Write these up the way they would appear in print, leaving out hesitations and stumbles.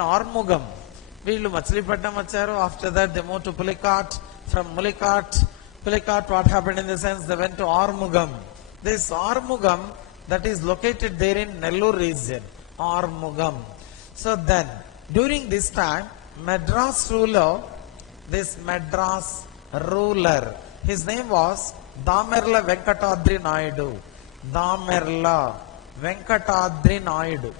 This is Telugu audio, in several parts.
Armugam. వీళ్ళు మచిలీపట్నం వచ్చారు. After that they moved to Pulicat. From Pulicat, what happened in the sense they went to Armugam. This Armugam that is located there in Nellore region. Armugam. So then during this time Madras ruler, his name was Damerla Venkatadri Naidu. Damerla Venkatadri Naidu.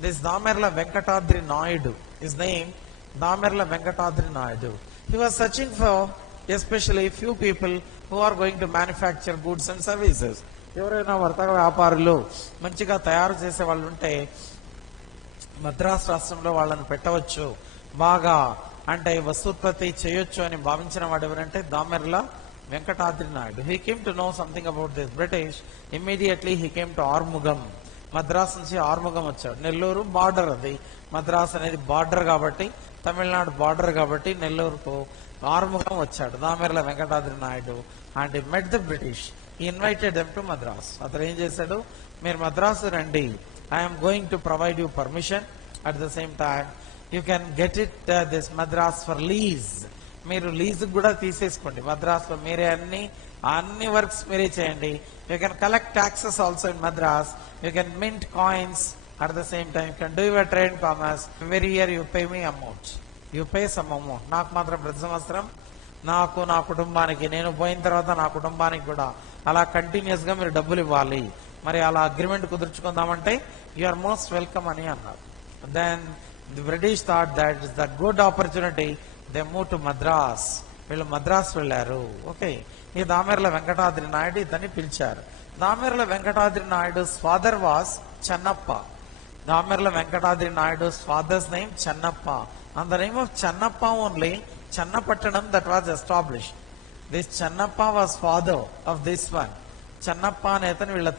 This Damerla Venkatadri Naidu, his name Damerla Venkatadri Naidu. He was searching for especially few people who are going to manufacture goods and services. ఎవరైనా వర్తక వ్యాపారులు మంచిగా తయారు చేసే వాళ్ళు ఉంటే మద్రాసు రాష్ట్రంలో వాళ్ళని పెట్టవచ్చు, బాగా అంటే వస్తూత్పత్తి చేయొచ్చు అని భావించిన వాడు ఎవరంటే Damerla Venkatadri Naidu. He came to know something about this British. Immediately he came to Armugam. Madras నుంచి ఆర్ముగం వచ్చాడు. నెల్లూరు బార్డర్, అది మద్రాస్ అనేది బార్డర్ కాబట్టి, తమిళనాడు బార్డర్ కాబట్టి నెల్లూరుకు ఆర్ముగం వచ్చాడు Damerla Venkatadri Naidu. And he met the British. He invited them to Madras. అతను ఏం చేశాడు, మీరు మద్రాసు రండి, I am going to provide you permission. At the same time you can get it this Madras for lease. మీరు లీజ్ కూడా తీసేసుకోండి, మద్రాసులో మీరే అన్ని వర్క్స్ మీరే చేయండి. You can collect taxes also in Madras. You can mint coins. At the same time you can do your trade and commerce. Every year you pay me amount. You pay some amount. నాకు మాత్రం ప్రతి సంవత్సరం నాకు, నా కుటుంబానికి, నేను పోయిన తర్వాత నా కుటుంబానికి కూడా అలా కంటిన్యూస్ గా మీరు డబ్బులు ఇవ్వాలి. మరి అలా అగ్రిమెంట్ కుదుర్చుకుందామంటే యు ఆర్ మోస్ట్ వెల్కమ్ అని అన్నారు. Then the British thought that is the good opportunity. They move to Madras. వీళ్ళు మద్రాస్ వెళ్ళారు. ఓకే, ఈ దామెర్ల వెంకటాద్రి నాయుడు ఇతన్ని పిలిచారు. Damerla Venkatadri Naidu's father was Channappa. Damerla Venkatadri Naidu's father's name Channappa. On the name of Channappa only, Channapattanam that was established. This Channappa was father of this one. Channappa అనే అతను వీళ్ళ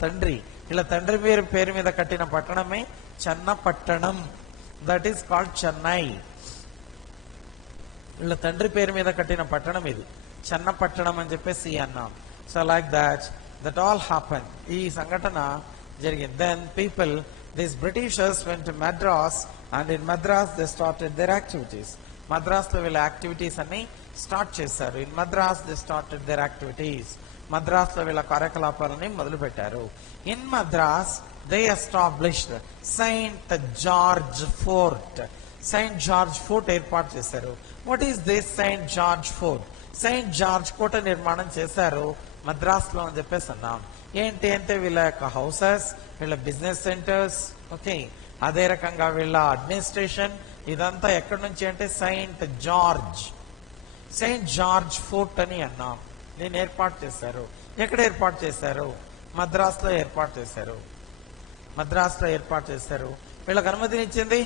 తండ్రి పేరు మీద కట్టిన పట్టణమే Chennapattanam. That is called Chennai. వీళ్ళ తండ్రి పేరు మీద కట్టిన పట్టణం ఇది, చన్నపట్టణం అని చెప్పేసి అన్నాం. So like that all happen. ఈ సంఘటన జరిగింది. Then people, these Britishers went to Madras and in Madras they started their activities. Madras లో వీళ్ళ యాక్టివిటీస్ అన్ని స్టార్ట్ చేశారు. In Madras they started their activities. Madras లో వీళ్ళ కార్యకలాపాలని మొదలు పెట్టారు. In Madras they established Saint George Fort. Saint George Fort ఏర్పాటు చేశారు. What is this Saint George Fort? Saint George కోట నిర్మాణం చేశారు మద్రాస్ లో అని చెప్పేసి అన్నాం. ఏంటి అంటే వీళ్ళ యొక్క హౌసెస్, వీళ్ళ బిజినెస్ సెంటర్స్, ఓకే, అదే రకంగా వీళ్ళ అడ్మినిస్ట్రేషన్, ఇదంతా ఎక్కడి నుంచి అంటే సెయింట్ జార్జ్ ఫోర్ట్ అని అన్నాం. నేను ఏర్పాటు చేశారు. ఎక్కడ ఏర్పాటు చేశారు? మద్రాస్ లో ఏర్పాటు చేశారు. వీళ్ళకి అనుమతినిచ్చింది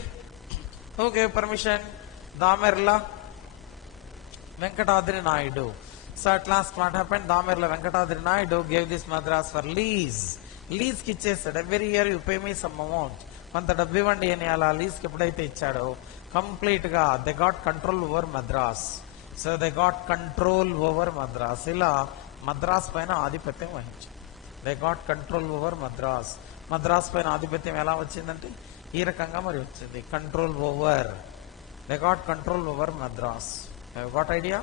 who gave permission? Damerla Venkatadri Naidu. So at last what happened, Damerla Venkatadri Naidu gave this Madras for lease కి ఇచ్చేస్తాడు. Every year you pay me some amount, కొంత డబ్బు ఇవ్వండి అని అలా లీజ్ కి ఎప్పుడైతే ఇచ్చాడో కంప్లీట్ గా they got control over Madras. So they got control over Madras. ఇలా మద్రాస్ పైన ఆధిపత్యం వహించారు. They got control over Madras. Madras పైన ఆధిపత్యం ఎలా వచ్చిందంటే ఈ రకంగా మరి వచ్చింది, control over. They got control over Madras. Got idea?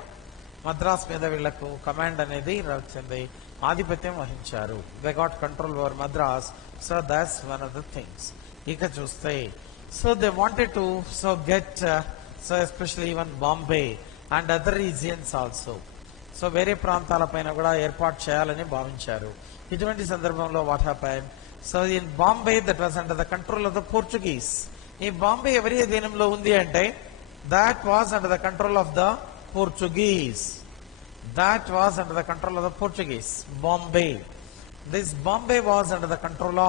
Madras మీద వీళ్లకు కమాండ్ అనేది వచ్చింది, ఆధిపత్యం వహించారు. They got control over Madras. So that's one of the things. ఇక చూస్తే so they wanted to get especially even Bombay and other regions also. So వేరే ప్రాంతాల పైన కూడా ఏర్పాటు చేయాలని భావించారు. ఇటువంటి సందర్భంలో what happened, so in Bombay that was under the control of the Portuguese. ఈ బాంబే ఎవరి అధీనంలో ఉంది అంటే that was under the control of the Portuguese. Bombay. This Bombay was under the control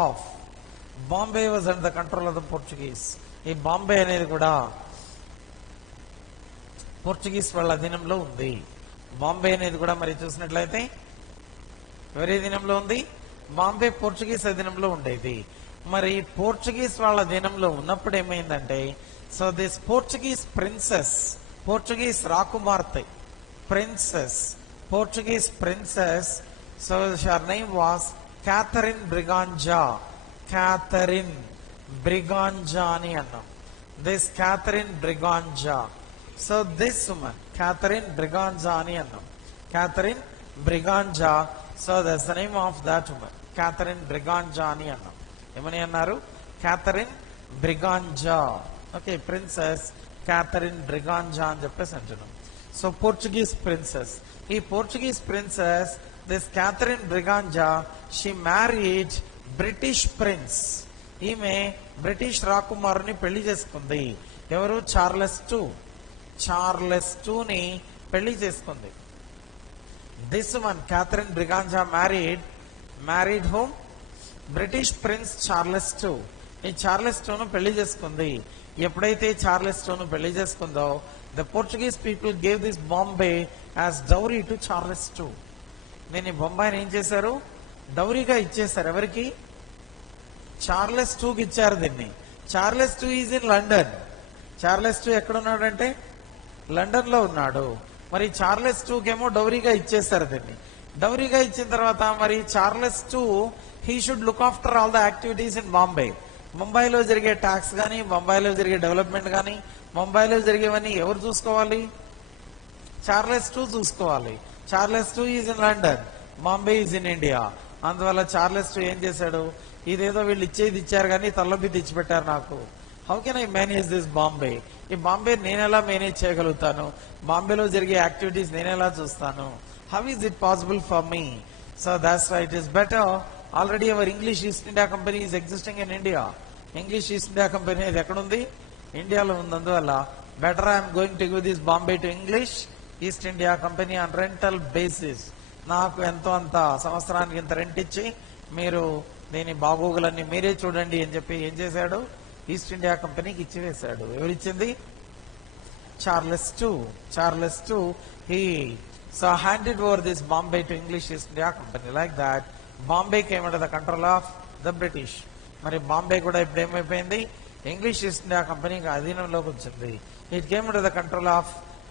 of the Portuguese. ఈ బాంబే అనేది కూడా పోర్చుగీస్ వాళ్ళ అధీనంలో ఉంది. బాంబే అనేది కూడా మరి చూసినట్లయితే ఎవరి అధీనంలో ఉంది? బాంబే పోర్చుగీస్ అధీనంలో ఉండేది. మరి పోర్చుగీస్ వాళ్ళ అధీనంలో ఉన్నప్పుడు ఏమైందంటే, so this Portuguese princess, Portuguese రాకుమార్తె, Portuguese princess, so her name was Catherine Braganza అని అన్నాం. this Catherine Briganja. So this woman, Catherine Briganja ani annam. Catherine Briganja. So that's the name of that woman, Catherine Briganja ani annam. Emani annaru? Catherine Briganja. Okay, Princess Catherine Briganja అని చెప్పేసి అంటున్నాం. సో పోర్చుగీస్ ప్రిన్సెస్, ఈ Portuguese princess this Catherine Braganza, she married British prince. ఈమె బ్రిటిష్ రాకుమారుని పెళ్లి చేసుకుంది. ఎవరు? Charles two. చార్లెస్ టూని పెళ్లి చేసుకుంది. This one Catherine Braganza married home British prince Charles two. ఈ చార్లెస్ టూను పెళ్లి చేసుకుంది. ఎప్పుడైతే చార్లెస్ టూను పెళ్లి చేసుకుందో, the Portuguese people gave this Bombay as dowry to Charles two. దీన్ని బొంబాయిని ఏం చేశారు? డౌరీగా ఇచ్చేశారు. ఎవరికి? చార్లెస్ టూకి ఇచ్చారు దీన్ని. Charles two is in London. Charles two ఎక్కడున్నాడంటే లండన్ లో ఉన్నాడు. మరి చార్లెస్ టూకేమో డౌరీగా ఇచ్చేస్తారు దీన్ని. డౌరీగా ఇచ్చిన తర్వాత మరి Charles two he should look after all the activities in Bombay. ముంబైలో జరిగే ట్యాక్స్ కానీ, ముంబైలో జరిగే డెవలప్మెంట్ కానీ, ముంబైలో జరిగేవన్నీ ఎవరు చూసుకోవాలి? చార్లెస్ టూ చూసుకోవాలి. Charles two is in London, Bombay is in India. అందువల్ల చార్లెస్ టూ ఏం చేశాడు? ఇదేదో వీళ్ళు ఇచ్చేది ఇచ్చారు కానీ తల్లబి తెచ్చిపెట్టారు నాకు. How can I manage this Bombay? ఈ బాంబే నేను ఎలా మేనేజ్ చేయగలుగుతాను? బాంబేలో జరిగే యాక్టివిటీస్ నేను ఎలా చూస్తాను? How is it possible for me? So that's why it is better. Already our English East India Company is existing in India. English East India Company అది ఎక్కడుంది? ఇండియాలో ఉంది. అందువల్ల better I'm going to give this Bombay to English East India Company on rental basis. నాకు ఎంతో అంత సంవత్సరానికి ఇంత రెంట్ ఇచ్చి మీరు దీని బాగోగులన్నీ మీరే చూడండి అని చెప్పి ఏం చేశాడు? ఈస్ట్ ఇండియా కంపెనీకి ఇచ్చివేశాడు. ఎవరిచ్చింది? Charles two. Charles two he so handed over this Bombay to English East India company. Like that Bombay came under the control of the British. మరి బాంబే కూడా ఇప్పుడు ఏమైపోయింది? ఇంగ్లీష్ ఈస్ట్ ఇండియా కంపెనీకి అధీనంలోకి వచ్చింది. It came under the control of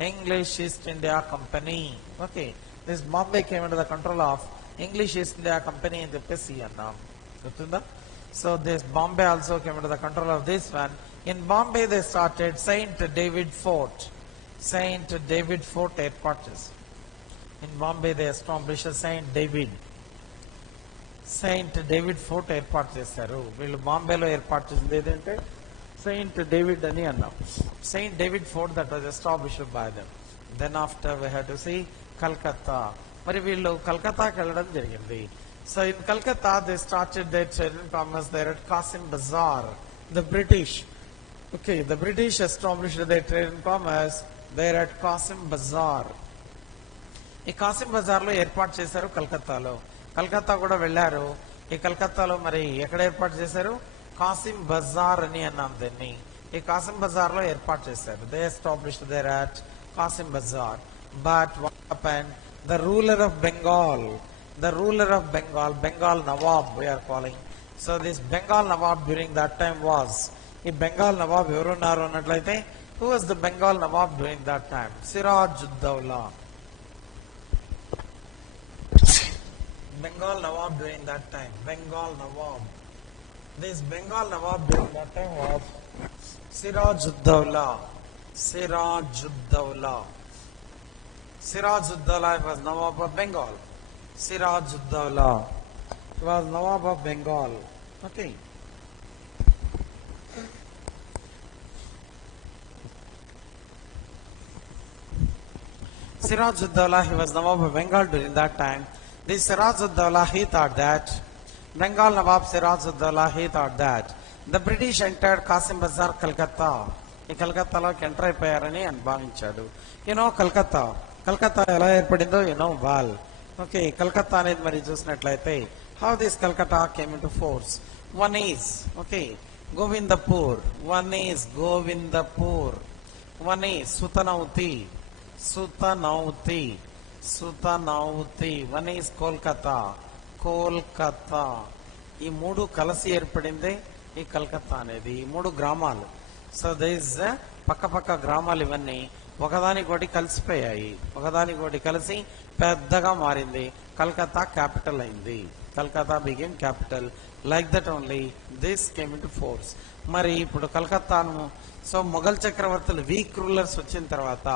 English East India company. Okay, this Bombay came under the control of English East India company అని చెప్పేసి అన్నాం. గుర్తుందా? So this Bombay also came under the control of this one. In Bombay they started Saint David fort. Saint David fort ఏర్పాటు చేసి in Bombay they establish Saint David fort ఏర్పాటు చేశారు. వీళ్ళు బాంబేలో ఏర్పాటు చేసింది ఏదంటే సెయింట్ డేవిడ్ అని అన్నాం. Saint David fort that was established by them. Then after we have to see Calcutta. మరి వీళ్ళు కల్కత్తాకి వెళ్ళడం జరిగింది. So in Calcutta they started their trading commerce there at Kasim Bazar. The British the British established their trade and commerce there at Kasim Bazar. ఈ కాసిం బజార్ లో ఏర్పాటు చేశారు కల్కత్తాలో. కల్కత్తా కూడా వెళ్ళారు. ఈ కల్కత్తాలో మరి ఎక్కడ ఏర్పాటు చేశారు? కాసిం బజార్ అని అన్నాం దీన్ని. ఈ కాసిం బజార్ లో ఏర్పాటు చేశారు. They established there at Kasim Bazar. But what happened? The ruler of Bengal, Bengal Nawab we are calling. So this Bengal Nawab during that time was, ఈ బెంగాల్ నవాబ్ ఎవరున్నారు అన్నట్లయితే, who was the Bengal Nawab during that time? Siraj-ud-Dawla. Bengal Nawab during that time. Bengal Nawab. This Bengal Nawab during that time was Siraj-ud-Dawla. Siraj-ud-Dawla. Siraj-ud-Dawla was Nawab of Bengal. Siraj-ud-Dawla was Nawab of Bengal. Okay. Siraj-ud-Dawla, he was Nawab of Bengal during that time. This Siraj-ud-Dawla, he thought that Bengal Nawab Siraj-ud-Dawla, he thought that the British entered Qasim Bazar, Calcutta. ఈ కలకత్తాలోకి ఎంటర్ అయిపోయారని అని భావించాడు. కలకత్తా ఎలా ఏర్పడిందో వాల్. ఓకే, కలకత్తా అనేది మరి చూసినట్లయితే how this Calcutta came into force. One is Govindpur, one is Sutanuti, one is Kolkata. ఈ మూడు కలిసి ఏర్పడిందే ఈ కలకత్తా అనేది. ఈ మూడు గ్రామాలు. సో దిస్ పక్క గ్రామాలు ఇవన్నీ ఒకదానికొకటి కలిసిపోయాయి. ఒకదానికొకటి కలిసి పెద్దగా మారింది. కలకత్తా క్యాపిటల్ అయింది. Calcutta became capital. Like that only this came into force. మరి ఇప్పుడు కలకత్తాను సో మొఘల్ చక్రవర్తులు వీక్ రూలర్స్ వచ్చిన తర్వాత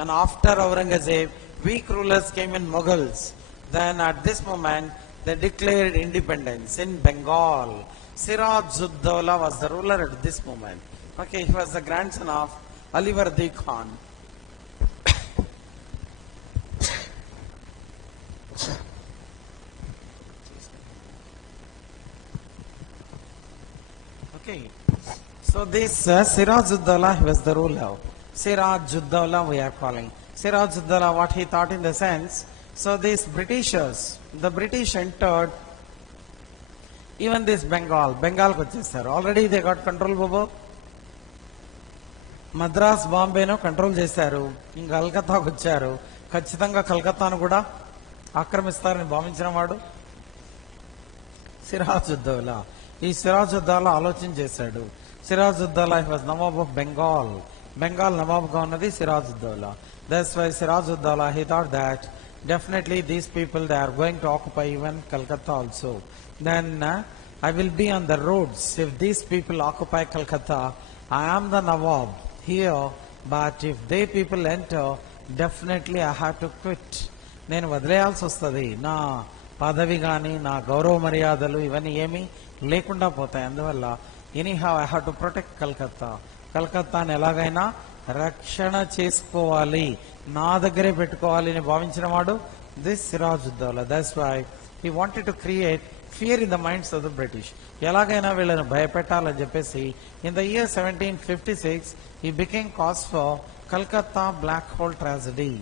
and after Aurangzeb weak rulers came in Mughals then at this moment they declared independence in Bengal. Sirajuddaulah was the ruler at this moment. Okay, he was the grandson of Alivardi Khan. Okay, so this Sirajuddaulah, he was the ruler. Sirajuddaulah we are calling. Sirajuddaulah, what he thought in the sense, so these Britishers, the British entered even this Bengal వచ్చేస్తారు. Already they got control over Madras, బాంబేను కంట్రోల్ చేశారు. ఇంకా కలకత్తాకు వచ్చారు. ఖచ్చితంగా కలకత్తాను కూడా ఆక్రమిస్తారని భావించిన వాడు సిరాజుద్దౌలా. ఈ సిరాజుద్దౌలా ఆలోచన చేశాడు. Sirajuddaulah was Nawab of Bengal. బెంగాల్ నవాబ్గా ఉన్నది Sirajuddaulah. That's why Sirajuddaulah he thought that definitely these people, they are going to occupy even Calcutta also. Then I will be on the roads. If these people occupy Calcutta, I am the Nawab here, but if they people enter, definitely I have to quit. నేను వదిలేయాల్సి వస్తుంది. నా పదవి కానీ నా గౌరవ మర్యాదలు ఇవన్నీ ఏమీ లేకుండా పోతాయి. అందువల్ల anyhow I have to protect Calcutta. కలకత్తాని ఎలాగైనా రక్షణ చేసుకోవాలి, నా దగ్గరే పెట్టుకోవాలి అని భావించిన వాడు this Sirajuddaulah. That's why he wanted to create fear in the minds of the British. ఎలాగైనా వీళ్ళని భయపెట్టాలని చెప్పేసి in the year 1756 he became cause for Calcutta Black whole tragedy.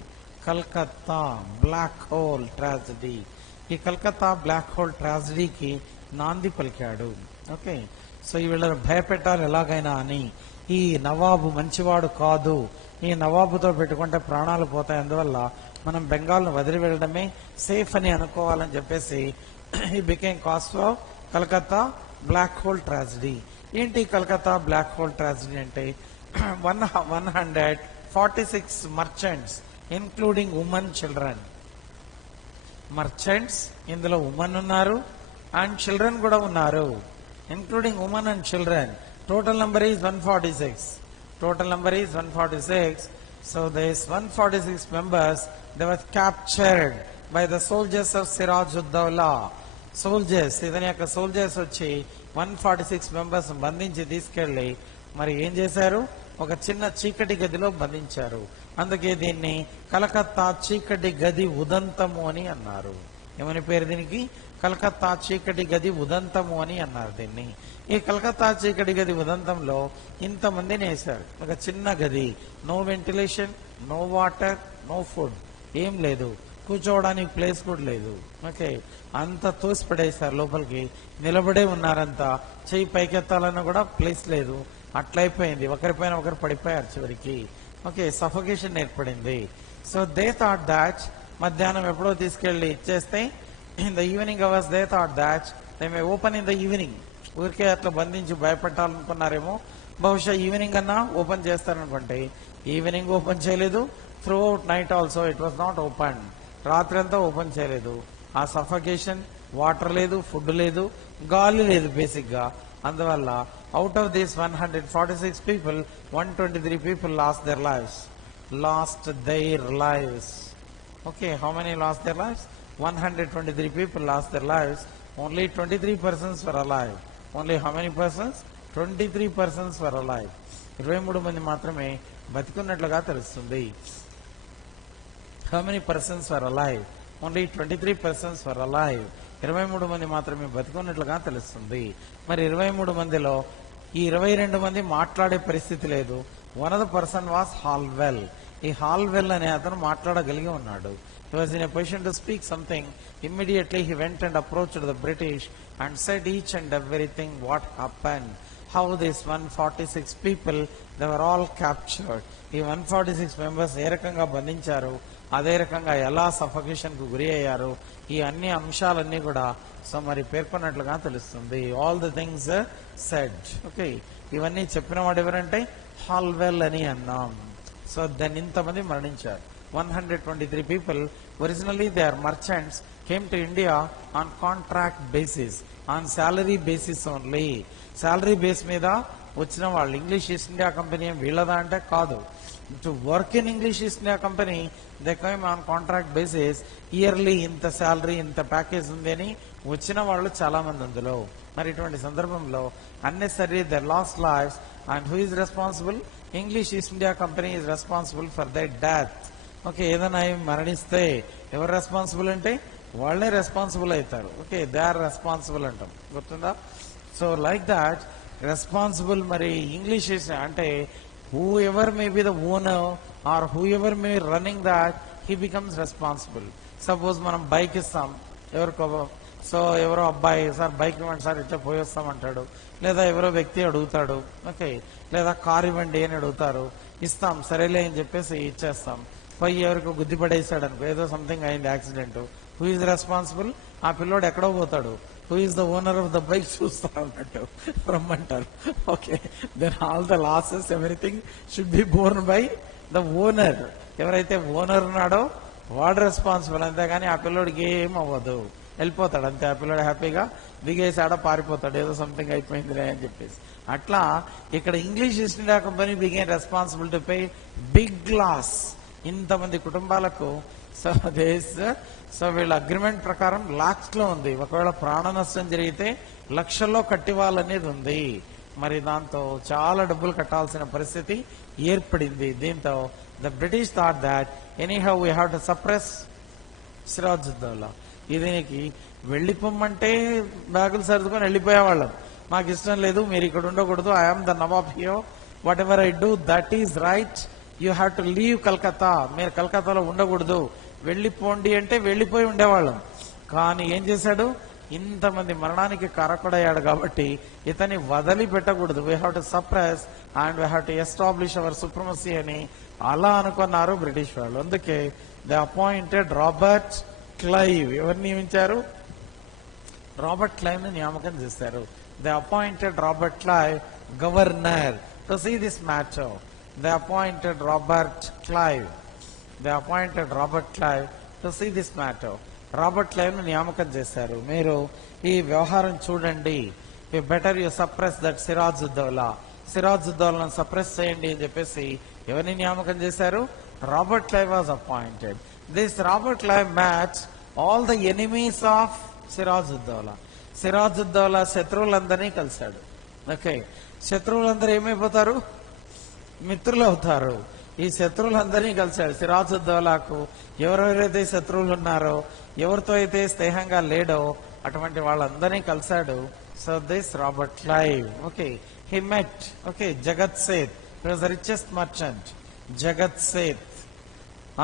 Calcutta Black whole tragedy. ఈ కల్కత్తా బ్లాక్ హోల్ ట్రాజడీకి నాంది పలికాడు. ఓకే, సో ఈ వీళ్ళని భయపెట్టాలి ఎలాగైనా అని. ఈ నవాబు మంచివాడు కాదు, ఈ నవాబుతో పెట్టుకుంటే ప్రాణాలు పోతాయి, అందువల్ల మనం బెంగాల్ను వదిలి వెళ్ళడమే సేఫ్ అని అనుకోవాలని చెప్పేసి ఈ became cause of Calcutta black whole tragedy. ఏంటి కలకత్తా బ్లాక్ హోల్ ట్రాజడీ అంటే 146 merchants including women children. Merchants, ఇందులో ఉమెన్ ఉన్నారు అండ్ చిల్డ్రన్ కూడా ఉన్నారు, including women and children. Total number is 146. Total number is 146. So these 146 members, they were captured by the soldiers of Sirajuddaulah. Soldiers, ఇతని యొక్క సోల్జర్స్ వచ్చి 146 మెంబర్స్ బంధించి తీసుకెళ్లి మరి ఏం చేశారు, ఒక చిన్న చీకటి గదిలో బంధించారు. అందుకే దీన్ని కలకత్తా చీకటి గది ఉదంతము అని అన్నారు. ఏమని పేరు దీనికి? కలకత్తా చీకటి గది ఉదంతము అని అన్నారు దీన్ని. ఈ కలకత్తా చీకటి గది ఉదంతంలో ఇంతమందిని వేశారు. ఒక చిన్న గది, no ventilation, no water, no food, ఏం లేదు, కూర్చోవడానికి ప్లేస్ కూడా లేదు. ఓకే, అంత తోసిపడేశారు లోపలికి. నిలబడే ఉన్నారంతా, చెయ్యి పైకెత్తాలన్నా కూడా ప్లేస్ లేదు, అట్లయిపోయింది. ఒకరిపైన ఒకరు పడిపోయారు చివరికి. ఓకే, సఫోకేషన్ ఏర్పడింది. సో దే థాట్ దాట్ మధ్యాహ్నం ఎప్పుడో తీసుకెళ్లి ఇచ్చేస్తే in the evening hours they thought that they may open in the evening. ఊరికే అట్లా బంధించి భయపెట్టాలనుకున్నారేమో, బహుశా ఈవినింగ్ అన్నా ఓపెన్ చేస్తారనుకుంటే ఈవినింగ్ ఓపెన్ చేయలేదు. Through out night also it was not open. రాత్రి అంతా ఓపెన్ చేయలేదు. ఆ సఫకేషన్, వాటర్ లేదు, ఫుడ్ లేదు, గాలి లేదు బేసిక్ గా. అందువల్ల out of this 146 people 123 people lost their lives. Okay, how many lost their lives? 123 people lost their lives. Only 23 persons were alive. Only how many persons? 23 persons were alive. 23 మంది మాత్రమే బతికున్నట్లుగా తెలుస్తుంది. How many persons were alive? Only 23 persons were alive. 23 మంది మాత్రమే బతికున్నట్లుగా తెలుస్తుంది. మరి 23 మందిలో ఈ 22 మంది మాట్లాడే పరిస్థితి లేదు. One of the person was Halwell. ఈ హాల్వెల్ అనే అతను మాట్లాడగలిగి ఉన్నాడు. He was in a position to speak something. Immediately he went and approached the British and said each and everything what happened. How these 146 people, they were all captured. ఈ 146 members ఏ రకంగా బంధించారు, అదే రకంగా ఎలా సఫకేషన్ కు గురి అయ్యారు, ఈ అన్ని అంశాలన్నీ కూడా సో మరి పేర్కొన్నట్లుగా తెలుస్తుంది. All the things said. Okay, ఇవన్నీ చెప్పిన వాడు ఎవరంటే హాల్వెల్ అని అన్నాం. సో దాన్ని ఇంతమంది మరణించారు. 123 people, originally they are merchants, came to India on contract basis, on salary basis only. Salary base మీద వచ్చిన వాళ్ళు. ఇంగ్లీష్ ఈస్ట్ ఇండియా కంపెనీ వీళ్ళదా అంటే కాదు. To work in English East India company they come on contract basis, yearly ఇంత శాలరీ ఇంత ప్యాకేజ్ ఉంది అని వచ్చిన వాళ్ళు చాలా మంది అందులో. మరి ఇటువంటి సందర్భంలో unnecessary they lost lives and who is responsible? English East India Company is responsible for their death. Okay, ఏదైనా మరణిస్తే ఎవరు రెస్పాన్సిబుల్ అంటే వాళ్ళే రెస్పాన్సిబుల్ అవుతారు. ఓకే, దే ఆర్ రెస్పాన్సిబుల్ అంటాం, గుర్తుందా? So like that responsible. మరి ఇంగ్లీష్ అంటే who ever may be the owner are who ever May running that, he becomes responsible. Suppose మనం బైక్ ఇస్తాం ఎవరికో, సో ఎవరో అబ్బాయి సార్ బైక్ ఇవ్వండి సార్ ఇట్లా పోయొస్తాం అంటాడు, లేదా ఎవరో వ్యక్తి అడుగుతాడు. ఓకే, లేదా కారు ఇవ్వండి అని అడుగుతారు, ఇస్తాం సరేలే అని చెప్పేసి ఇచ్చేస్తాం. పోయి ఎవరికి గుద్ది పడేసాడు అనుకో, ఏదో సంథింగ్ అయింది యాక్సిడెంట్, హూ ఈజ్ రెస్పాన్సిబుల్? ఆ పిల్లోడు ఎక్కడో పోతాడు, who is the owner of the bike చూస్తా అన్నట్టు రమ్మంటారు. Okay, then all the losses everything should be borne by the owner. ఎవరైతే ఓనర్ ఉన్నాడో వాడు రెస్పాన్సిబుల్, అంతేగాని ఆ పిల్లోడికి ఏం అవ్వదు, వెళ్ళిపోతాడు అంతే. ఆ పిల్లోడు హ్యాపీగా దిగేసాడ పారిపోతాడు, ఏదో సంథింగ్ అయిపోయిందిలే అని చెప్పేసి. అట్లా ఇక్కడ English East India Company began responsible to pay big loss ఇంతమంది కుటుంబాలకు. సో వీళ్ళ అగ్రిమెంట్ ప్రకారం లాక్స్ లో ఉంది, ఒకవేళ ప్రాణ నష్టం జరిగితే లక్షల్లో కట్టివ్వాలనేది ఉంది. మరి దాంతో చాలా డబ్బులు కట్టాల్సిన పరిస్థితి ఏర్పడింది. దీంతో the British thought that anyhow we have to suppress Siraj-ud-Daulah. దీనికి వెళ్ళిపోమంటే బ్యాగులు సర్దుకొని వెళ్ళిపోయేవాళ్ళం, మాకు ఇష్టం లేదు మీరు ఇక్కడ ఉండకూడదు, I'm the nawab here, what ever I do that is right, you have to leave Calcutta, మీరు కలకత్తాలో ఉండకూడదు, వెళ్ళిపోండి అంటే వెళ్ళిపోయి ఉండేవాళ్ళం. కానీ ఏం చేశాడు, ఇంతమంది మరణానికి కారకుడయ్యాడు కాబట్టి ఇతన్ని వదిలిపెట్టకూడదు, we have to suppress and we have to establish our supremacy అని అలా అనుకున్నారు బ్రిటిష్ వాళ్ళు. అందుకే దే అపాయింటెడ్ రాబర్ట్ క్లైవ్. ఎవరు నియమించారు? రాబర్ట్ క్లైవ్ ని నియామకం చేశారు. They appointed Robert Clive governor to see this matter. They appointed Robert Clive. They appointed Robert Clive to see this matter. Robert Clive ను నియామకం చేశారు. మీరు ఈ వ్యవహారం చూడండి, better you suppress that Sirajuddaulah, సిరాజుద్దౌలాను సప్రెస్ చేయండి అని చెప్పేసి ఎవరిని నియామకం చేశారు? Robert Clive was appointed. This Robert Clive match all the enemies of Sirajuddaulah. సిరాజుద్దౌలా శత్రువులందరినీ కలిశాడు. ఓకే, శత్రువులందరూ ఏమైపోతారు? మిత్రులు అవుతారు. ఈ శత్రువులందరినీ కలిశాడు. సిరాజుద్దౌలాకు ఎవరెవరైతే శత్రువులు ఉన్నారో, ఎవరితో అయితే స్నేహంగా లేడో అటువంటి వాళ్ళందరినీ కలిశాడు. So this Robert Clive, okay, he met, okay, Jagat Seth. He was the richest merchant. Jagat Seth.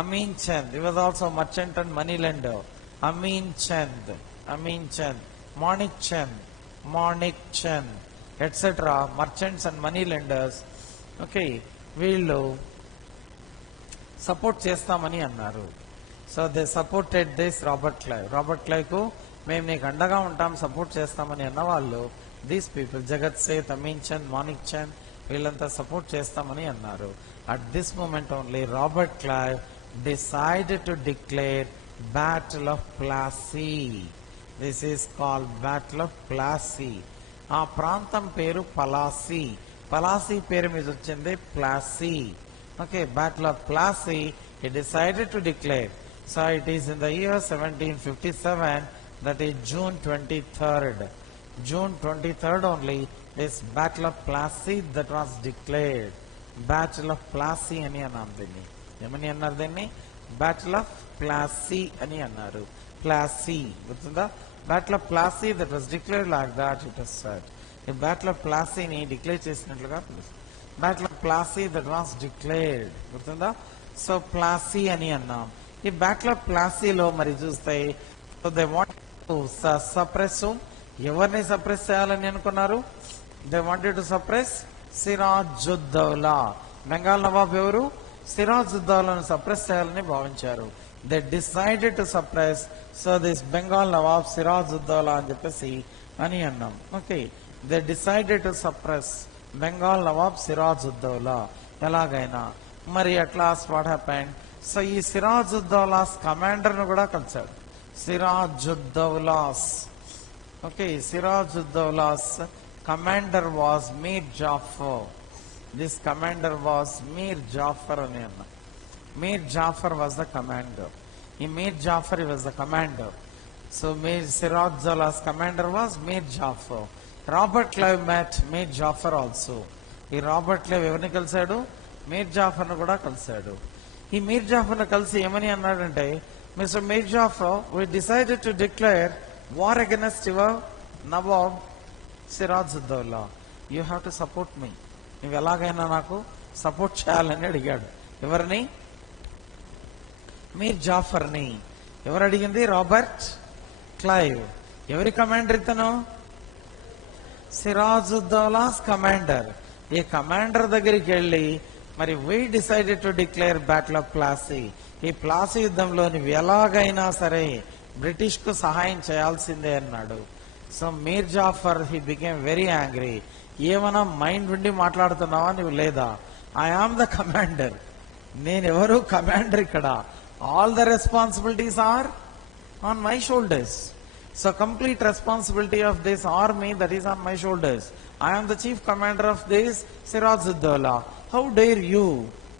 Amin Chand. He was also a merchant and money lender. Amin Chand. Amin Chand. Manik Chand. Manik Chand. Etc. Merchants and money lenders. Okay. వీళ్ళు సపోర్ట్ చేస్తామని అన్నారు. So they supported this Robert Clive. Robert Clive కు మేము నీకు అండగా ఉంటాం, సపోర్ట్ చేస్తామని అన్న వాళ్ళు దీస్ పీపుల్, జగత్ సేత్, అమీన్ చంద్, మానిక్ చంద్, వీళ్ళంతా సపోర్ట్ చేస్తామని అన్నారు. At this moment only Robert Clive decided to declare battle of Plassey. This is called battle of Plassey. ఆ ప్రాంతం పేరు పలాసీ. పలాసీ పేరు మీద వచ్చింది Plassey. Okay, battle of Plassey he decided to declare. So it is in the year 1757, that is June 23rd. June 23rd only this battle of Plassey that was declared. Battle of Plassey అని అన్నారు దీన్ని. ఏమని అన్నారు దీన్ని? Battle of Plassey అని అన్నారు. Plassey, గుర్తుందా? Battle of Plassey that was declared like that it was said. ఈ Battle of Plassey ని డిక్లేర్ చేసినట్లుగా Battle of Plassey that was declared, గుర్తుందా? సో ప్లాసీ అని అన్నాం. ఈ బ్యాటిల్ ఆఫ్ ప్లాసీలో మరి చూస్తే దే వాంట్ టు సప్రెస్. ఎవరిని సప్రెస్ చేయాలని అనుకున్నారు? They wanted to suppress Siraj-ud-Daulah. Bengal Nawab ఎవరు? సిరాజుద్దౌలాను సప్రెస్ చేయాలని భావించారు. They decided to suppress. So this Bengal Nawab Siraj-ud-Daulah అని చెప్పేసి అని అన్నాం. Okay, they decided to suppress Bengal Nawab Siraj-ud-Daulah ఎలాగైనా. మరి అట్లా వాట్ హ్యాపెండ్? సో ఈ సిరాజుద్దౌలాస్ కమాండర్ ను కూడా కలిశాడు. సిరాజుద్దౌలాస్, okay, సిరాజుద్దౌలాస్ Commander was Mir Jafar. This commander was Mir Jafar అని అన్న. Mir Jafar was the commander. ఈ Mir Jafar was the commander. So Mir Siraj-ud-Dawla's commander was Mir Jafar. Robert Clive met Mir Jafar also. ఈ రాబర్ట్ క్లైవ్ ఎవరిని కలిశాడు? మీర్ జాఫర్ను కూడా కలిశాడు. ఈ మీర్ జాఫర్ను కలిసి ఏమని అన్నాడంటే, mister Mir Jafar, we decided to declare war against your Nawab Sirajuddaulah. You have to support me. నువ్వు ఎలాగైనా నాకు సపోర్ట్ చేయాలని అడిగాడు. ఎవరిని? మీర్ జాఫర్ని. ఎవరు అడిగింది? Robert Clive. ఎవరి కమాండర్ ఇతను? సిరాజ్-ఉద్-దౌలాస్ కమాండర్. ఈ కమాండర్ దగ్గరికి వెళ్ళి మరి we decided to declare battle of Plassey. ఈ ప్లాసీ యుద్ధంలో నువ్వు ఎలాగైనా సరే బ్రిటిష్ కు సహాయం చేయాల్సిందే అన్నాడు. So Mir Jafar he became very angry. ఏమన్నా మైండ్ ఉండి మాట్లాడుతున్నావా నువ్వు? లేదా, ఐ ఆమ్ ద కమాండర్. నేనెవరు? కమాండర్. ఇక్కడ all the responsibilities are on my shoulders. So complete responsibility of this army that is on my shoulders. I am the chief commander of this Siraj-ud-Dawla. How dare you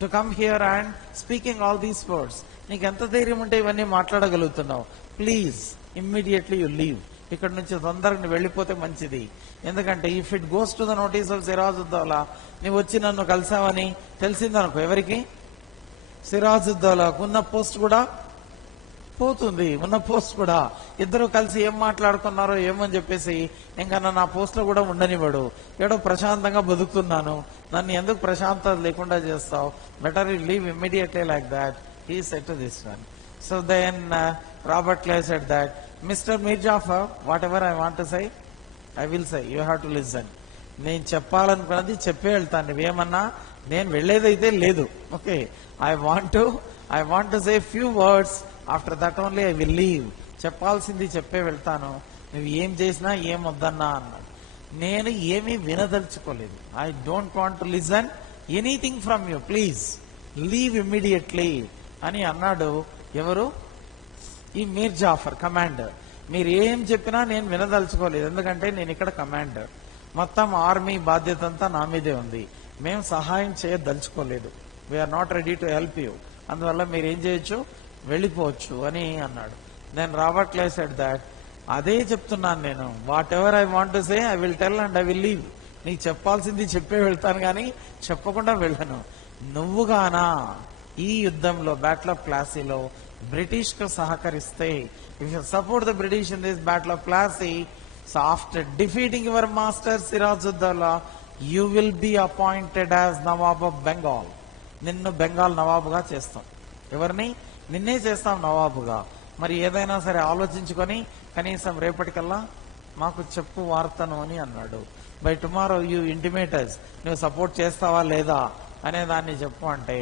to come here and speaking all these words? నీకు ఎంత ధైర్యం ఉంటే ఇవన్నీ మాట్లాడగలుగుతున్నావు? Please immediately you leave. ఇక్కడ నుంచి తొందరగా వెళ్ళిపోతే మంచిది. ఎందుకంటే if it goes to the notice of Sirajuddaulah, నువ్వు వచ్చి నన్ను కలిసావని తెలిసిందనుకో, ఎవరికి? సిరాజ్-ఉద్-దౌలాకు ఉన్న పోస్ట్ కూడా పోతుంది. ఉన్న పోస్ట్ కూడా ఇద్దరు కలిసి ఏం మాట్లాడుకున్నారో ఏమని చెప్పేసి ఇంకా నా పోస్ట్ లో కూడా ఉండనివ్వడు. ఏడో ప్రశాంతంగా బతుకుతున్నాను, నన్ను ఎందుకు ప్రశాంతత లేకుండా చేస్తావు? Better you leave immediately like that. He said to this one. So then Robert Clive said that, mister Mir Jafar, whatever I want to say I will say, you have to listen. నేను చెప్పాలనుకున్నది చెప్పే వెళ్తాను. నువ్వేమన్నా నేను వెళ్ళేదైతే లేదు. Okay, I want to say few words. After that only I will leave. చెప్పాల్సింది చెప్పే వెళ్తాను. నువ్వు ఏం చేసినా ఏం వద్దన్నా అన్నాడు. నేను ఏమీ వినదలుచుకోలేదు. I don't want to listen anything from you, please leave immediately అని అన్నాడు. ఎవరు? ఈ మీర్ జాఫర్ కమాండర్. మీరు ఏం చెప్పినా నేను వినదలుచుకోలేదు, ఎందుకంటే నేను ఇక్కడ కమాండర్. మొత్తం ఆర్మీ బాధ్యత అంతా నా మీదే ఉంది. మేము సహాయం చేయదలుచుకోలేదు. We are not ready to help you. అందువల్ల మీరు ఏం చేయొచ్చు, వెళ్ళిపోవచ్చు అని అన్నాడు. Then Robert Clive said that, అదే చెప్తున్నాను నేను. Whatever I want to say I will tell and I will leave. నీకు చెప్పాల్సింది చెప్పే వెళ్తాను కానీ చెప్పకుండా వెళ్ళను. నువ్వుగానా ఈ యుద్ధంలో బ్యాటిల్ ఆఫ్ ప్లాసీలో బ్రిటిష్ కు సహకరిస్తే, if you support the British in this battle of Plassey, so after defeating your master Siraj-ud-Daulah, you will be appointed as nawab of Bengal. నిన్ను బెంగాల్ నవాబుగా చేస్తాం. ఎవరిని? నిన్నే చేస్తాం నవాబుగా. మరి ఏదైనా సరే ఆలోచించుకొని కనీసం రేపటికల్లా మాకు చెప్పు వార్తను అని అన్నాడు. బై టుమారో యూ ఇంటిమేటర్స్, నువ్వు సపోర్ట్ చేస్తావా లేదా అనే దాన్ని చెప్పు అంటే,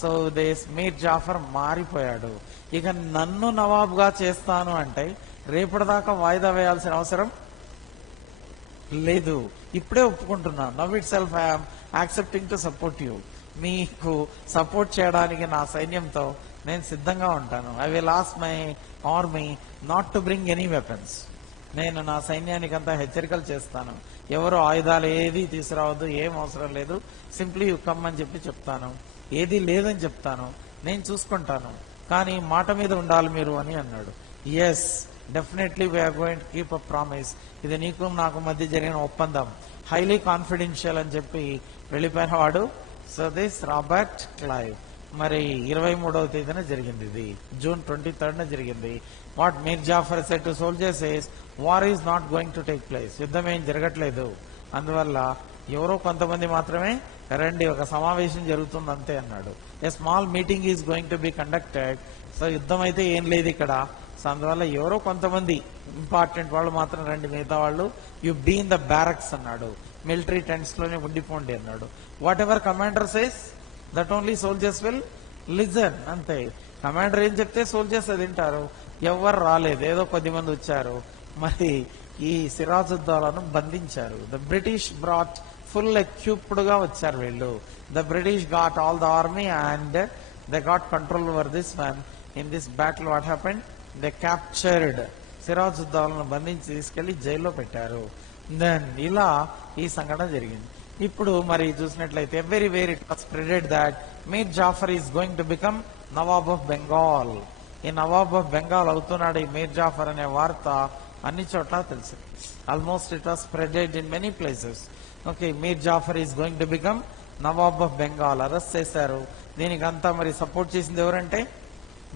సో దిస్ మీర్ జాఫర్ మారిపోయాడు. ఇక నన్ను నవాబుగా చేస్తాను అంటే రేపటిదాకా వాయిదా వేయాల్సిన అవసరం లేదు. ఇప్పుడే ఒప్పుకుంటున్నా. Now itself I'm accepting to support you. మీకు సపోర్ట్ చేయడానికి నా సైన్యంతో నేను సిద్ధంగా ఉంటాను. I will ask my army not to bring any weapons. నేను నా సైన్యానికి అంతా హెచ్చరికలు చేస్తాను. ఎవరు ఆయుధాలు ఏది తీసుకురావద్దు, ఏం అవసరం లేదు, సింప్లీ యు కమ్ అని చెప్తాను. ఏది లేదని చెప్తాను, నేను చూసుకుంటాను, కానీ మాట మీద ఉండాలి మీరు అని అన్నాడు. Yes, definitely we are going to keep a promise. ఇది నీకు నాకు మధ్య జరిగిన ఒప్పందం, హైలీ కాన్ఫిడెన్షియల్ అని చెప్పి వెళ్ళిపోయిన వాడు. So this Robert Clive. మరి 23వ తేదీన జరిగింది. ఇది జూన్ 23rd జరిగింది. What Mir Jafar said to soldiers is, war is not going to take place. యుద్ధం ఏం జరగట్లేదు, అందువల్ల ఎవరో కొంతమంది మాత్రమే రండి, ఒక సమావేశం జరుగుతుంది అంతే అన్నాడు. A small meeting is going to be conducted. So యుద్ధం అయితే ఏం లేదు ఇక్కడ. సో అందువల్ల ఎవరో కొంతమంది ఇంపార్టెంట్ వాళ్ళు మాత్రం రండి, మిగతా వాళ్ళు you be in the barracks అన్నాడు. మిలిటరీ టెంట్స్ లోనే ఉండిపోండి అన్నాడు. Whatever commander says that only soldiers will listen. అంతే, కమాండర్ ఏం చెప్తే సోల్జర్స్ అది వింటారు. ఎవరు రాలేదు, ఏదో కొద్దిమంది వచ్చారు. మరి ఈ సిరాజ్-ఉద్-దౌలాను బంధించారు. The British brought full equipped గా వచ్చారు వీళ్ళు. The British got all the army and they got control over this one. In this battle what happened, they captured. సిరాజ్-ఉద్-దౌలాను బంధించి తీసుకెళ్లి జైల్లో పెట్టారు. దెన్ ఇలా ఈ సంఘటన జరిగింది. ఇప్పుడు మరి చూసినట్లయితే everywhere it was spreaded that Mir Jafar is going to become nawab of Bengal. ఈ నవాబ్ ఆఫ్ బెంగాల్ అవుతున్నాడు ఈ మీర్ జాఫర్ అనే వార్త అన్ని చోట్ల తెలుసు. Almost it was spreaded in many places. Okay, Mir Jafar is going to become nawab of Bengal. Arrest చేశారు. దీనికి అంతా మరి సపోర్ట్ చేసింది ఎవరంటే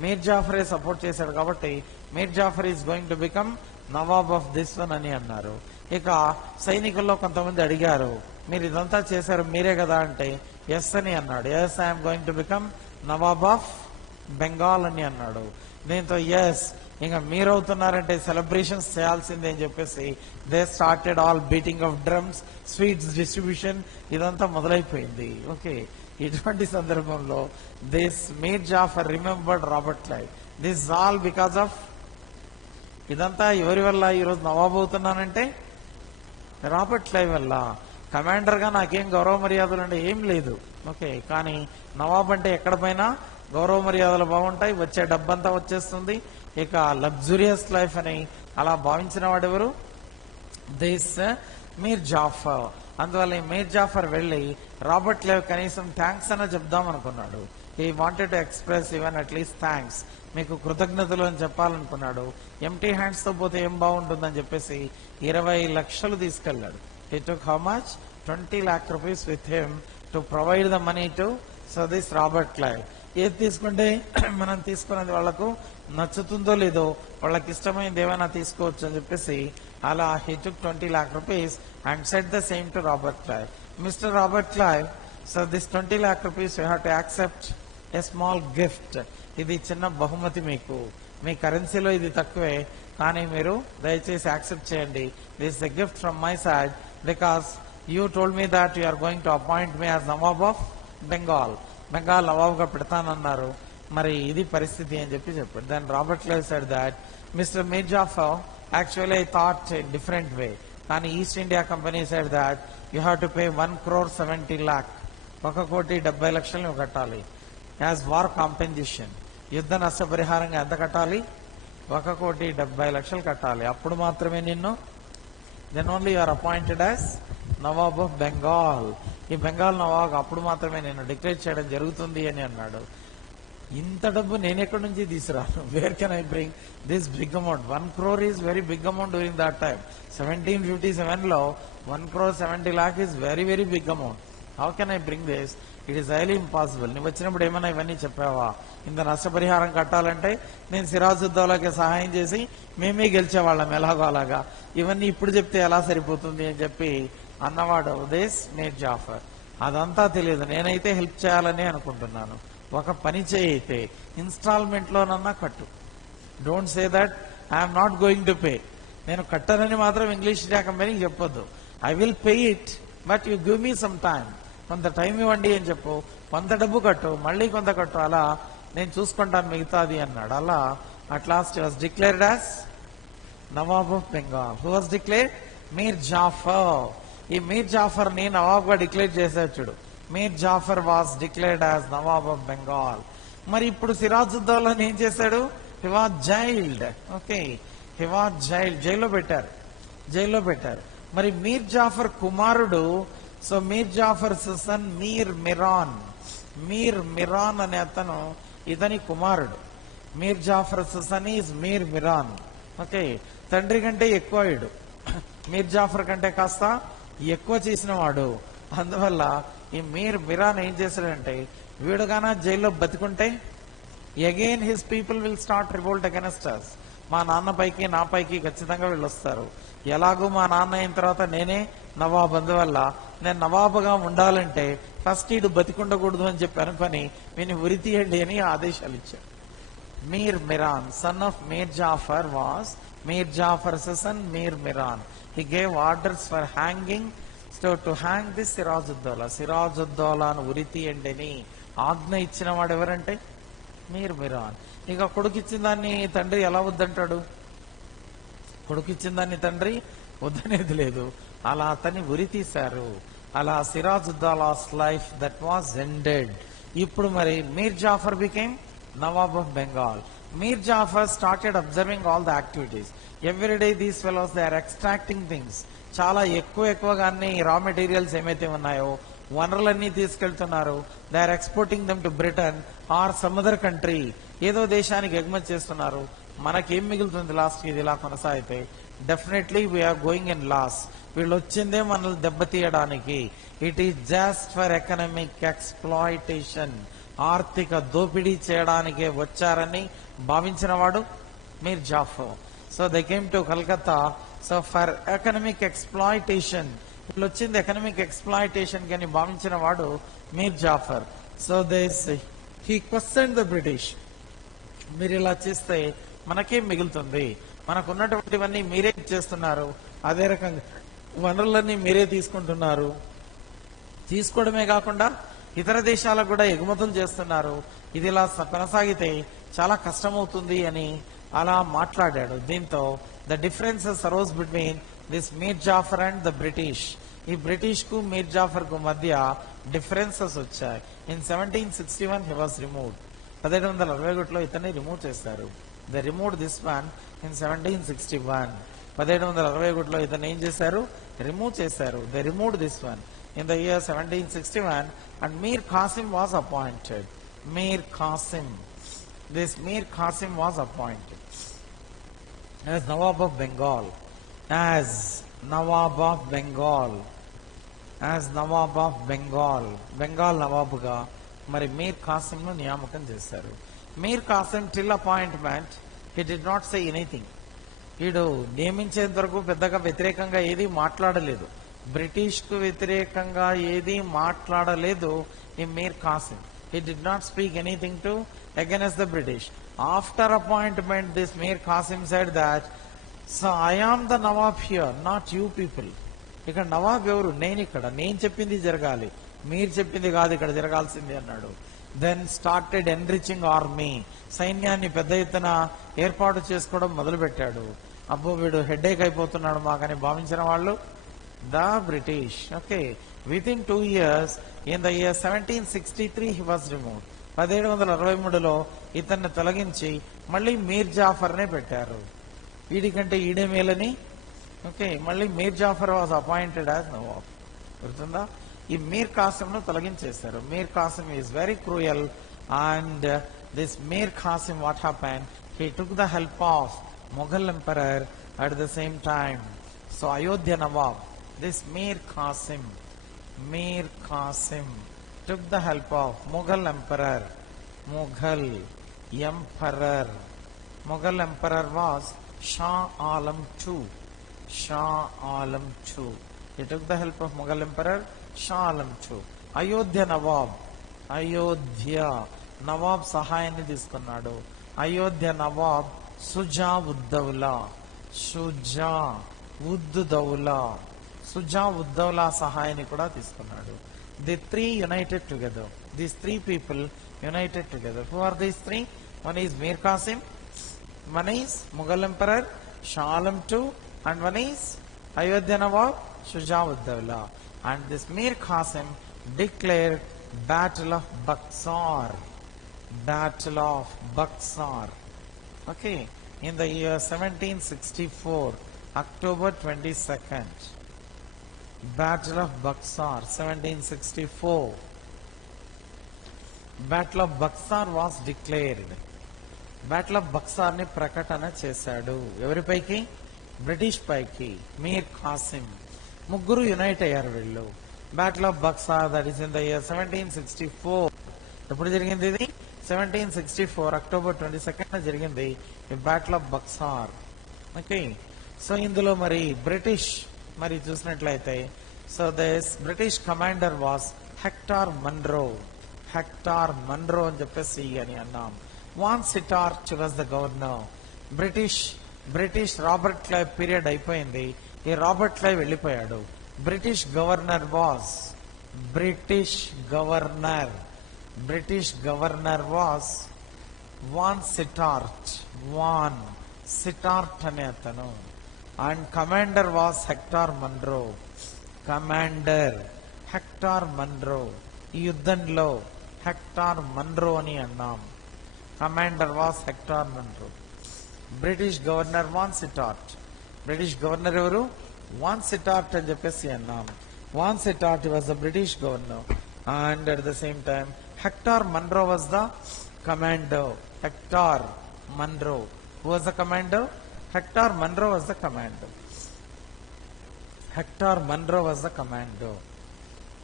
మీర్ జాఫరే సపోర్ట్ చేశాడు. కాబట్టి Mir Jafar is going to become nawab of this one అని అన్నారు. ఇక సైనికుల్లో కొంతమంది అడిగారు, మీరు ఇదంతా చేశారు మీరే కదా అంటే ఎస్ అని అన్నాడు. Yes, I'm going to become nawab of Bengal అని అన్నాడు. దీంతో ఎస్, ఇంకా మీరు అవుతున్నారంటే సెలబ్రేషన్స్ చేయాల్సిందే అని చెప్పేసి they started all beating of drums, sweets distribution ఇదంతా మొదలైపోయింది. ఓకే, ఇటువంటి సందర్భంలో this Mir Jafar remembered Robert Clive. This all because of, ఇదంతా ఎవరి వల్ల ఈరోజు నవాబ్ అవుతున్నానంటే రాబర్ట్ క్లైవ్ వల్ల. కమాండర్ గా నాకేం గౌరవ మర్యాదలు అంటే ఏం లేదు. ఓకే, కానీ నవాబ్ అంటే ఎక్కడ పోయినా గౌరవ మర్యాదలు బాగుంటాయి, వచ్చే డబ్బంతా వచ్చేస్తుంది. ఇక లగ్జూరియస్ లైఫ్ అని అలా భావించిన వాడెవరు? దిస్ మీర్ జాఫర్. అందువల్ల ఈ మీర్ జాఫర్ వెళ్ళి రాబర్ట్ క్లైవ్ కనీసం థ్యాంక్స్ అన్న చెప్దాం అనుకున్నాడు. He wanted to express even at least thanks, మీకు కృతజ్ఞతలు అని చెప్పాలనుకున్నాడు. ఎంటీ హ్యాండ్స్ తో పోతే ఏం బాగుంటుందని చెప్పేసి 20 లక్షలు తీసుకెళ్లాడు. He took how much? 20 lakh rupees with him to provide the money to this Robert Clive. ఏది తీసుకుంటే మనం తీసుకున్నది వాళ్లకు నచ్చుతుందో లేదో, వాళ్ళకి ఇష్టమైనది ఏమైనా తీసుకోవచ్చు అని చెప్పేసి అలా he took 20 lakh rupees and said the same to Robert Clive. Mr. Robert Clive, so this 20 lakh rupees you have to accept a small gift. ఇది చిన్న బహుమతి, మీకు మీ కరెన్సీలో ఇది తక్కువే, కానీ మీరు దయచేసి యాక్సెప్ట్ చేయండి. This is a gift from my side because you told me that you are going to appoint me as nawab of Bengal. Bengal నవాబ్గా పెడతానన్నారు, మరి ఇది పరిస్థితి అని చెప్పాడు. Then Robert Clive said that mister Mir Jafar, actually I thought a different way, కానీ East India Company said that you have to pay 1,70 lakh, 1,70,00,000 నువ్వు కట్టాలి యాజ్ వార్ కాంపెన్సేషన్. యుద్ధ నష్టపరిహారంగా ఎంత కట్టాలి? 1,70,00,000 కట్టాలి. అప్పుడు మాత్రమే నిన్ను, then only you're appointed as nawab of Bengal. ఈ బెంగాల్ నవాబ్ అప్పుడు మాత్రమే నేను డిక్లేర్ చేయడం జరుగుతుంది అని అన్నాడు. ఇంత డబ్బు నేను ఎక్కడి నుంచి తీసుకురాను? Where can I bring this big amount? 1 crore is very big amount during that time. 1757లో 1,70 lakh is very very big amount. How can I bring this? It is highly impossible. నువ్వు వచ్చినప్పుడు ఏమైనా ఇవన్నీ చెప్పావా? ఇంత నష్టపరిహారం కట్టాలంటే నేను సిరాజుద్దౌలాకి సహాయం చేసి మేమే గెలిచేవాళ్ళం ఎలాగో అలాగా, ఇవన్నీ ఇప్పుడు చెప్తే ఎలా సరిపోతుంది అని చెప్పి అన్నవాడు దిస్ మీర్ జాఫర్. అదంతా తెలియదు, నేనైతే హెల్ప్ చేయాలని అనుకుంటున్నాను. ఒక పని చేయైతే ఇన్స్టాల్మెంట్ లోనన్నా కట్టు. Don't say that I'm not going to pay. నేను కట్టనని మాత్రం ఇంగ్లీష్ ఇండియా కంపెనీకి చెప్పొద్దు. I will pay it but you give me some time, కొంత టైం ఇవ్వండి అని చెప్పు. కొంత డబ్బు కట్టు, మళ్ళీ కొంత కట్టు, అలా నేను చూసుకుంటాను మిగతాది అన్నాడు. అలా at last was declared as nawab of Bengal. Who was declared? Mir Jafar. ఈ మీర్ జాఫర్ ని నవాబ్ గా డిక్లేర్ చేశాడు చూడు. Mir Jafar was declared as nawab of Bengal. మరి ఇప్పుడు సిరాజుద్దౌలా ఏం చేశాడు? He was jailed. Okay, he was jailed, జైల్లో పెట్టారు. మరి మీర్ జాఫర్ కుమారుడు, సో మీర్ జాఫర్ సన్ మీర్ మిరాన్ అనే అతను ఇతని కుమారుడు. Mir Jafar son is Mir Miran. Okay, తండ్రి కంటే ఎక్కువ వీడు, మీర్ జాఫర్ కంటే కాస్త ఎక్కువ చేసిన వాడు. అందువల్ల ఈ మీర్ మిరాన్ ఏం చేశాడంటే, వీడుగానా జైల్లో బతికుంటే again his people will start revolt against us. మా నాన్న పైకి నా పైకి ఖచ్చితంగా వీళ్ళు వస్తారు. ఎలాగూ మా నాన్న అయిన తర్వాత నేనే నవాబ్, అందువల్ల నేను నవాబుగా ఉండాలంటే ఫస్ట్ ఈడు బతికుండకూడదు అని చెప్పి అనుకొని వీని ఉరి తీయండి అని ఆదేశాలు ఇచ్చారు. Mir Miran, son of Mir Jafar, was Mir Jafar son Mir Miran. He gave orders for hanging, to hang this Sirajuddaulah. సిరాజుద్దౌలాను ఉరి తీయండి అని ఆజ్ఞ ఇచ్చిన వాడు ఎవరంటే మీర్ మిరాన్. ఇక కొడుకిచ్చిన దాన్ని తండ్రి ఎలా వద్దంటాడు? కొడుకిచ్చిన దాన్ని తండ్రి వద్దనేది లేదు. అలా అతన్ని ఉరి తీశారు. అలా Sirajuddaulah's life that was ended. ఇప్పుడు మరి Mir Jafar became nawab of Bengal. Mir Jafar started observing all the activities. Every day these fellows, they are extracting things. చాలా ఎక్కువగానే రా మెటీరియల్స్ ఏమైతే ఉన్నాయో వనరులన్నీ తీసుకెళ్తున్నారు. They are exporting them to Britain or some other country. ఏదో దేశానికి ఎగుమతి చేస్తున్నారు. మనకేం మిగులుతుంది లాస్ట్ ఇది ఇలా కొనసాగితే? Definitely we are going in loss. వీళ్ళు వచ్చిందే మనల్ని దెబ్బతీయడానికి. It is just for economic exploitation. ఆర్థిక దోపిడీ చేయడానికే వచ్చారని భావించిన వాడు Mir Jafar. So they came to Calcutta so for economic exploitation. వీళ్ళు వచ్చింది ఎకనామిక్ ఎక్స్ప్లాయిటేషన్ అని భావించిన వాడు Mir Jafar. So he question the British. మీరు ఇలా చేస్తే మనకేం మిగులుతుంది? మనకున్నటువంటివన్నీ మీరే చేస్తున్నారు, అదే రకంగా వనరులన్నీ మీరే తీసుకుంటున్నారు. తీసుకోవడమే కాకుండా ఇతర దేశాలకు కూడా ఎగుమతులు చేస్తున్నారు. ఇది ఇలా కొనసాగితే చాలా కష్టమవుతుంది అని అలా మాట్లాడాడు. దీంతో the differences arose between this Mir Jafar and the British. ఈ బ్రిటిష్ కు మీర్ జాఫర్ కు మధ్య డిఫరెన్సెస్ వచ్చాయి. In 1761 he was removed. 1761లో ఇతన్ని రిమూవ్ చేశారు. They removed this one in 1761. 1761లో ఇతను ఏం చేశారు? రిమూవ్ చేశారు. They removed this one in the year 1761 and Mir Qasim was appointed. Mir Qasim. This Mir Qasim was appointed as Nawab of Bengal. As Nawab of Bengal. As Nawab of Bengal. Bengal Nawabga మరి మీర్ ఖాసిం ను నియామకం చేశారు. Mir Qasim till appointment he did not say anything. వీడు నియమించేంత వరకు పెద్దగా వ్యతిరేకంగా ఏది మాట్లాడలేదు. బ్రిటిష్ కు వ్యతిరేకంగా ఏది మాట్లాడలేదు ఈ Mir Qasim. He did not speak anything to against the British. After appointment this Mir Qasim said that so I am the nawab here, not you people. ఇక్కడ నవాబ్ ఎవరు? నేను ఇక్కడ, నేను చెప్పింది జరగాలి, మీరు చెప్పింది కాదు ఇక్కడ జరగాల్సింది అన్నాడు. Then started enriching army. సైన్యాన్ని పెద్ద ఎత్తున ఏర్పాటు చేసుకోవడం మొదలు పెట్టాడు. అబ్బో వీడు హెడ్ఏక్ అయిపోతున్నాడు మాకని భావించిన వాళ్ళు the British. Okay, within 2 years in the year 1763 he was removed. 1763లో ఇతన్ని తొలగించి మళ్ళీ మీర్ జాఫర్ నే పెట్టారు. వీడికంటే ఈడే మేలని. ఓకే, మళ్ళీ Mir Jafar was appointed as nawab. గుర్తుందా? ఈ మీర్ ఖాసిం ను తొలగించేశారు. Mir Qasim is very cruel and this Mir Qasim what happened, he took the help of Mughal emperor at the same time. So Ayodhya Nawab, this Mir Qasim took the help of Mughal emperor. Mughal emperor was Shah Alam II. He took the help of Mughal emperor Shah Alam II. Ayodhya Nawab సహాయాన్ని తీసుకున్నాడు. అయోధ్య నవాబ్ సుజా ఉద్దౌలా సహాయాన్ని కూడా తీసుకున్నాడు. The three united together. These three people united together. Who are these three? One is Mir Qasim, one is Mughal emperor Shah Alam II, and one is Ayodhya nawab Shuja Uddaula. And this Mir Qasim declared Battle of Buxar. Okay, in the year 1764, October 22nd, Battle of Buxar, 1764. Battle of Buxar was declared. Battle of Buxar ని ప్రకటన చేశాడు. ఎవరిపైకి? బ్రిటిష్ పైకి. మీర్ ఖాసిం. ముగ్గురు యునైట్ అయ్యారు వీళ్ళు. Battle of Buxar, that is in the year 1764. ఎప్పుడు జరిగింది ఇది? 1764 అక్టోబర్ 22nd జరిగింది ఈ battle of Buxar. Okay, so ఇందులో మరి బ్రిటిష్ మరి చూసినట్లయితే so this British commander was Hector Munro అని చెప్పేసి అని అన్నాం. Vansittart was the governor. British Robert Clive period అయిపోయింది. ఈ రాబర్ట్ క్లైవ్ వెళ్ళిపోయాడు. British governor was Vansittart అనే అతను. And commander was Hector Munro. ఈ యుద్ధంలో హెక్టార్ మన్రో అని అన్నాం. Commander was Hector Munro. British governor Vansittart. British governor ఎవరు? వాన్ సిటార్ట్ అని చెప్పేసి అన్నాం. Vansittart was the British governor and at the same time Hector Munro was the commander. Hector Munro was the commander. Hector Munro was the commander. Hector Munro was the commander.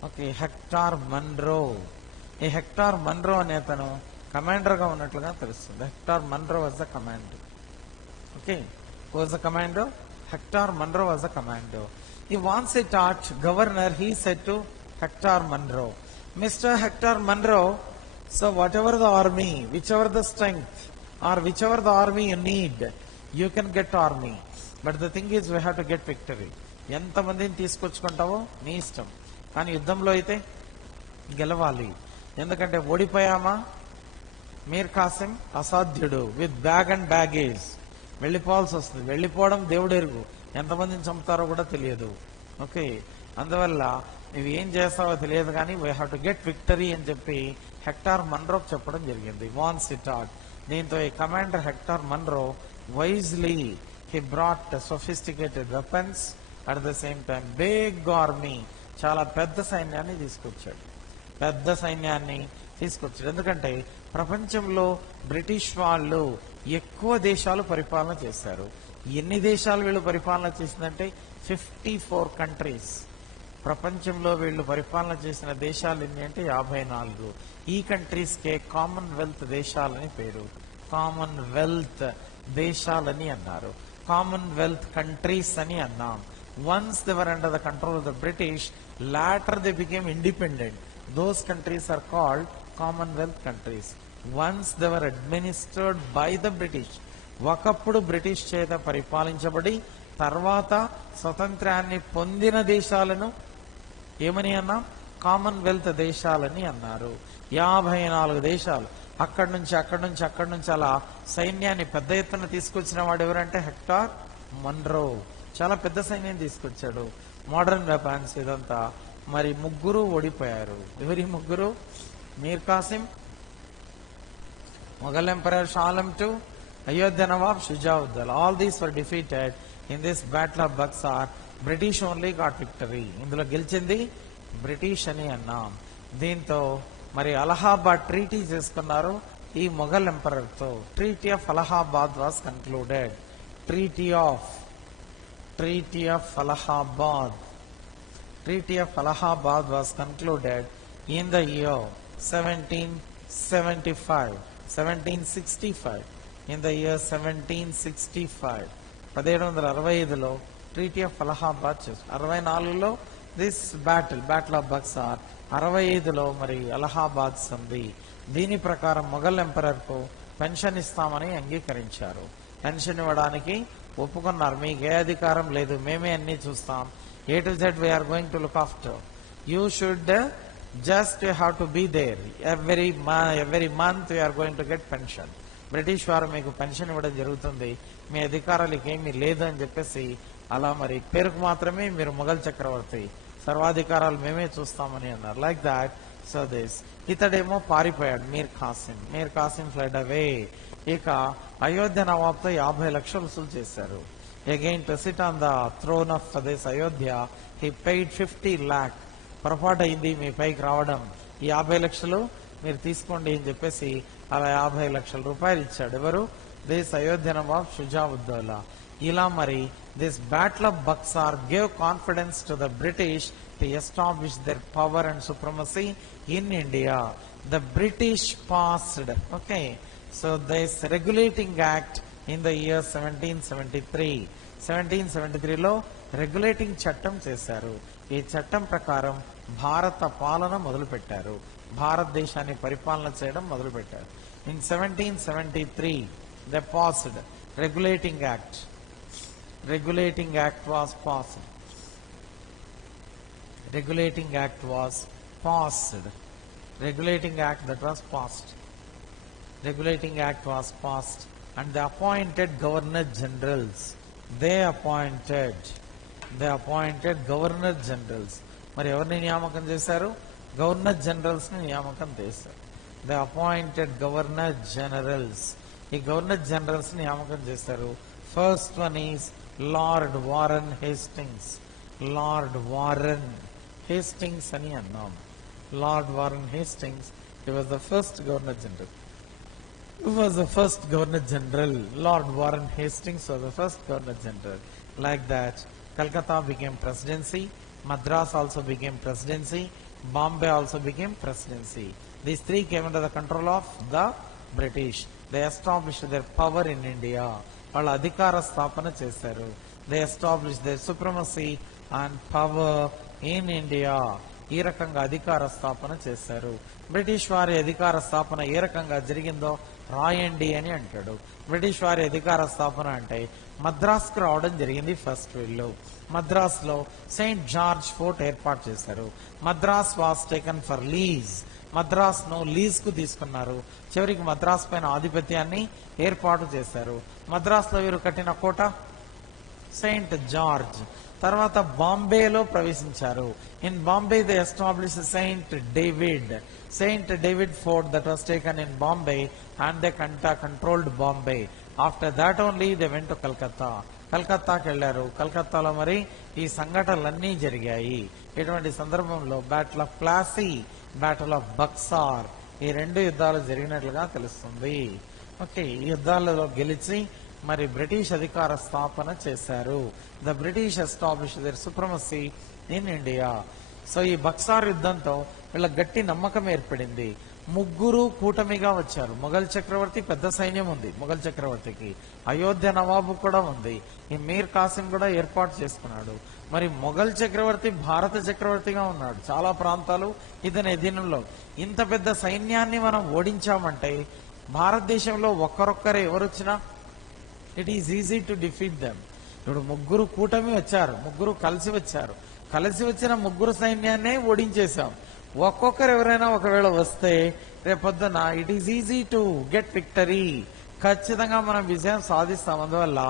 Okay, Hector Munro. ఈ హెక్టార్ మన్రో అనే అతను కమాండర్ గా ఉన్నట్లుగా తెలుస్తుంది. Hector Munro was the commander. Okay, was the commander. Hector Munro was the commander. ఈ Vansittart governor, he said to Hector Munro, Mr. Hector Munro, so whatever the army, whichever the strength or whichever the army you need, you can get army, but the thing is we have to get victory. ఎంతమందిని తీసుకొచ్చుకుంటావో నీ ఇష్టం, కానీ యుద్ధంలో అయితే గెలవాలి. ఎందుకంటే ఓడిపోయామా, మీర్ కాసిం అసాధ్యుడు, విత్ బ్యాగ్ అండ్ బ్యాగేజ్ వెళ్ళిపోవాల్సి వస్తుంది. వెళ్ళిపోవడం దేవుడెరుగు, ఎంతమందిని చంపుతారో కూడా తెలియదు. ఓకే, అందువల్ల నువ్వు ఏం చేస్తావో తెలియదు, కానీ we have to get victory అని చెప్పి హెక్టార్ మన్రోకి చెప్పడం జరిగింది. Vansittart. దీంతో ఈ commander Hector Munro wisely he brought sophisticated weapons, at the same time big army, చాలా పెద్ద సైన్యాన్ని తీసుకొచ్చాడు. పెద్ద సైన్యాన్ని తీసుకొచ్చాడు. ఎందుకంటే ప్రపంచంలో బ్రిటిష్ వాళ్ళు ఎక్కువ దేశాలు పరిపాలన చేశారు. ఎన్ని దేశాలు వీళ్ళు పరిపాలన చేసిందంటే 54 కంట్రీస్. ప్రపంచంలో వీళ్ళు పరిపాలన చేసిన దేశాలు ఎన్ని అంటే 54. ఈ కంట్రీస్ కే కామన్వెల్త్ దేశాలని పేరు. కామన్వెల్త్ దేశాలని అన్నారు. కామన్వెల్త్ కంట్రీస్ అని అన్నాం. Once they were under the control of the British, later they became independent. Those countries are called Commonwealth countries. Once they were administered by the British. ఒకప్పుడు బ్రిటిష్ చేత పరిపాలించబడి తర్వాత స్వతంత్రాన్ని పొందిన దేశాలను ఏమని అన్నాం? కామన్వెల్త్ దేశాలని అన్నారు. 54 దేశాలు. అక్కడి నుంచి అలా సైన్యాన్ని పెద్ద ఎత్తున తీసుకొచ్చిన వాడు ఎవరంటే హెక్టార్ మన్రో. చాలా పెద్ద సైన్యం తీసుకొచ్చాడు, మోడర్న్ వెపన్స్ ఇదంతా. మరి ముగ్గురు ఓడిపోయారు. ఎవరి ముగ్గురు? Mir Qasim, Mughal emperor Shah Alam II, Ayodhya nawab Shujauddaulah. All these were defeated in this battle of Buxar. British only got victory. ఇందులో గెలిచింది బ్రిటిష్ అని అన్నాం. దీంతో మరి అలహాబాద్ ట్రీటీ చేసుకున్నారు ఈ మొఘల్ ఎంపరర్ తో. Treaty of Allahabad was concluded. Treaty of Allahabad. Treaty of Allahabad was concluded in the year 1765. 1765. In the year 1765. 1765లో ట్రీటీ ఆఫ్ అలహాబాద్ చేశారు. 64లో దిస్ బ్యాటిల్ ఆఫ్ బక్సార్. 65లో మరి అలహాబాద్ సంధి. దీని ప్రకారం మొఘల్ ఎంపరర్ కు పెన్షన్ ఇస్తామని అంగీకరించారు. పెన్షన్ ఇవ్వడానికి ఒప్పుకున్నారు. మీకు ఏ అధికారం లేదు, మేమే అన్ని చూస్తాం. A to Z we are going to look after. You should just have to be there. Every month we are going to get pension. British వారు మీకు పెన్షన్ ఇవ్వడం జరుగుతుంది, మీ అధికారాలకు ఏమీ లేదు అని చెప్పేసి అలా మరి పేరుకు మాత్రమే మీరు మొఘల్ చక్రవర్తి, సర్వాధికారాలు మేమే చూస్తామని అన్నారు. Like that. సో ఇతడేమో పారిపోయాడు. Mir Qasim fled away. ఇక అయోధ్య నవాబ్తో 50 లక్షలు వసూలు చేశారు. Again to sit on the throne of this Ayodhya he paid 50 lakh. పొరపాటు అయింది మీ పైకి రావడం, ఈ 50 లక్షలు మీరు తీసుకోండి అని చెప్పేసి అలా 50 లక్షల రూపాయలు ఇచ్చాడు. ఎవరు? దిస్ అయోధ్య నవాబ్ షుజావుద్దౌలా. ఇలా మరి this battle of Buxar gave confidence to the British to establish their power and supremacy in India. The British passed. Okay, so this regulating act in the year 1773. 1773లో రెగ్యులేటింగ్ చట్టం చేశారు. ఈ చట్టం ప్రకారం భారత పాలన మొదలుపెట్టారు, భారతదేశాన్ని పరిపాలన చేయడం మొదలుపెట్టారు. In 1773 they passed regulating act. Regulating act was passed. Regulating act was passed. Regulating act that was passed. Regulating act was passed and they appointed governor generals. They appointed governor generals. మరి ఎవరిని నియామకం చేశారు? గవర్నర్ జనరల్స్ ని నియామకం చేశారు. They appointed governor generals. ఈ గవర్నర్ జనరల్స్ నియామకం చేశారు. First one is lord Warren Hastings. Lord Warren Hastings అని అన్నాం. Lord Warren Hastings, he was the first governor general. Who was the first governor general? Lord Warren Hastings was the first governor general. Like that, Calcutta became presidency, Madras also became presidency, Bombay also became presidency. These three came under the control of the British. They established their power in India. వాళ్ళ అధికార స్థాపన చేశారు. They established their supremacy and power in India. ఈ రకంగా అధికార స్థాపన చేశారు. బ్రిటిష్ వారి అధికార స్థాపన ఏ రకంగా జరిగిందో రాయండి అని అంటాడు. బ్రిటిష్ వారి అధికార స్థాపన అంటే మద్రాస్కు రావడం జరిగింది. ఫస్ట్ వీళ్ళు మద్రాస్ లో సెయింట్ జార్జ్ ఫోర్ట్ ఏర్పాటు చేశారు. Madras was taken for lease. Madras ను లీజ్ కు తీసుకున్నారు. చివరికి మద్రాస్ పైన ఆధిపత్యాన్ని ఏర్పాటు చేశారు. మద్రాస్ లో వీరు కట్టిన కోట సెయింట్ జార్జ్. తర్వాత బాంబేలో ప్రవేశించారు. In Bombay they establish Saint David fort that was taken in Bombay and they controlled Bombay. After that only they went to Calcutta. కల్కత్తాకి వెళ్లారు. కల్కత్తాలో మరి ఈ సంఘటనలన్నీ జరిగాయి. ఇటువంటి సందర్భంలో battle of Plassey, battle of Buxar, ఈ రెండు యుద్ధాలు జరిగినట్లుగా తెలుస్తుంది. ఓకే, ఈ యుద్ధాలలో గెలిచి మరి బ్రిటిష్ అధికార స్థాపన చేశారు. The British establish their supremacy in India. So ఈ బక్సార్ యుద్ధంతో వీళ్ళ గట్టి నమ్మకం ఏర్పడింది. ముగ్గురు కూటమిగా వచ్చారు. మొఘల్ చక్రవర్తి పెద్ద సైన్యం ఉంది మొఘల్ చక్రవర్తికి. అయోధ్య నవాబు కూడా ఉంది. ఈ మీర్ కాసిం కూడా ఏర్పాటు చేసుకున్నాడు. మరి మొఘల్ చక్రవర్తి భారత చక్రవర్తిగా ఉన్నాడు. చాలా ప్రాంతాలు ఇతని అధీనంలో. ఇంత పెద్ద సైన్యాన్ని మనం ఓడించామంటే భారతదేశంలో ఒక్కరొక్కరే ఎవరు వచ్చినా it is easy to defeat them. ఇప్పుడు ముగ్గురు కూటమి వచ్చారు, ముగ్గురు కలిసి వచ్చారు. కలిసి వచ్చిన ముగ్గురు సైన్యాన్నే ఓడించేశాం. ఒక్కొక్కరు ఎవరైనా ఒకవేళ వస్తే రేపొద్దున it is easy to get victory. ఖచ్చితంగా మనం విజయం సాధిస్తాం. అందువల్ల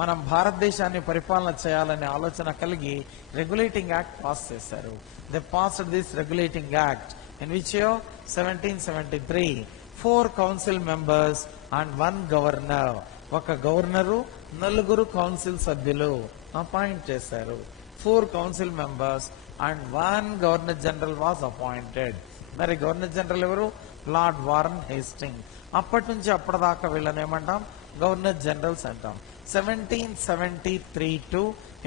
మనం భారతదేశాన్ని పరిపాలన చేయాలనే ఆలోచన కలిగి రెగ్యులేటింగ్ యాక్ట్ పాస్ చేశారు. They passed this regulating act in which year 1773. 4 council members and 1 governor. ఒక గవర్నరు, 4 కౌన్సిల్ సభ్యులు అపాయింట్ చేశారు. 4 council members and 1 governor general was appointed. మరి గవర్నర్ జనరల్ ఎవరు? Lord Warren Hasting. అప్పటి నుంచి అప్పటిదాకా వీళ్ళని ఏమంటాం? గవర్నర్ జనరల్స్ అంటాం. 1773 to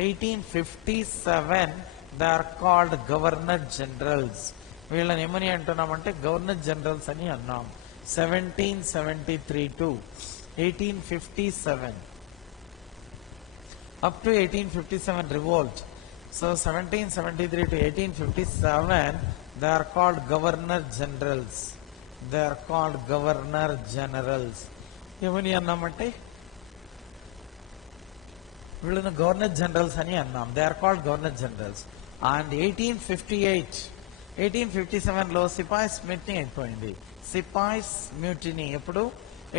1857 they are called governor generals. వీళ్ళని ఏమని అంటున్నామంటే గవర్నర్ జనరల్స్ అని అన్నాం. 1773 to 1857 up to 1857 revolt. So 1773 to 1857 they are called governor generals. They are called governor generals. ఏమని అన్నామంటే వీళ్ళని గవర్నర్ జనరల్స్ అని అన్నాం. They are called governor generals. And 1857 లో సిపాయిస్ మ్యూటినీ అయిపోయింది. సిపాయిస్ మ్యూటినీ ఎప్పుడు?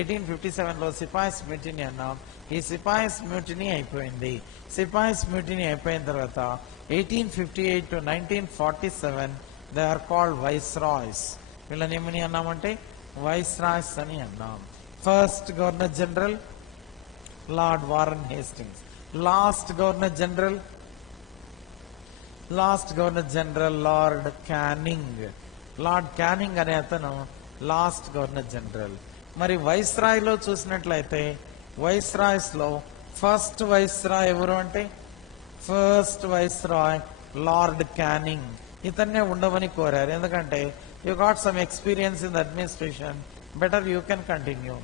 1857 లో సిపాయిస్ మ్యూటినీ అన్నాం. ఈ సిపాయిస్ మ్యూటినీ అయిపోయింది. సిపాయిస్ మ్యూటినీ అయిపోయిన తర్వాత 1858 to 1947 they are called viceroys. వీళ్ళని ఏమని అన్నామంటే వైస్రాయ్స్ అని అన్నాం. First governor general lord Warren Hastings. Last governor general lord Canning. Lord Canning అనే అతను లాస్ట్ గవర్నర్ జనరల్. మరి వైస్రాయ్ లో చూసినట్లయితే వైస్రాయ్స్ లో ఫస్ట్ వైస్రాయ్ ఎవరు అంటే ఫస్ట్ వైస్రాయ్ లార్డ్ క్యానింగ్. ఇతన్నే ఉండమని కోరారు. ఎందుకంటే you got some experience in the administration, better you can continue,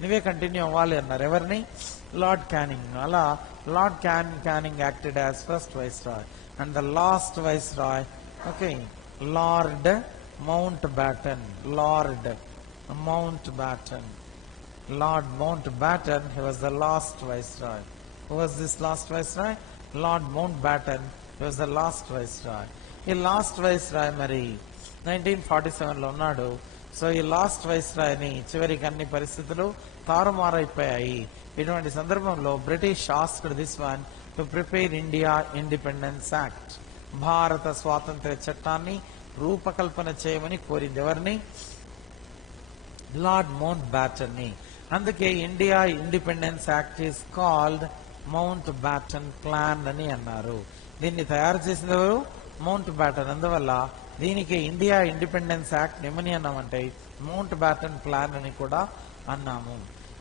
నువ్వే కంటిన్యూ అవ్వాలి అన్నారు. ఎవరిని? Lord Canning. అలా Lord Canning acted as first viceroy. And the last viceroy okay Lord Mountbatten. Lord Mountbatten, he was the last viceroy. Who was this last viceroy? Lord Mountbatten, he was the last viceroy. ఈ లాస్ట్ వైస్రాయ్ మరి 1947 లో ఉన్నాడు. సో ఈ లాస్ట్ వైస్రాయ్ ని చివరికి అన్ని పరిస్థితులు తారుమారైపోయాయి. ఇటువంటి సందర్భంలో British asked this one to prepare India independence act. భారత స్వాతంత్ర్య చట్టాన్ని రూపకల్పన చేయమని కోరింది. ఎవరిని? లార్డ్ మౌంట్ బ్యాటన్ ని. అందుకే India independence act is called mount baton plan అని అన్నారు. దీన్ని తయారు చేసింది ఎవరు? Mount baton. అందువల్ల దీనికి ఇండియా ఇండిపెండెన్స్ యాక్ట్ ఏమని అన్నామంటే మౌంట్ బ్యాటన్ ప్లాన్ అని కూడా అన్నాము.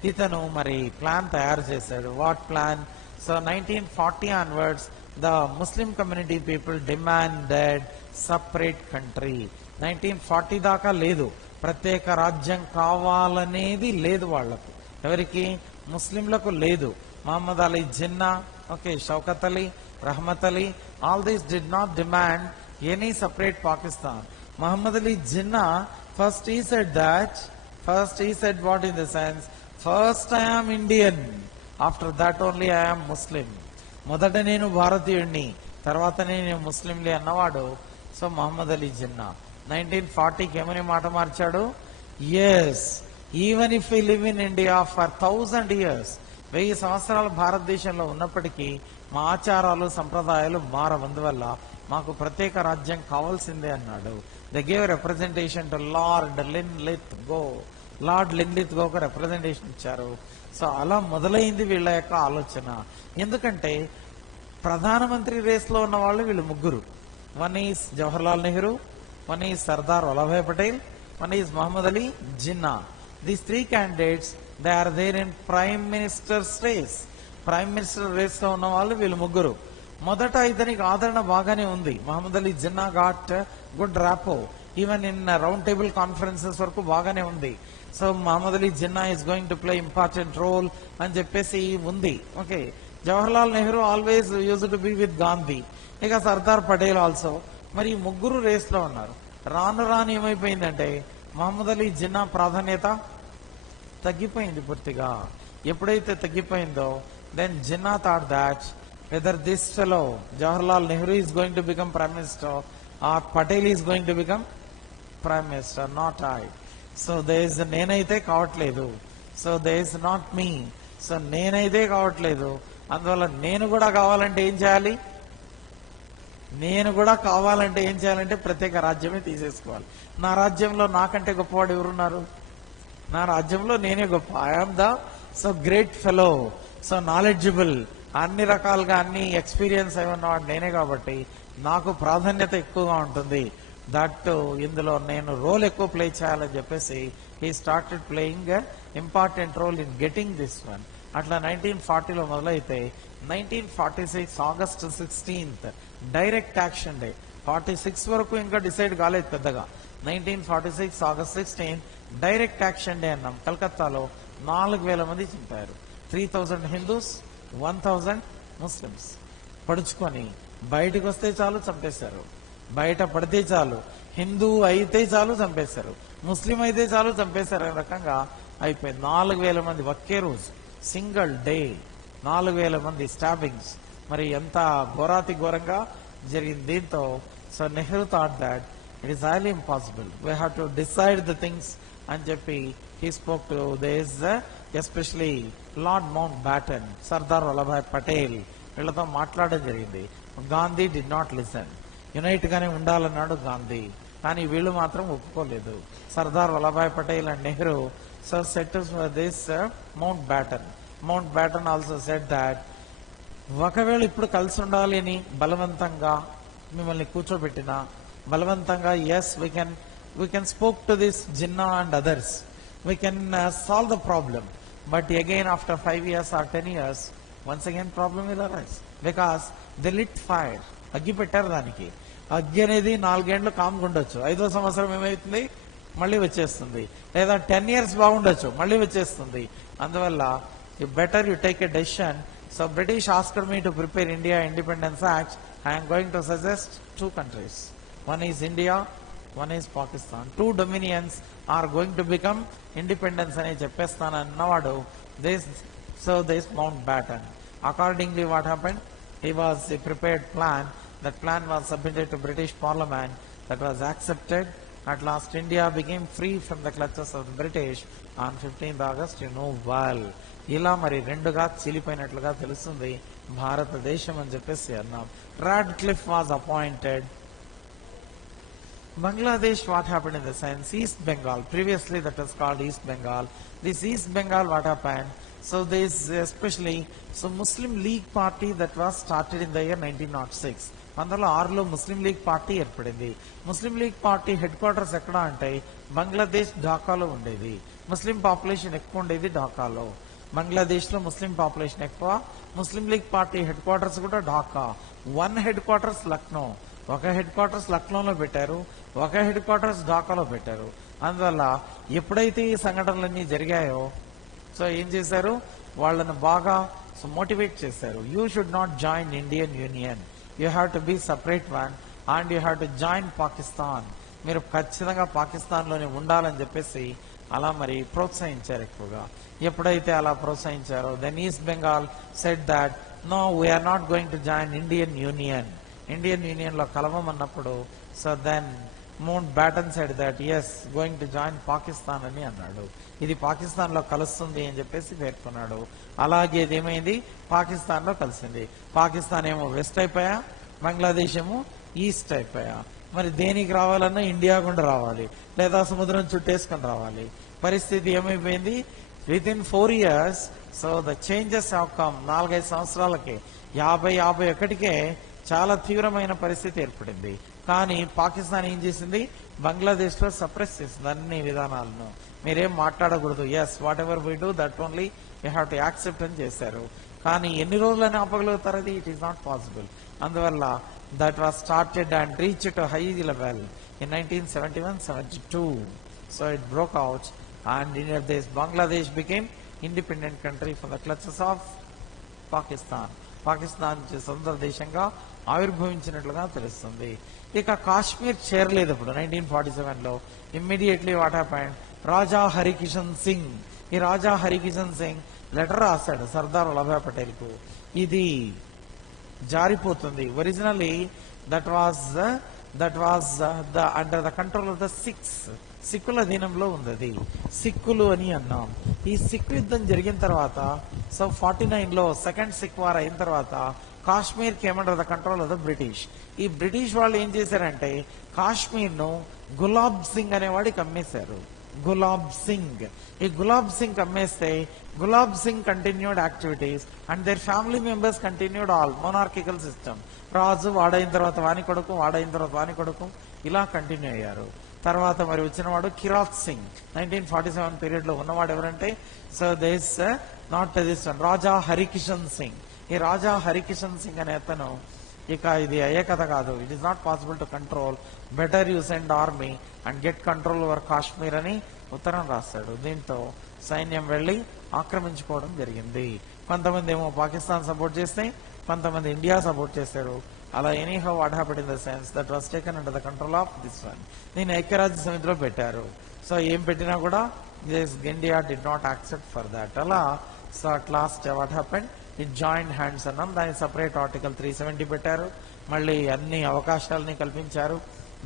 ఇతను మరి ప్లాన్ తయారు చేశాడు. What plan? So 1940 onwards the Muslim community people demanded separate country. 1940 దాకా లేదు, ప్రత్యేక రాజ్యం కావాలనేది లేదు వాళ్లకు. ఎవరికి? ముస్లింలకు లేదు. Mohammad Ali Jinnah, okay, Shaukat Ali, Rahmat Ali, all these did not demand any separate Pakistan. Muhammad Ali Jinnah, first he said what in the sense, first I am Indian, after that only I am Muslim. మొదట నేను భారతీయుడిని, తర్వాత నేను ముస్లింలే అన్నవాడు. సో మహమ్మద్ అలీ జిన్నా 1940కి ఏమని మాట మార్చాడు? Yes, even if we live in India for 1000 years, 1000 సంవత్సరాలు భారతదేశంలో ఉన్నప్పటికీ మా ఆచారాలు సంప్రదాయాలు మారవందువల్ల మాకు ప్రత్యేక రాజ్యం కావాల్సిందే అన్నాడు. They gave representation to Lord Linlithgow. Lord లిన్లిత్గోకు రిప్రజెంటేషన్ ఇచ్చారు. సో అలా మొదలైంది వీళ్ళ యొక్క ఆలోచన. ఎందుకంటే ప్రధానమంత్రి రేస్లో ఉన్న వాళ్ళు వీళ్ళు ముగ్గురు. One is Jawaharlal Nehru, one is Sardar Vallabhbhai Patel, one is Mohammad Ali Jinnah. These 3 candidates, they are there in prime minister race. Prime minister race లో ఉన్న వాళ్ళు వీళ్ళు ముగ్గురు. మొదట ఇతనికి ఆదరణ బాగానే ఉంది. Mohammad Ali Jinnah got good rapport, even in round table conferences వరకు బాగానే ఉంది. So Mohammad Ali Jinnah is going to play important role అని చెప్పేసి ఉంది. Okay, Jawaharlal Nehru always use to be with Gandhi, ఇక సర్దార్ పటేల్ ఆల్సో. మరి ఈ ముగ్గురు రేస్ లో ఉన్నారు. రాను రాను ఏమైపోయిందంటే మహమ్మద్ అలీ జిన్నా ప్రాధాన్యత తగ్గిపోయింది పూర్తిగా. ఎప్పుడైతే తగ్గిపోయిందో then Jinnah thought that whether this fellow Jawaharlal Nehru is going to become prime minister or Patel is going to become prime minister, not I. So there is నేనైతే కావట్లేదు, so there is not me, so నేనైతే కావట్లేదు. అందువల్ల నేను కూడా కావాలంటే ఏం చేయాలి? ప్రత్యేక రాజ్యమే తీసేసుకోవాలి. నా రాజ్యంలో నాకంటే గొప్పవాడు ఎవరున్నారు? నా రాజ్యంలో నేనే గొప్ప. I'm the so great fellow, so knowledgeable, అన్ని రకాలుగా అన్ని ఎక్స్పీరియన్స్ అయి ఉన్నవాడు నేనే కాబట్టి నాకు ప్రాధాన్యత ఎక్కువగా ఉంటుంది. దట్ ఇందులో నేను రోల్ ఎక్కువ ప్లే చేయాలని చెప్పేసి he started playing important role in getting this one. అట్లా 1940లో మొదలైతే 1946 August 16th direct action day. 46 వరకు ఇంకా డిసైడ్ కాలేదు పెద్దగా. 1946 ఆగస్ట్ 16 డైరెక్ట్ యాక్షన్ డే అన్నాం. కలకత్తాలో 4000 మంది చంపారు. 3000 హిందూస్, 1000 ముస్లిమ్స్. పడుచుకొని బయటకు వస్తే చాలు చంపేశారు, బయట పడితే చాలు, హిందూ అయితే చాలు చంపేశారు, ముస్లిం అయితే చాలు చంపేశారు. అనే రకంగా అయిపోయింది. 4000 మంది ఒకే రోజు, సింగిల్ డే 4000 మంది స్టాబింగ్స్. మరి ఎంత ఘోరాతి ఘోరంగా జరిగింది. దీంతో so Nehru thought that it is highly impossible, we have to decide the things అని చెప్పి he spoke to this especially Lord Mountbatten, Sardar Vallabhbhai Patel, వీళ్ళతో మాట్లాడడం జరిగింది. Gandhi did not listen. Unite గానే ఉండాలన్నాడు గాంధీ, కానీ వీళ్ళు మాత్రం ఒప్పుకోలేదు. Sardar Vallabhbhai Patel and Nehru so set this mount baton also set that ఒకవేళ ఇప్పుడు కలిసి ఉండాలి అని బలవంతంగా మిమ్మల్ని కూర్చోబెట్టిన, బలవంతంగా yes we can spoke to this Jinnah and others, we can solve the problem, but again after 5 years or 10 years once again problem will arise because they lit fire. అగ్గి పెట్టారు. దానికి అగ్గి అనేది 4 ఏళ్ళు కామ్గా ఉండొచ్చు, 5వ సంవత్సరం ఏమవుతుంది మళ్ళీ వచ్చేస్తుంది, లేదా 10 years బాగుండొచ్చు మళ్ళీ వచ్చేస్తుంది. అందువల్ల better you take a decision. So British asked me to prepare India independence act. I'm going to suggest 2 countries, one is India, one is Pakistan. 2 dominions are going to become independence అని చెప్పేస్తానన్నవాడు this Mountbatten. Accordingly what happened? He was a prepared plan. That plan was submitted to British Parliament. That was accepted. At last India became free from the clutches of the British on 15th August. You know well. ఇలా మరి రెండుగా చీలిపోయినట్లుగా తెలుస్తుంది భారతదేశం అని చెప్పేసి అన్నాం. Radcliffe was appointed. Bangladesh, what happened in the sense, East Bengal, previously that was called East Bengal. This East Bengal, what happened? So this especially, so Muslim League Party that was started in the year 1906. 1906లో ముస్లిం లీగ్ పార్టీ ఏర్పడింది. Muslim League party headquarters ఎక్కడ అంటే బంగ్లాదేశ్ ఢాకాలో ఉండేది. ముస్లిం పాపులేషన్ ఎక్కువ ఉండేది ఢాకాలో. బంగ్లాదేశ్ లో ముస్లిం పాపులేషన్ ఎక్కువ. ముస్లిం లీగ్ పార్టీ హెడ్ క్వార్టర్స్ కూడా Dhaka. One head quarters Lucknow. ఒక హెడ్ క్వార్టర్స్ లక్నోలో పెట్టారు, ఒక హెడ్ క్వార్టర్స్ ఢాకాలో పెట్టారు. అందువల్ల ఎప్పుడైతే ఈ సంఘటనలన్నీ జరిగాయో సో ఏం చేశారు, వాళ్ళని బాగా మోటివేట్ చేశారు. You should not join Indian union, you have to be separate one and you have to join Pakistan. మీరు ఖచ్చితంగా పాకిస్తాన్లోనే ఉండాలని చెప్పేసి అలా మరి ప్రోత్సహించారు ఎక్కువగా. ఎప్పుడైతే అలా ప్రోత్సహించారో then East Bengal said that no we are not going to join Indian union. Indian union లో కలవమన్నప్పుడు so then Mountbatten said that is going to join Pakistan అని అన్నాడు. ఇది పాకిస్తాన్ లో కలుస్తుంది అని చెప్పేసి పేర్కొన్నాడు. అలాగే ఇదేమైంది, పాకిస్తాన్ లో కలిసింది. పాకిస్తాన్ ఏమో వెస్ట్ అయిపోయా, బంగ్లాదేశ్ ఏమో ఈస్ట్ అయిపోయా. మరి దేనికి రావాలన్నా ఇండియా గుండా రావాలి, లేదా సముద్రం చుట్టేసుకొని రావాలి. పరిస్థితి ఏమైపోయింది, with in 4 years so the changes have come. 4-5 సంవత్సరాలకే 50-51కే చాలా తీవ్రమైన పరిస్థితి ఏర్పడింది. కానీ పాకిస్తాన్ ఏం చేసింది, బంగ్లాదేశ్ లో సప్రెస్ చేసింది అన్ని విధానాలను. మీరేం మాట్లాడకూడదు, yes whatever we do that only you have to accept అని చేశారు. కానీ ఎన్ని రోజులని ఆపగలుగుతారు, అది ఇట్ ఈస్ నాట్ పాసిబుల్. అందువల్ల that was started and reach to high level in 1971-72. So it broke out and in this Bangladesh became independent country from the clutches of Pakistan. Pakistan స్వతంత్ర దేశంగా ఆవిర్భవించినట్లుగా తెలుస్తుంది. ఇక కాశ్మీర్ చేరలేదు ఇప్పుడు 1947లో. Immediately what happened, Raja Harikishan Singh, ఈ రాజా హరికిషన్ సింగ్ లెటర్ రాశాడు సర్దార్ వల్లభాయ్ పటేల్ కు. ఇది జారిపోతుంది. Originally that was the under the control of the సిక్కుల అధీనంలో ఉంది. సిక్కులు అని అన్నాం. ఈ సిక్కు యుద్ధం జరిగిన తర్వాత సో 49లో సెకండ్ సిక్ వార్ అయిన తర్వాత Kashmir came under the control of the British. ఈ బ్రిటిష్ వాళ్ళు ఏం చేశారంటే కాశ్మీర్ ను గులాబ్ సింగ్ అనేవాడికి అమ్మేశారు. గులాబ్ సింగ్, ఈ గులాబ్ సింగ్ అమ్మేస్తే Gulab Singh continued activities and their family members continued all monarchical system. రాజు వాడైన తర్వాత వాని కొడుకు, వాడైన తర్వాత వాని కొడుకు, ఇలా కంటిన్యూ అయ్యారు. తర్వాత మరి వచ్చినవాడు కిరాత్ సింగ్. 1947 పీరియడ్ లో ఉన్నవాడు ఎవరంటే so this not this one, Raja Harikishan Singh. ఈ రాజా హరికిషన్ సింగ్ అనే అతను ఇక ఇది అయ్యే కథ కాదు, it is not possible to control, better you send army and get control over Kashmir అని ఉత్తరం రాశాడు. దీంతో సైన్యం వెళ్లి ఆక్రమించుకోవడం జరిగింది. కొంతమంది ఏమో పాకిస్తాన్ సపోర్ట్ చేస్తే, కొంతమంది ఇండియా సపోర్ట్ చేశారు. అలా anyhow what happened in the sense that was taken under the control of this one. దీన్ని ఐక్యరాజ్య సమితిలో పెట్టారు. సో ఏం పెట్టినా కూడా this India did not accept for that. అలా so at last what happened, it joint hands అన్నాం. దానికి సపరేట్ ఆర్టికల్ 370 పెట్టారు. మళ్ళీ అన్ని అవకాశాలని కల్పించారు.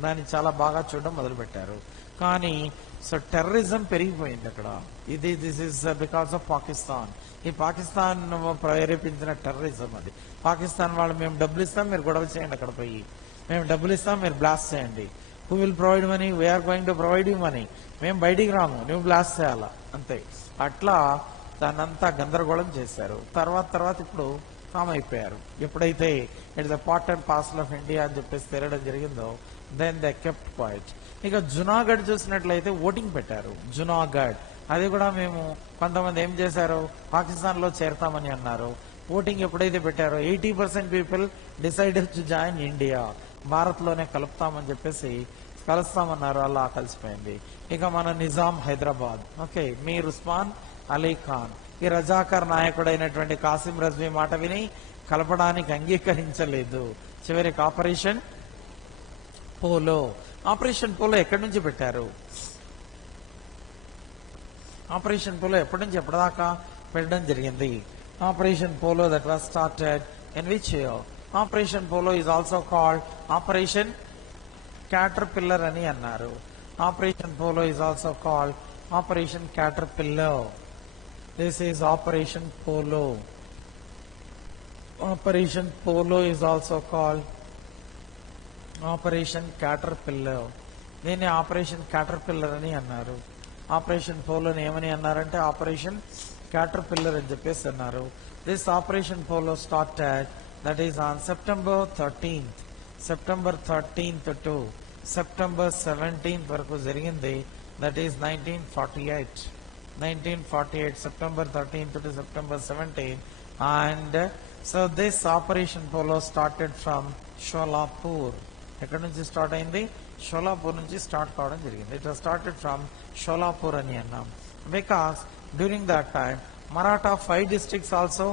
దాన్ని చాలా బాగా చూడడం మొదలు పెట్టారు. కానీ సో టెర్రరిజం పెరిగిపోయింది అక్కడ. This is because of Pakistan. ఈ పాకిస్తాన్ ప్రేరేపించిన టెర్రరిజం అది. పాకిస్తాన్ వాళ్ళు మేము డబ్బులు ఇస్తాం, మీరు గొడవ చేయండి, అక్కడ పోయి మేము డబ్బులు ఇస్తాం, మీరు బ్లాస్ట్ చేయండి. Who will provide money, we're going to provide you money, మేము బయటికి రాము, నువ్వు బ్లాస్ట్ చేయాలా అంతే. అట్లా దాన్నంతా గందరగోళం చేశారు. తర్వాత ఇప్పుడు కామ్ అయిపోయారు. ఎప్పుడైతే it the part and parcel of India అని చెప్పేసి తెలియడం జరిగిందో దెన్ దే కెప్ట్ క్వైట్. ఇక జునాగఢ్ చూసినట్లయితే ఓటింగ్ పెట్టారు. జునాగఢ్ అది కూడా మేము కొంతమంది ఏం చేశారు, పాకిస్తాన్ లో చేరతామని అన్నారు. ఓటింగ్ ఎప్పుడైతే పెట్టారో 80% people decided to join India, Bharat లోనే కలుపుతామని చెప్పేసి కలుస్తామన్నారు. అలా కలిసిపోయింది. ఇక మన నిజాం హైదరాబాద్, ఓకే, మీర్ ఉస్మాన్ అలీ ఖాన్, ఈ రజాకర్ నాయకుడైనటువంటి కాసిం రజ్వీ మాట విని కలపడానికి అంగీకరించలేదు. చివరికి ఆపరేషన్ పోలో, ఆపరేషన్ పోలో ఎక్కడి నుంచి పెట్టారు, ఆపరేషన్ పోలో ఎప్పటి నుంచి ఎప్పటిదాకా పెట్టడం జరిగింది. Operation polo that was started in which year? Operation polo is also called operation caterpillar అని అన్నారు. Operation polo is also called operation caterpillar. This is operation polo. Operation polo is also called operation caterpillar. దీన్ని ఆపరేషన్ క్యాటర్పిల్లర్ అని అన్నారు. ఆపరేషన్ పోలోని ఏమని అన్నారంటే ఆపరేషన్ caterpillar అని చెప్పేసి అన్నారు. This operation polo started, that is on September 13th, September 13th to September 17th వరకు జరిగింది. That is 1948, 1948 September 13th to September 17th. And so this operation polo started from Sholapur. ఎక్కడి నుంచి స్టార్ట్ అయింది? షోలాపూర్ నుంచి స్టార్ట్ కావడం జరిగింది. It was started from Sholapur అని అన్నాం. Because during that time Maratha 5 districts also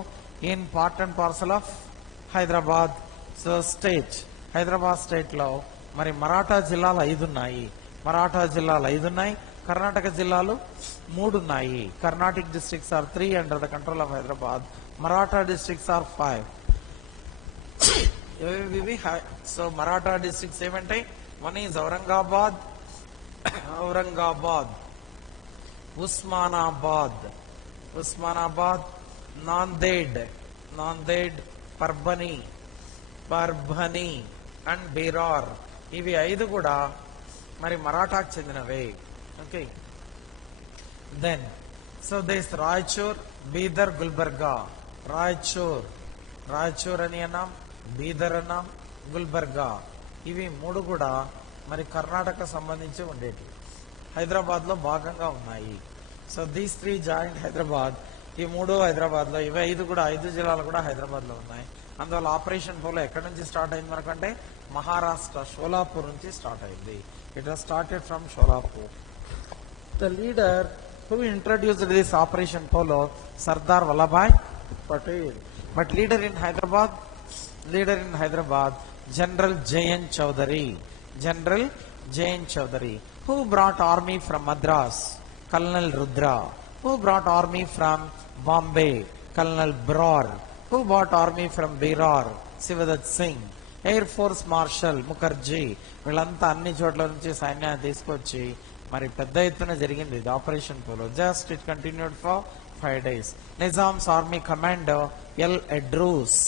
in part and parcel of Hyderabad state. Hyderabad state లో మరి మరాఠా జిల్లాలు 5 ఉన్నాయి. మరాఠా జిల్లాలు 5 ఉన్నాయి. కర్ణాటక జిల్లాలు 3 ఉన్నాయి. Karnatic districts are 3 under the control of Hyderabad. Maratha districts are 5. So Maratha districts ఏమంటాయి? One is Aurangabad, Aurangabad, Osmanabad, Osmanabad, Nanded, Nanded, Parbhani, Parbhani and Berar. ఇవి 5 కూడా మరి మరాఠాకు చెందినవే. Okay. Then so this Raichur, Bidar, Gulbarga. Raichur, Raichur అని అన్నాం, బీదర్ అన్నాం, గుల్బర్గా. ఇవి 3 కూడా మరి కర్ణాటక సంబంధించి ఉండేవి, హైదరాబాద్ లో భాగంగా ఉన్నాయి. So these 3 joint Hyderabad. ఈ 3 హైదరాబాద్ లో, ఇవి 5 కూడా, 5 జిల్లాలు కూడా హైదరాబాద్ లో ఉన్నాయి. అందువల్ల ఆపరేషన్ పోలో ఎక్కడి నుంచి స్టార్ట్ అయింది మనకంటే మహారాష్ట్ర షోలాపూర్ నుంచి స్టార్ట్ అయింది. It was started from Sholapur. The leader who introduced this operation polo, Sardar Vallabhbhai Patel. But leader in Hyderabad, General J.N. Chowdhury, General J.N. Chowdhury. Who brought army from Madras? Colonel Rudra. Who brought army from Bombay? Colonel Brar. Who brought army from Berar? Sivadat Singh. Air Force Marshal Mukherjee. వీళ్ళంతా అన్ని చోట్ల నుంచి సైన్యాన్ని తీసుకొచ్చి మరి పెద్ద ఎత్తున జరిగింది ఇది operation polo. Just it continued for 5 days. Nizam's army commando El Edroos.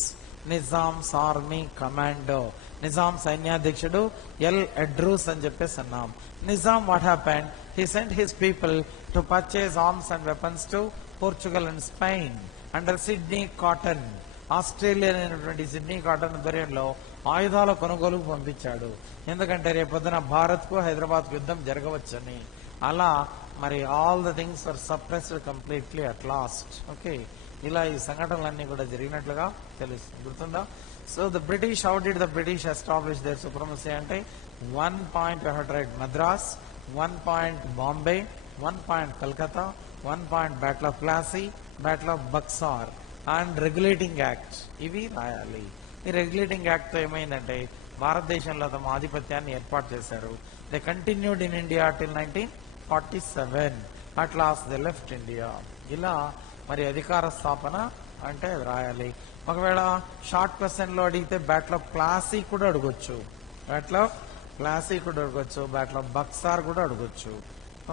Nizam's army commando, Nizam సైన్యాధ్యక్షుడు ఎల్ ఎడ్రూస్ అని చెప్పేసి అన్నాం. Nizam what happened? He sent his people to purchase arms and weapons to Portugal and Spain under Sidney Cotton. Australia అయినటువంటి సిడ్నీ కాటన్ ఆధ్వర్యంలో ఆయుధాల కొనుగోలుకు పంపించాడు. ఎందుకంటే రేపొద్దున భారత్ కు హైదరాబాద్ కు యుద్ధం జరగవచ్చని. అలా మరి all the things are suppressed completely at last. Okay, ఇలా ఈ సంఘటనలన్నీ కూడా జరిగినట్లుగా తెలుస్తుంది. గుర్తుందా? So the British, how did the British establish their supremacy అంటే 1 point we have tried Madras, 1 point Bombay, 1 point Calcutta, 1 point Battle of Plassey, Battle of Buxar and regulating act. ఇవి రాయాలి. ఈ రెగ్యులేటింగ్ యాక్ట్ తో ఏమైందంటే భారతదేశంలో తమ ఆధిపత్యాన్ని ఏర్పాటు చేశారు. They continued in India till 1947. At last they left India. ఇలా మరి అధికార స్థాపన అంటే రాయాలి. ఒకవేళ షార్ట్ క్వశ్చన్ లో అడిగితే బ్యాటిల్ ఆఫ్ ప్లాసీ కూడా అడగొచ్చు, బ్యాటిల్ ఆఫ్ ప్లాసీ కూడా అడగొచ్చు, బ్యాటిల్ ఆఫ్ బక్సార్ కూడా అడగొచ్చు.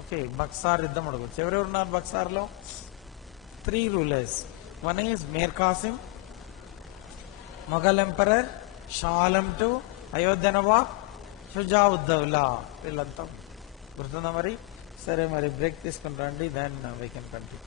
ఓకే, బక్సార్ యుద్ధం అడగొచ్చు. ఎవరెవరు ఉన్నారు బక్సార్ లో? 3 rulers. One is Mir Qasim, Mughal Emperor, Shah Alam II, Ayodhya Nawab, Shujauddaulah. వీళ్ళంతా గుర్తుందా మరి? సరే, మరి బ్రేక్ తీసుకుని రండి, then we can continue.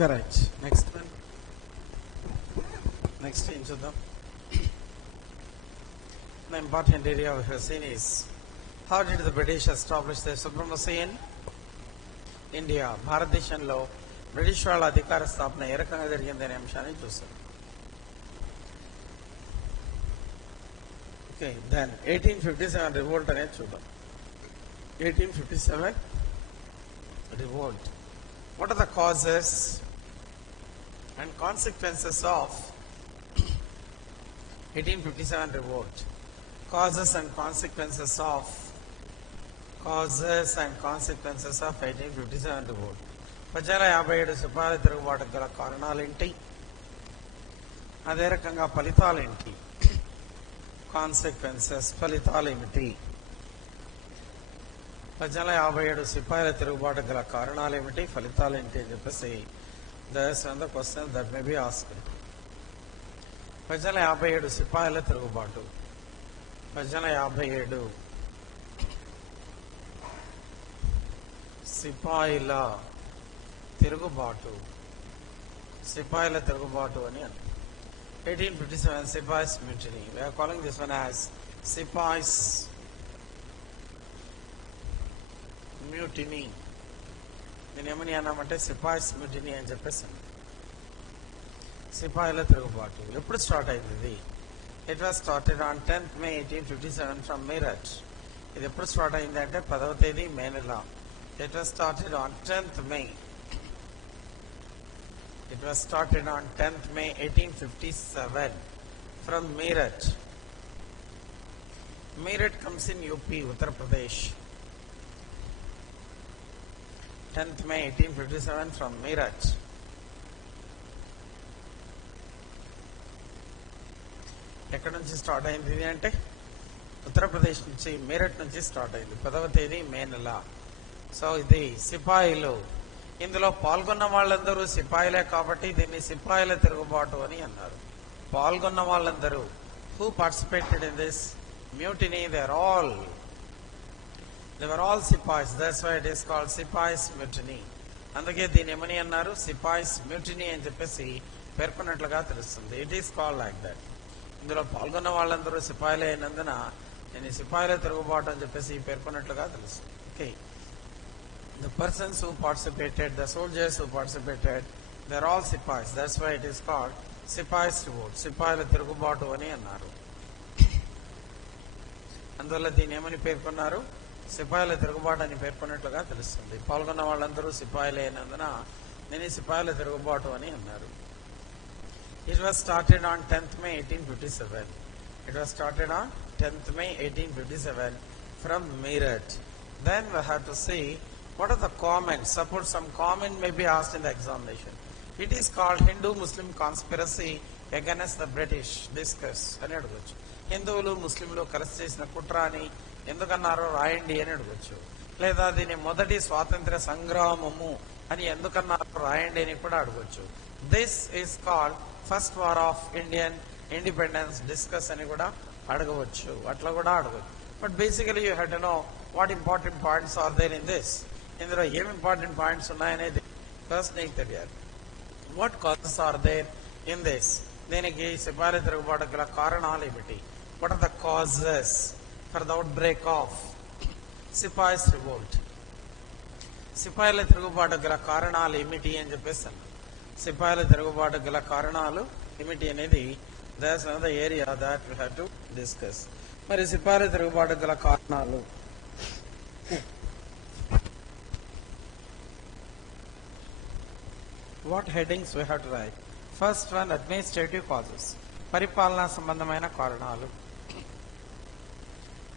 Correct. Next one. Next ఏం చూద్దాం. The important area we have seen is how did the British establish their supremacy in India? భారతదేశంలో బ్రిటిష్ వాళ్ళ అధికార స్థాపన ఏ రకంగా జరిగింది అనే అంశాన్ని చూస్తాం. ఓకే, దెన్ 1857 రివోల్ట్ అనేది చూద్దాం. 1857 revolt. What are the causes and consequences of 1857 revolt? Causes and consequences of 1857 revolt. 1857 సిపాయిల తిరుగుబాటుకు గల కారణాలేంటి, అదే రకంగా ఫలితాలేంటి, కాన్సిక్వెన్సెస్ ఫలితాలు ఏమిటి? 1857 సిపాయిల తిరుగుబాటు గల కారణాలు ఏమిటి, ఫలితాలు ఏంటి అని చెప్పేసి that's one the question that may be asked. 1857 సిపాయిల తిరుగుబాటు. 1857 సిపాయిల తిరుగుబాటు. సిపాయిల తిరుగుబాటు అని అన్నారు. 1857 sepoys mutiny. We are calling this one as sepoys mutiny. నేను ఏమని అన్నామంటే సిపాయిస్ మ్యూటినీ అని చెప్పేసి. సిపాయిల తిరుగుబాటు ఎప్పుడు స్టార్ట్ అయింది ఇది? It was started on 10th May 1857 from Meerut. ఇది ఎప్పుడు స్టార్ట్ అయింది అంటే 10వ తేదీ మే నెల. It was started on 10th May. It was started on 10th May 1857 from Meerut. Meerut comes in UP, Uttar Pradesh. 10th May 1857 from Meerut. ఎక్కడి నుంచి స్టార్ట్ అయింది ఇది అంటే ఉత్తరప్రదేశ్ నుంచి, మీరట్ నుంచి స్టార్ట్ అయింది. 10వ తేదీ మే నెల. సో ఇది సిపాయిలు. ఇందులో పాల్గొన్న వాళ్ళందరూ సిపాయిలే కాబట్టి దీన్ని సిపాయిల తిరుగుబాటు అని అన్నారు. పాల్గొన్న వాళ్ళందరూ who participated in this mutiny they were all sepoys. That's why it is called sepoys mutiny. అందుకే దీన్ని ఏమని అన్నారు, సిపాయిస్ మ్యూటినీ అని చెప్పేసి పేర్కొన్నట్లుగా తెలుస్తుంది. It is called like that. ఇందులో పాల్గొన్న వాళ్ళందరూ సిపాయిలే అయినందున దీన్ని సిపాయిల తిరుగుబాటు అని చెప్పేసి పేర్కొన్నట్లుగా తెలుస్తుంది. Okay, the persons who participated, the soldiers who participated, they are all sipais. That's why it is called Sipais revolt. సిపాయిల తిరుగుబాటు అని అన్నారు. అందువల్ల దీన్ని ఏమని పేర్కొన్నారు, సిపాయిల తిరుగుబాటు అని పేర్కొన్నట్లుగా తెలుస్తుంది. పాల్గొన్న వాళ్ళందరూ సిపాయిలే అయినందున దీన్ని సిపాయిల తిరుగుబాటు అని అన్నారు. It was started on 10th May 1857. It was started on 10th May 1857 from Meerut. Then we have to see what are the comments. Suppose some comment may be asked in the examination. It is called Hindu-Muslim conspiracy against the British. Discuss అని అడగచ్చు. హిందువులు ముస్లింలు కలిసి చేసిన కుట్ర అని ఎందుకన్నారో రాయండి అని అడగచ్చు. లేదా దీని మొదటి స్వాతంత్ర సంగ్రామము అని ఎందుకన్నారో రాయండి అని కూడా అడగచ్చు. This is called first war of Indian independence. Discuss అని కూడా అడగవచ్చు, అట్లా కూడా అడగచ్చు. But basically you have to know what important points are there in this. ఇందులో ఏం ఇంపార్టెంట్ పాయింట్స్ ఉన్నాయనేది ఫస్ట్ నీకు తెలియాలి. What causes are there in this? దీనికి సిపాయిల తిరుగుబాటు గల కారణాలు ఏమిటి? What are the causes for the outbreak of sepoys revolt? సిపాయిల తిరుగుబాటు గల కారణాలు ఏమిటి అని చెప్పేస్తాను. సిపాయిల తిరుగుబాటు గల కారణాలు ఏమిటి అనేది that's another area that we have to discuss. మరి సిపాయిల తిరుగుబాటు గల కారణాలు what headings we have to write? First one, administrative causes. పరిపాలనా సంబంధమైన కారణాలు.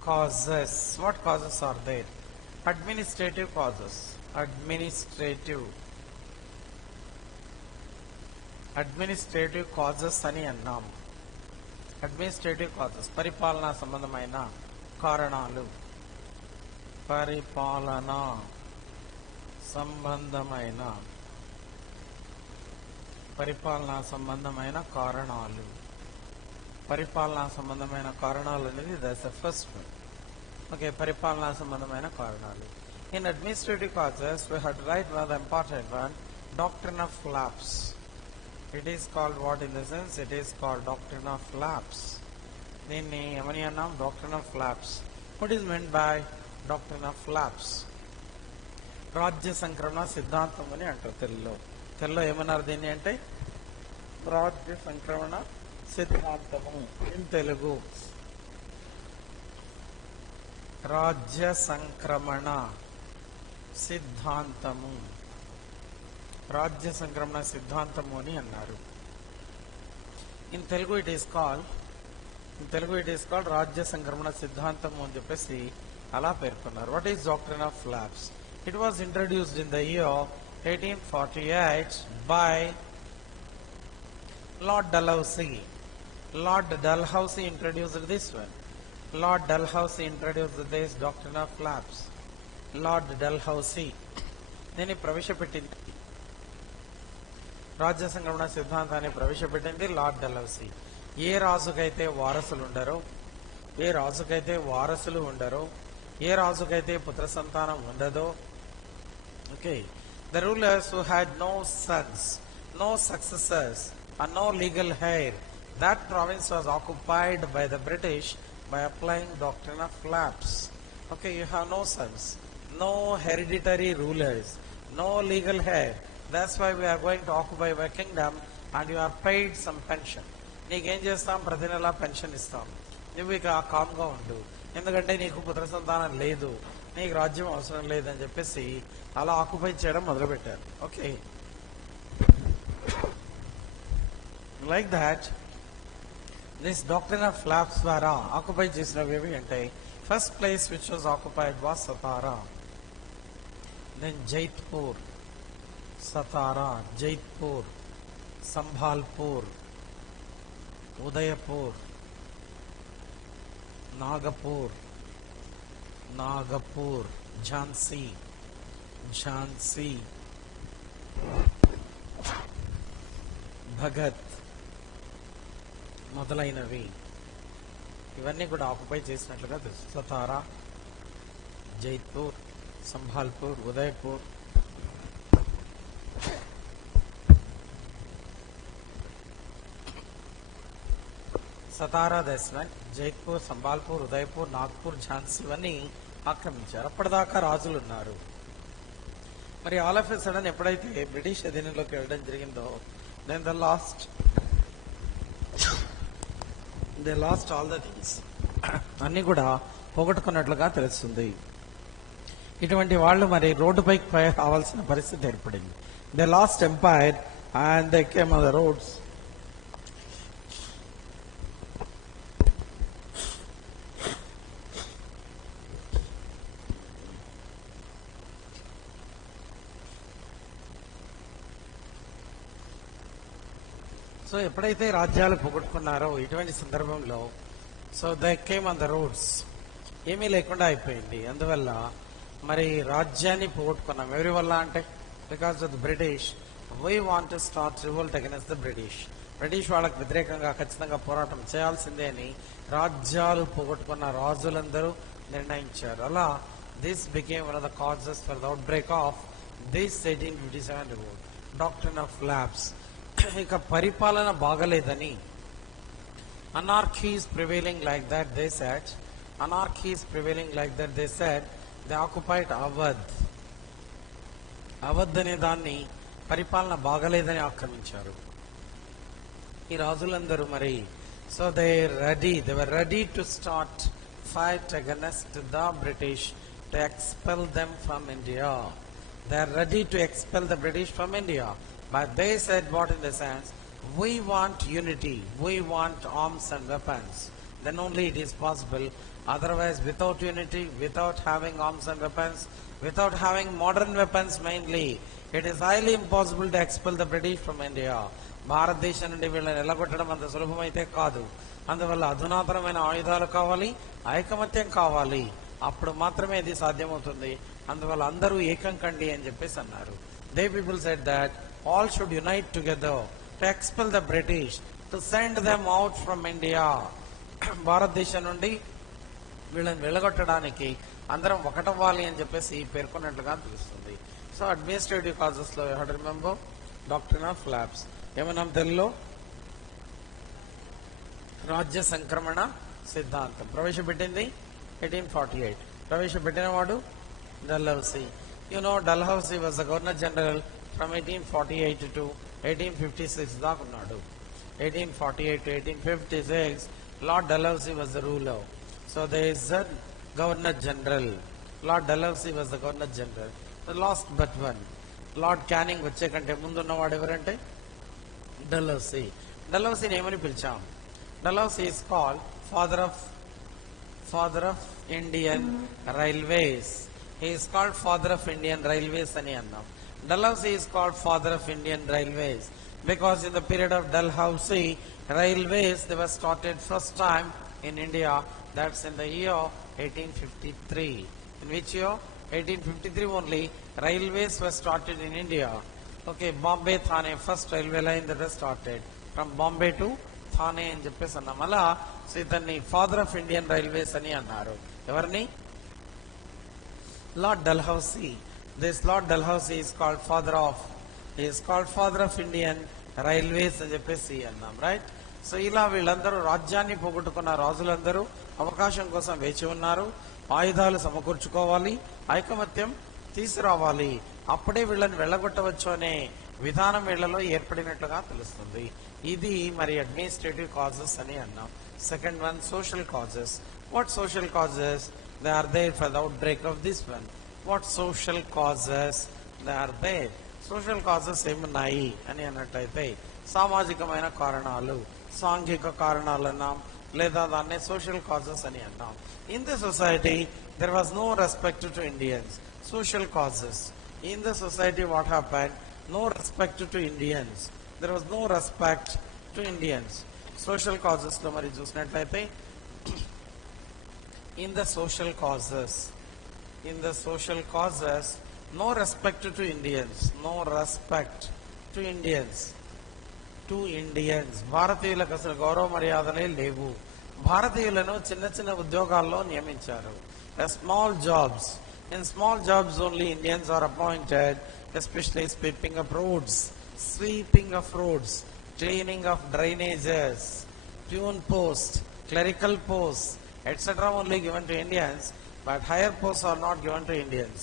causes. What causes are there? Administrative causes. Administrative causes అని అన్నాము. Administrative causes పరిపాలనా సంబంధమైన కారణాలు. పరిపాలనా సంబంధమైన కారణాలు. పరిపాలనా సంబంధమైన కారణాలు అనేది that's the first one. Okay, పరిపాలనా సంబంధమైన కారణాలు. In administrative causes we have to right one the important one. doctrine of lapse. It is called what in the sense? It is called doctrine of lapse. దీన్ని ఏమని అన్నాం? doctrine of lapse. What is meant by doctrine of lapse? రాజ్య సంక్రమణ సిద్ధాంతం అని అంటారు తెలుగులో ఏమన్నారు దీన్ని అంటే రాజ్య సంక్రమణ సిద్ధాంతము ఇన్ తెలుగు. రాజ్య సంక్రమణ సిద్ధాంతము, రాజ్య సంక్రమణ సిద్ధాంతము అని అన్నారు. In Telugu it is called రాజ్య సంక్రమణ సిద్ధాంతము అని చెప్పేసి అలా పేర్కొన్నారు. What is doctrine of labs? It was introduced in the year 1848 by Lord Dalhousie. Lord Dalhousie introduced this one. Lord Dalhousie introduced this doctrine of lapse. Lord Dalhousie దీన్ని ప్రవేశపెట్టింది, రాజ్య సంక్రమణ సిద్ధాంతాన్ని ప్రవేశపెట్టింది లార్డ్ డల్హౌసీ. ఏ రాజుకైతే వారసులు ఉండరో, ఏ రాజుకైతే పుత్ర సంతానం ఉండదో, okay, the rulers who had no sons, no successors and no legal heir, that province was occupied by the British by applying doctrine of lapse. Okay, you have no sons, no hereditary rulers, no legal heir, that's why we are going to occupy our kingdom and you are paid some pension. నీకేం చేస్తాం? ప్రతి నెల పెన్షన్ ఇస్తాం, నువ్వు ఇక కామ్గా ఉండు, ఎందుకంటే నీకు పుత్ర సంతానం లేదు, నీకు రాజ్యం అవసరం లేదని చెప్పేసి అలా ఆక్యుపై చేయడం మొదలుపెట్టారు. Okay, like that this doctrine of lapse ద్వారా ఆక్యుపై చేసినవి ఏవి అంటే, first place which was occupied was Satara, then Jaitpur, Satara, Jaitpur, Sambalpur, Udaipur, Nagpur, Jhansi, Bhagat మొదలైనవి ఇవన్నీ కూడా ఆక్యుపై చేసినట్లుగా తెలుసు. సతారా, జైత్పూర్, సంభాల్పూర్, ఉదయపూర్, సతారా దశరథ్, జైత్పూర్, సంబాల్పూర్, ఉదయపూర్, నాగ్పూర్, ఝాన్సీ ఇవన్నీ ఆక్రమించారు. అప్పటిదాకా రాజులు ఉన్నారు. మరి ఆల్ ఆఫ్ ఎ సడన్ ఎప్పుడైతే బ్రిటిష్ అధీనంలోకి వెళ్ళడం జరిగిందో, then they lost all the things, అన్ని కూడా పోగొట్టుకున్నట్లుగా తెలుస్తుంది. ఇటువంటి వాళ్ళు మరి రోడ్డుపైకి రావాల్సిన పరిస్థితి ఏర్పడింది. They last empire and they came on the roads. So ఎప్పుడైతే రాజ్యాలు పోగొట్టుకున్నారో ఇటువంటి సందర్భంలో, so they came on the roads, ఏమీ లేకుండా అయిపోయింది. అందువల్ల మరి రాజ్యాన్ని పోగొట్టుకున్నాం. ఎవరి వల్ల అంటే, because of the British, we want to start revolt against the British. British వాళ్ళకి వ్యతిరేకంగా ఖచ్చితంగా పోరాటం చేయాల్సిందే అని రాజ్యాలు పోగొట్టుకున్న రాజులందరూ నిర్ణయించారు. అలా this became one of the causes for the outbreak of this 1857 revolt, doctrine of labs. ఇక పరిపాలన బాగలేదని, anarchy is prevailing like that they said, they occupied Awadh అనే దాన్ని పరిపాలన బాగలేదని ఆక్రమించారు ఈ రాజులందరూ. మరి so they were ready to start fight against the British to expel them from India. They are ready to expel the British from India. But they said what in the sense, we want unity, we want arms and weapons. Then only it is possible. Otherwise, without unity, without having arms and weapons, without having modern weapons mainly, it is highly impossible to expel the British from India. భారతదేశం నుండి వీళ్ళని ఎల్లగొట్టడం అంత సులభమైతే కాదు. అందువల్ల అధునాతనమైన ఆయుధాలు కావాలి, ఐకమత్యం కావాలి, అప్పుడు మాత్రమే ఇది సాధ్యమవుతుంది. అందువల్ల అందరూ ఏకం కండి అని చెప్పేసి అన్నారు. They people said that all should unite together to expel the British, to send them out from India. భారతదేశం నుండి వీళ్ళని వెళ్ళగొట్టడానికి అందరం ఒకటవ్వాలి అని చెప్పేసి పేర్కొన్నట్లుగా తెలుస్తుంది. సో అడ్మినిస్ట్రేటివ్ కాజెస్ లో you have to remember doctrine of lapse. ఏమన్నాం తెలుగులో? రాజ్య సంక్రమణ సిద్ధాంతం ప్రవేశపెట్టింది 1848. ప్రవేశపెట్టిన వాడు Dalhousie. You know Dalhousie was the governor general from 1848 to 1856 దాకా ఉన్నాడు. 1848 to 1856 Lord Dalhousie was the ruler. So there is a governor general. Lord Dalhousie was the governor general. The last but one. Lord Canning వచ్చే కంటే ముందున్నవాడు ఎవరంటే డల్హౌసీ. డల్హౌసీని ఏమని పిలిచాం? Dalhousie is called father of Indian railways. He is called father of Indian railways అని అన్నాం. Dalhousie is called father of Indian railways because in the period of Dalhousie, railways they were started first time in India. That's in the year 1853. In which year? 1853 only railways were started in India. Okay, Bombay Thane first railway line that was started from Bombay to Thane అని చెప్పేసి అన్నాం. అలా సో ఇతన్ని ఫాదర్ ఆఫ్ ఇండియన్ రైల్వేస్ అని అన్నారు. ఎవరిని? Lord Dalhousie. This lord Dalhousie is called father of Indian railways అని చెప్పేసి అన్నాం. రైట్. సో ఇలా వీళ్ళందరూ రాజ్యాన్ని పోగొట్టుకున్న రాజులందరూ అవకాశం కోసం వేచి ఉన్నారు. ఆయుధాలు సమకూర్చుకోవాలి, ఐకమత్యం తీసుకురావాలి, అప్పుడే వీళ్ళని వెళ్ళగొట్టవచ్చు అనే విధానం వీళ్ళలో ఏర్పడినట్లుగా తెలుస్తుంది. ఇది మరి అడ్మినిస్ట్రేటివ్ కాజెస్ అని అన్నాం. Second one social causes. What social causes? They are there for the outbreak of this one. What social causes they are there? Social causes ఏమున్నాయి అని అన్నట్టయితే సామాజికమైన కారణాలు, సాంఘిక కారణాలు అన్నాం, లేదా దాన్నే సోషల్ కాజెస్ అని అన్నాం. In the society there was no respect to Indians. Social causes. In the society what happened? No respect to Indians. There was no respect to Indians. Social causes lo mari chusinattlaithe in the social causes no respect to Indians. No respect to Indians. భారతీయులకు అసలు గౌరవ మర్యాదలే లేవు. భారతీయులను చిన్న చిన్న ఉద్యోగాల్లో నియమించారు. Small jobs. In small jobs only Indians are appointed, especially sweeping of roads, cleaning of drainages, tune post, clerical posts, etc. only given to Indians, but higher posts are not given to Indians.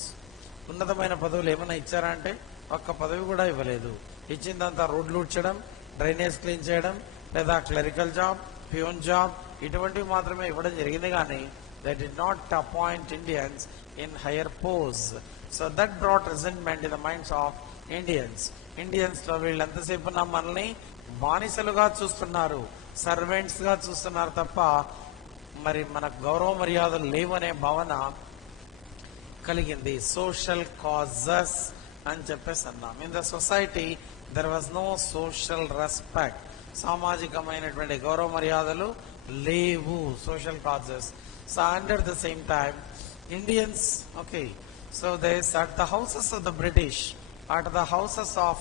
ఉన్నతమైన పదవులు ఏమైనా ఇచ్చారా అంటే ఒక్క పదవి కూడా ఇవ్వలేదు. ఇచ్చిందంతా రోడ్లు ఊడ్చడం, డ్రైనేజ్ క్లీన్ చేయడం, లేదా క్లరికల్ జాబ్, ప్యూన్ జాబ్, ఇటువంటివి మాత్రమే ఇవ్వడం జరిగింది. కానీ they did not appoint Indians in higher posts. So that brought resentment in the minds of Indians. Indians లో వీళ్ళు ఎంతసేపు మనల్ని బానిసలుగా చూస్తున్నారు, సర్వెంట్స్ గా చూస్తున్నారు తప్ప మరి మనకు గౌరవ మర్యాదలు లేవనే భావన కలిగింది. సోషల్ కాజెస్ అని చెప్పేసి అన్నాం. In the society there was no social respect. సామాజికమైనటువంటి గౌరవ మర్యాదలు లేవు. Social causes. So under the same time, Indians, okay, so there's at the houses of the British, at the houses of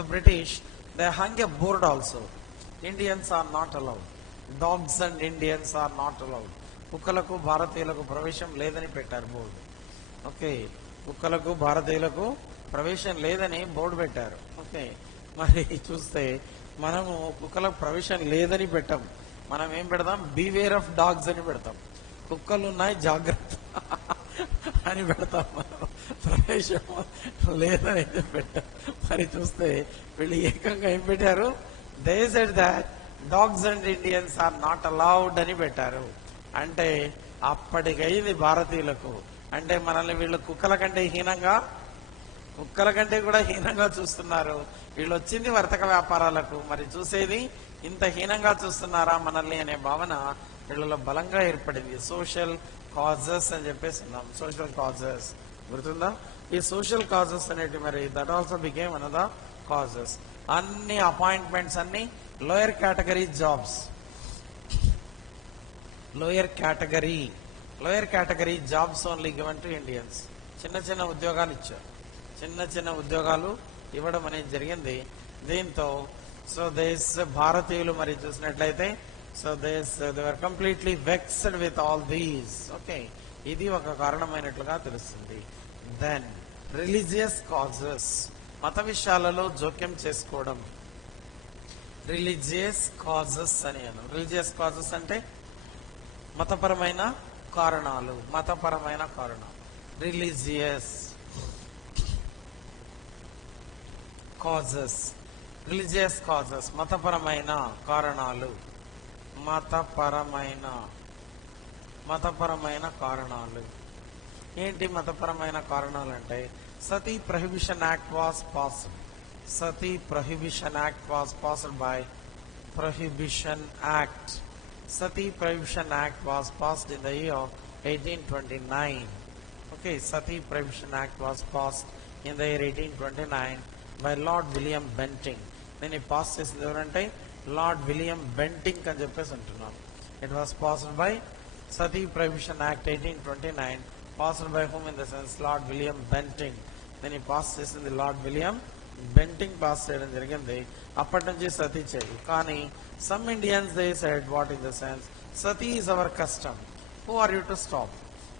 the British, they hung a board also. Indians are not allowed. Dogs and Indians are not allowed. కుక్కలకు భారతీయులకు ప్రవేశం లేదని పెట్టారు బోర్డు. ఓకే, కుక్కలకు భారతీయులకు ప్రవేశం లేదని బోర్డు పెట్టారు. ఓకే, మరి చూస్తే మనము కుక్కలకు ప్రవేశం లేదని పెట్టాం. మనం ఏం పెడతాం? బీవేర్ ఆఫ్ డాగ్స్ అని పెడతాం. కుక్కలు ఉన్నాయి జాగ్రత్త అని పెడతాం. మనం ప్రవేశం లేదని అయితే పెట్టాం. మరి చూస్తే వీళ్ళు ఏకంగా ఏం పెట్టారు? They said that dogs and Indians are not allowed అని పెట్టారు. అంటే అప్పటికైంది భారతీయులకు. అంటే మనల్ని వీళ్ళు కుక్కల కంటే కూడా హీనంగా చూస్తున్నారు. వీళ్ళు వచ్చింది వర్తక వ్యాపారాలకు, మరి చూసేది ఇంత హీనంగా చూస్తున్నారా మనల్ని అనే భావన వీళ్ళలో బలంగా ఏర్పడింది. సోషల్ కాజెస్ అని చెప్పేసి ఉన్నాం. సోషల్ కాజెస్ గుర్తుందా? ఈ సోషల్ కాజెస్ అనేటి మరి that also became another causes. అన్ని అపాయింట్మెంట్స్ అన్ని lower category jobs. Lower category jobs only given to Indians. చిన్న చిన్న ఉద్యోగాలు ఇచ్చారు. చిన్న ఉద్యోగాలు ఇవ్వడం అనేది జరిగింది. దీంతో సో దేశ భారతీయులు మరి చూసినట్లయితే so they were completely vexed with all these. Okay, ఇది ఒక కారణమైనట్లుగా తెలుస్తుంది. దెన్ రిలీజియస్ కాజెస్, మత విషయాలలో జోక్యం చేసుకోవడం. రిలీజియస్ కాజెస్ అని అన్నాం. రిలీజియస్ కాజెస్ అంటే మతపరమైన కారణాలు, మతపరమైన కారణాలు. రిలీజియస్ కాజెస్, రిలీజియస్ కాజెస్, మతపరమైన కారణాలు. మతపరమైన కారణాలు ఏంటి? మతపరమైన కారణాలు అంటే sati prohibition act was passed. Sati prohibition act was passed by prohibition act. Sati prohibition act was passed in the year of 1829. Okay, Sati Prohibition Act was passed in the year 1829 by Lord William Bentinck. దీన్ని పాస్ చేసింది ఎవరంటే లార్డ్ విలియం బెంటింక్ అని చెప్పేసి అంటున్నాం. It was passed by sati prohibition act 1829, passed by whom in the sense lord William Bentinck. దీన్ని పాస్ చేసింది లార్డ్ విలియం బెంటింక్ పాస్ చేయడం జరిగింది. అప్పటి నుంచి సతీ చేయి. కానీ some Indians they said what in the sense sati is our custom, who are you to stop.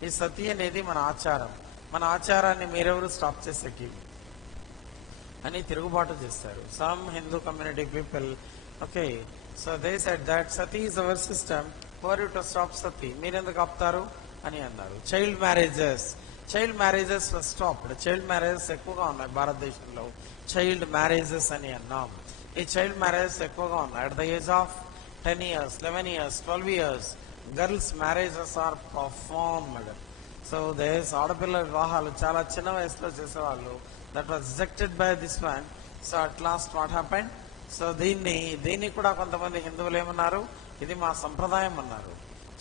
ఈ సతీ అనేది మన ఆచారం, మన ఆచారాన్ని మీరెవరు స్టాప్ చేసేకి అని తిరుగుబాటు చేస్తారు. Some Hindu community people, okay, so they said that sati is our system, who are you to stop sati, మీరెందుకు ఆపుతారు అని అన్నారు. Child marriages stopped. Child marriages ఎక్కువగా ఉన్నాయి భారతదేశంలో. చైల్డ్ మ్యారేజెస్ అని అన్నాం. ఈ చైల్డ్ మ్యారేజెస్ ఎక్కువగా ఉన్నాయి. At the age of 10 years, 11 years, 12 years, girls marriages are performed. So these ఆడపిల్ల వివాహాలు చాలా చిన్న వయసులో చేసేవాళ్ళు. That was rejected by this one. So at last what happened? So దీన్ని కూడా కొంతమంది హిందువులు ఏమన్నారు, ఇది మా సంప్రదాయం అన్నారు.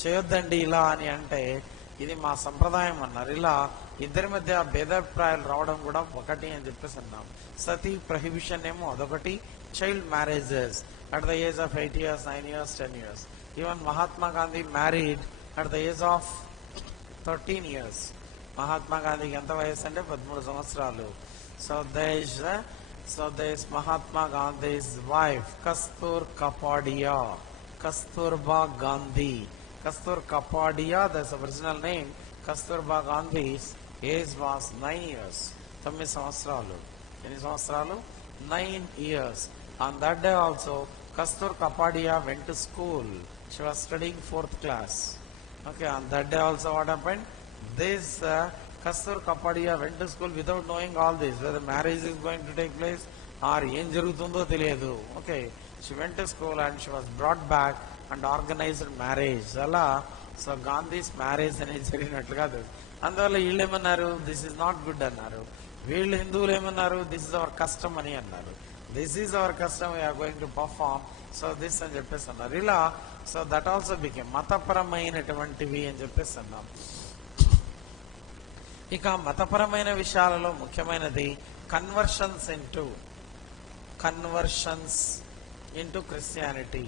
చేయొద్దండి ఇలా అని అంటే ఇది మా సంప్రదాయం అన్నారు. ఇలా ఇద్దరి మధ్య భేదాభిప్రాయాలు రావడం కూడా ఒకటి అని చెప్పేసి అన్నాం. సతీ ప్రొహిబిషన్ ఏమో అదొకటి. Child marriages at the age of 8 years, 9 years, 10 years. Even Mahatma Gandhi married at the age of 13 years. Mahatma గాంధీకి ఎంత వయసు అంటే 13 సంవత్సరాలు. So these Mahatma Gandhi's wife Kasturba Gandhi. Kastur Kapadia, that's the original name. Kasturba Gandhi's age was 9 years. 9 సంవత్సరాలు. ఎన్ని సంవత్సరాలు? 9 years. On that day also, Kastur Kapadia went to school. She was studying 4th class. Okay, on that day also what happened? This Kastur Kapadia went to school without knowing all this, whether marriage is going to take place or ఏం జరుగుతుందో తెలియదు. Okay, she went to school and she was brought back and organized marriage. అలా సో గాంధీస్ మ్యారేజ్ అనేది జరిగినట్లుగా. అందువల్ల వీళ్ళు ఏమన్నారు, దిస్ ఈజ్ నాట్ గుడ్ అన్నారు. వీళ్ళు హిందువులు ఏమన్నారు, దిస్ ఇస్ అవర్ కస్టమ్ అని అన్నారు. This is our custom, we're going to perform, so this అని చెప్పేసి అన్నారు. ఇలా సో దట్ ఆల్సో బికేమ్ మతపరమైనటువంటివి అని చెప్పేసి అన్నాం. ఇక మతపరమైన విషయాలలో ముఖ్యమైనది conversions into Christianity.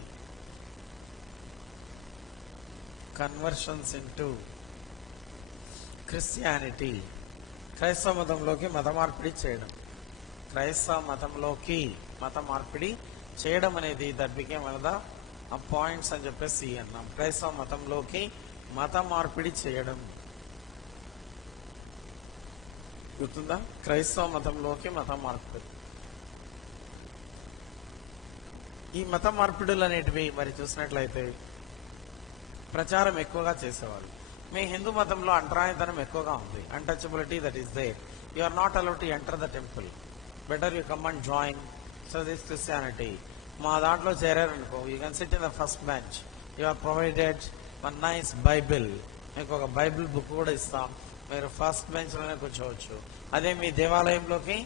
Conversions into Christianity. క్రైస్తవ మతంలోకి మత మార్పిడి చేయడం. క్రైస్తవ మతంలోకి మత మార్పిడి చేయడం అనేది that became one of the points అని చెప్పేసి అన్నాం. క్రైస్తవ మతంలోకి మత మార్పిడి చేయడం గుర్తుందా? క్రైస్తవ మతంలోకి మత మార్పిడి. ఈ మత మార్పిడులు అనేటివి మరి చూసినట్లయితే ప్రచారం ఎక్కువగా చేసేవాళ్ళు. మీ హిందూ మతంలో అంటరానితనం ఎక్కువగా ఉంది. Untouchability that is there. You are not allowed to enter the temple. Better you come and join so this Christianity. మా దాంట్లో చేరారనుకో, you can sit in the first bench. You are provided one nice Bible. మీకు ఒక బైబిల్ బుక్ కూడా ఇస్తాం. మీరు ఫస్ట్ బెంచ్లోనే కూర్చోవచ్చు. అదే మీ దేవాలయంలోకి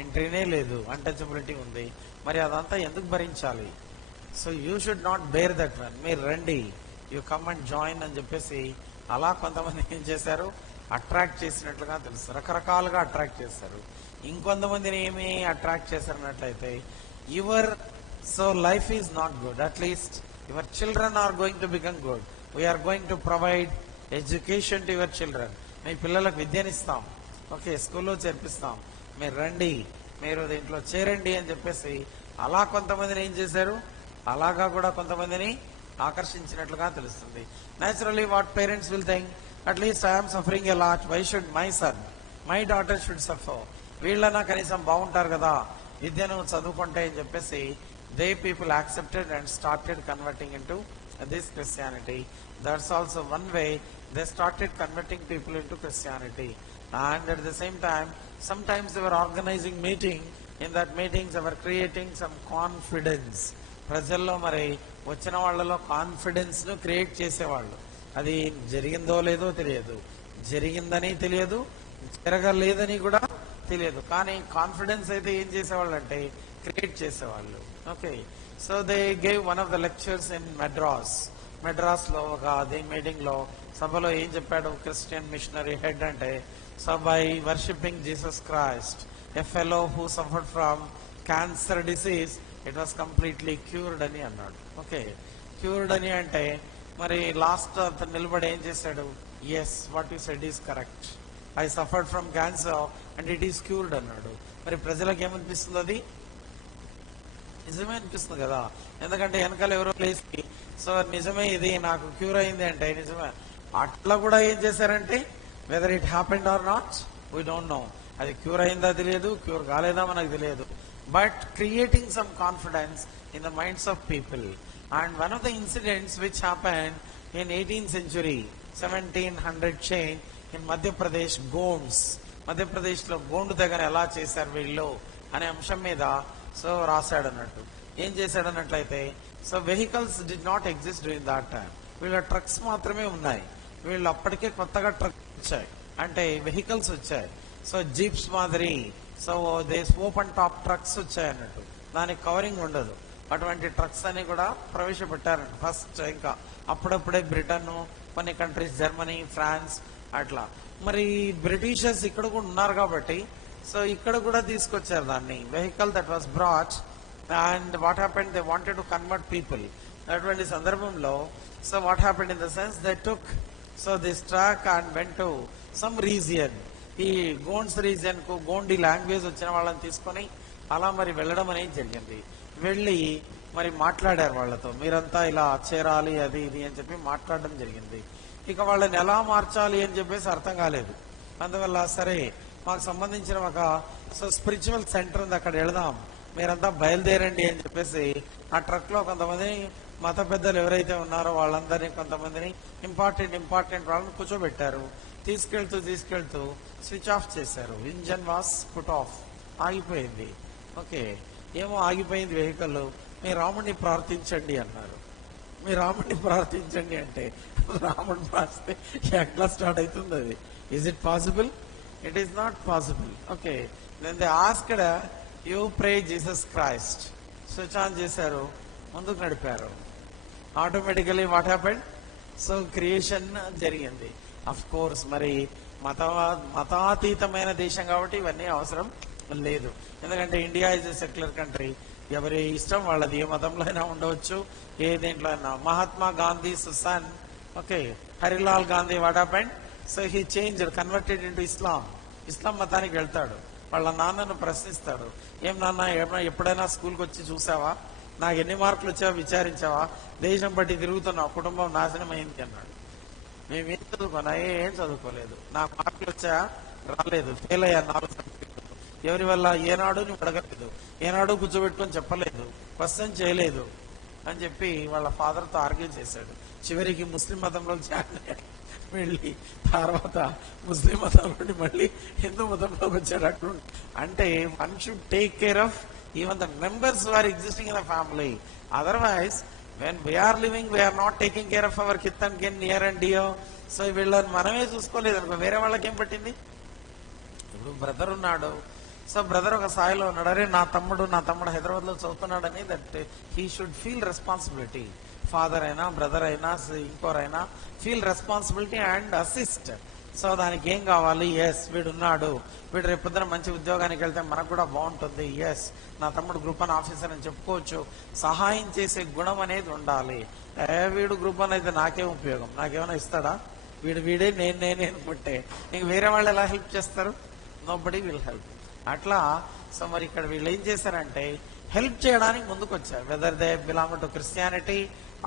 ఎంట్రీనే లేదు, అన్టచబిలిటీ ఉంది. మరి అదంతా ఎందుకు భరించాలి? So you should not bear that one. మీరు రండి, యూ కమ్ అండ్ జాయిన్ అని చెప్పేసి అలా కొంతమంది ఏం చేశారు, అట్రాక్ట్ చేసినట్లుగా తెలుసు. రకరకాలుగా అట్రాక్ట్ చేస్తారు. ఇంకొంతమందిని ఏమి అట్రాక్ట్ చేశారన్నట్లయితే your so life is not good, at least your children are going to become good. We are going to provide education to your children. మీ పిల్లలకు విద్యనిస్తాం, ఓకే, స్కూల్లో చేర్పిస్తాం, మీరు రండి, మీరు దీంట్లో చేరండి అని చెప్పేసి అలా కొంతమందిని ఏం చేశారు, అలాగా కూడా కొంతమందిని ఆకర్షించినట్లుగా తెలుస్తుంది. Naturally what parents will think, at least I'm suffering a lot, why should my son, my daughter should suffer, వీళ్ళన్నా కనీసం బాగుంటారు కదా విద్యను చదువుకుంటే అని చెప్పేసి they people accepted and started converting into this Christianity. That's also one way they started converting people into Christianity. And at the same time sometimes they were organizing meeting, in that meetings they were creating some confidence. ప్రజల్లో మరి వచ్చిన వాళ్ళలో కాన్ఫిడెన్స్ ను క్రియేట్ చేసేవాళ్ళు. అది జరిగిందో లేదో తెలియదు, జరిగిందని తెలియదు, జరగలేదని కూడా తెలియదు, కానీ కాన్ఫిడెన్స్ అయితే ఏం చేసేవాళ్ళు అంటే క్రియేట్ చేసేవాళ్ళు. Okay, so they gave one of the lectures in Madras లో ఒక అదే మీటింగ్ లో సభలో ఏం చెప్పాడు క్రిస్టియన్ మిషనరీ హెడ్ అంటే, so by worshipping Jesus Christ a fellow who suffered from cancer disease it was completely cured అని అన్నాడు. ఓకే, క్యూర్డ్ అని అంటే మరి లాస్ట్ అతను నిలబడి ఏం చేశాడు, yes what you said is correct, I suffered from cancer and it is cured అన్నాడు. మరి ప్రజలకు ఏమనిపిస్తుంది, అది నిజమే అనిపిస్తుంది కదా, ఎందుకంటే వెనకాల ఎవరో లేచి సో నిజమే ఇది నాకు క్యూర్ అయింది అంటే నిజమే. అట్లా కూడా ఏం చేశారంటే whether it happened or not we don't know, అది క్యూర్ అయిందా తెలియదు, క్యూర్ కాలేదా మనకు తెలియదు, but creating some confidence in the minds of people. And one of the incidents which happened in 18th century 1700 change ఇన్ మధ్యప్రదేశ్, గోండ్స్, మధ్యప్రదేశ్ లో గోండు దగ్గర ఎలా చేశారు వీళ్ళు అనే అంశం మీద సో రాశాడు అన్నట్టు. ఏం చేశాడు అన్నట్లయితే, so vehicles did not exist during that time, వీళ్ళ ట్రక్స్ మాత్రమే ఉన్నాయి, వీళ్ళు అప్పటికే కొత్తగా ట్రక్ వచ్చాయి అంటే వెహికల్స్ వచ్చాయి, సో జీప్స్ మాదిరి, so they open top trucks వచ్చాయి అన్నట్టు, దానికి కవరింగ్ ఉండదు, అటువంటి ట్రక్స్ అని కూడా ప్రవేశపెట్టారంట ఫస్ట్. ఇంకా అప్పుడప్పుడే బ్రిటన్, కొన్ని కంట్రీస్ జర్మనీ, ఫ్రాన్స్ అట్లా. మరి బ్రిటిషర్స్ ఇక్కడ కూడా ఉన్నారు కాబట్టి సో ఇక్కడ కూడా తీసుకొచ్చారు దాన్ని, vehicle that was brought. And what happened, they wanted to convert people. అటువంటి సందర్భంలో so what happened in the sense they took so this truck and went to some region, ఈ గోండ్స్ రీజియన్ కు గోండి లాంగ్వేజ్ వచ్చిన వాళ్ళని తీసుకొని అలా మరి వెళ్ళడం అనేది జరిగింది. వెళ్ళి మరి మాట్లాడారు వాళ్ళతో, మీరంతా ఇలా చేరాలి అది ఇది అని చెప్పి మాట్లాడడం జరిగింది. ఇక వాళ్ళని ఎలా మార్చాలి అని చెప్పేసి అర్థం కాలేదు. అందువల్ల సరే మాకు సంబంధించిన ఒక సో స్పిరిచువల్ సెంటర్ ఉంది, అక్కడ వెళదాం, మీరంతా బయలుదేరండి అని చెప్పేసి ఆ ట్రక్ లో కొంతమంది మత పెద్దలు ఎవరైతే ఉన్నారో వాళ్ళందరినీ, కొంతమందిని ఇంపార్టెంట్ వాళ్ళని కూర్చోబెట్టారు. తీసుకెళ్తూ స్విచ్ ఆఫ్ చేశారు. ఇంజన్ వాస్ పుట్ ఆఫ్, ఆగిపోయింది. ఓకే, ఏమో ఆగిపోయింది వెహికల్, మీ రాముడిని ప్రార్థించండి అన్నారు. మీ రాముడిని ప్రార్థించండి అంటే రాముడిని ప్రార్థిస్తే ఎట్లా స్టార్ట్ అవుతుంది అది? Is it possible? It is not possible. Okay, then they asked you pray Jesus Christ, switch on చేశారు, ముందుకు నడిపారు. Automatically what happened, so creation జరిగింది. అఫ్ కోర్స్ మరి మతాతీతమైన దేశం కాబట్టి ఇవన్నీ అవసరం లేదు, ఎందుకంటే India is a secular country, ఎవరి ఇష్టం వాళ్ళది, ఏ మతంలో అయినా ఉండవచ్చు, ఏ దేంట్లో అయినా. Mahatma Gandhi son, okay, Harilal Gandhi what happened, so he changed, converted into Islam మతానికి వెళ్తాడు. వాళ్ళ నాన్నను ప్రశ్నిస్తాడు, ఏం నాన్న ఎప్పుడైనా స్కూల్కి వచ్చి చూసావా, నాకు ఎన్ని మార్కులు వచ్చావో విచారించావా, దేశం బట్టి తిరుగుతున్నావు, కుటుంబం నాశనం అయింది అన్నాడు. మేమేం చదువుకున్నా, ఏం చదువుకోలేదు, నాకు మార్కులు వచ్చాయా, రాలేదు, ఫెయిల్ అయ్యా 4 సబ్జెక్టులు, ఎవరి వల్ల, ఏనాడు నువ్వు అడగలేదు, ఏనాడు కూర్చోబెట్టుకొని చెప్పలేదు, క్వశ్చన్ చేయలేదు అని చెప్పి వాళ్ళ ఫాదర్తో ఆర్గ్యూ చేశాడు. చివరికి ముస్లిం మతంలో జాయిన్ వెళ్ళి తర్వాత ముస్లిం మతం నుండి మళ్ళీ హిందూ మతంలోకి వచ్చాడు. అట్లు అంటే one should take care of even the members who are existing in the family. Otherwise when we are living we are not taking care of our kith and kin, near and dear. So వీళ్ళని మనమే చూసుకోలేదు అనుకో, వేరే వాళ్ళకి ఏం పట్టింది? ఇప్పుడు బ్రదర్ ఉన్నాడు, సో బ్రదర్ ఒక స్థాయిలో ఉన్నాడు, అరే నా తమ్ముడు హైదరాబాద్ లో చదువుతున్నాడని, that he should feel responsibility. Father అయినా బ్రదర్ అయినా ఇంకోరైనా feel responsibility and assist. So దానికి ఏం కావాలి, ఎస్ వీడు ఉన్నాడు, వీడు రేపొద్దున మంచి ఉద్యోగానికి వెళ్తే మనకు కూడా బాగుంటుంది, ఎస్ నా తమ్ముడు గ్రూప్ 1 ఆఫీసర్ అని చెప్పుకోవచ్చు. సహాయం చేసే గుణం అనేది ఉండాలి. వీడు గ్రూప్ 1 అయితే నాకేం ఉపయోగం, నాకేమైనా ఇస్తాడా, వీడే నేనే అనుకుంటే ఇంక వేరే వాళ్ళు ఎలా హెల్ప్ చేస్తారు? Nobody will help. అట్లా సో మరి ఇక్కడ వీళ్ళు ఏం చేశారంటే హెల్ప్ చేయడానికి ముందుకు వచ్చారు. Whether they belong to Christianity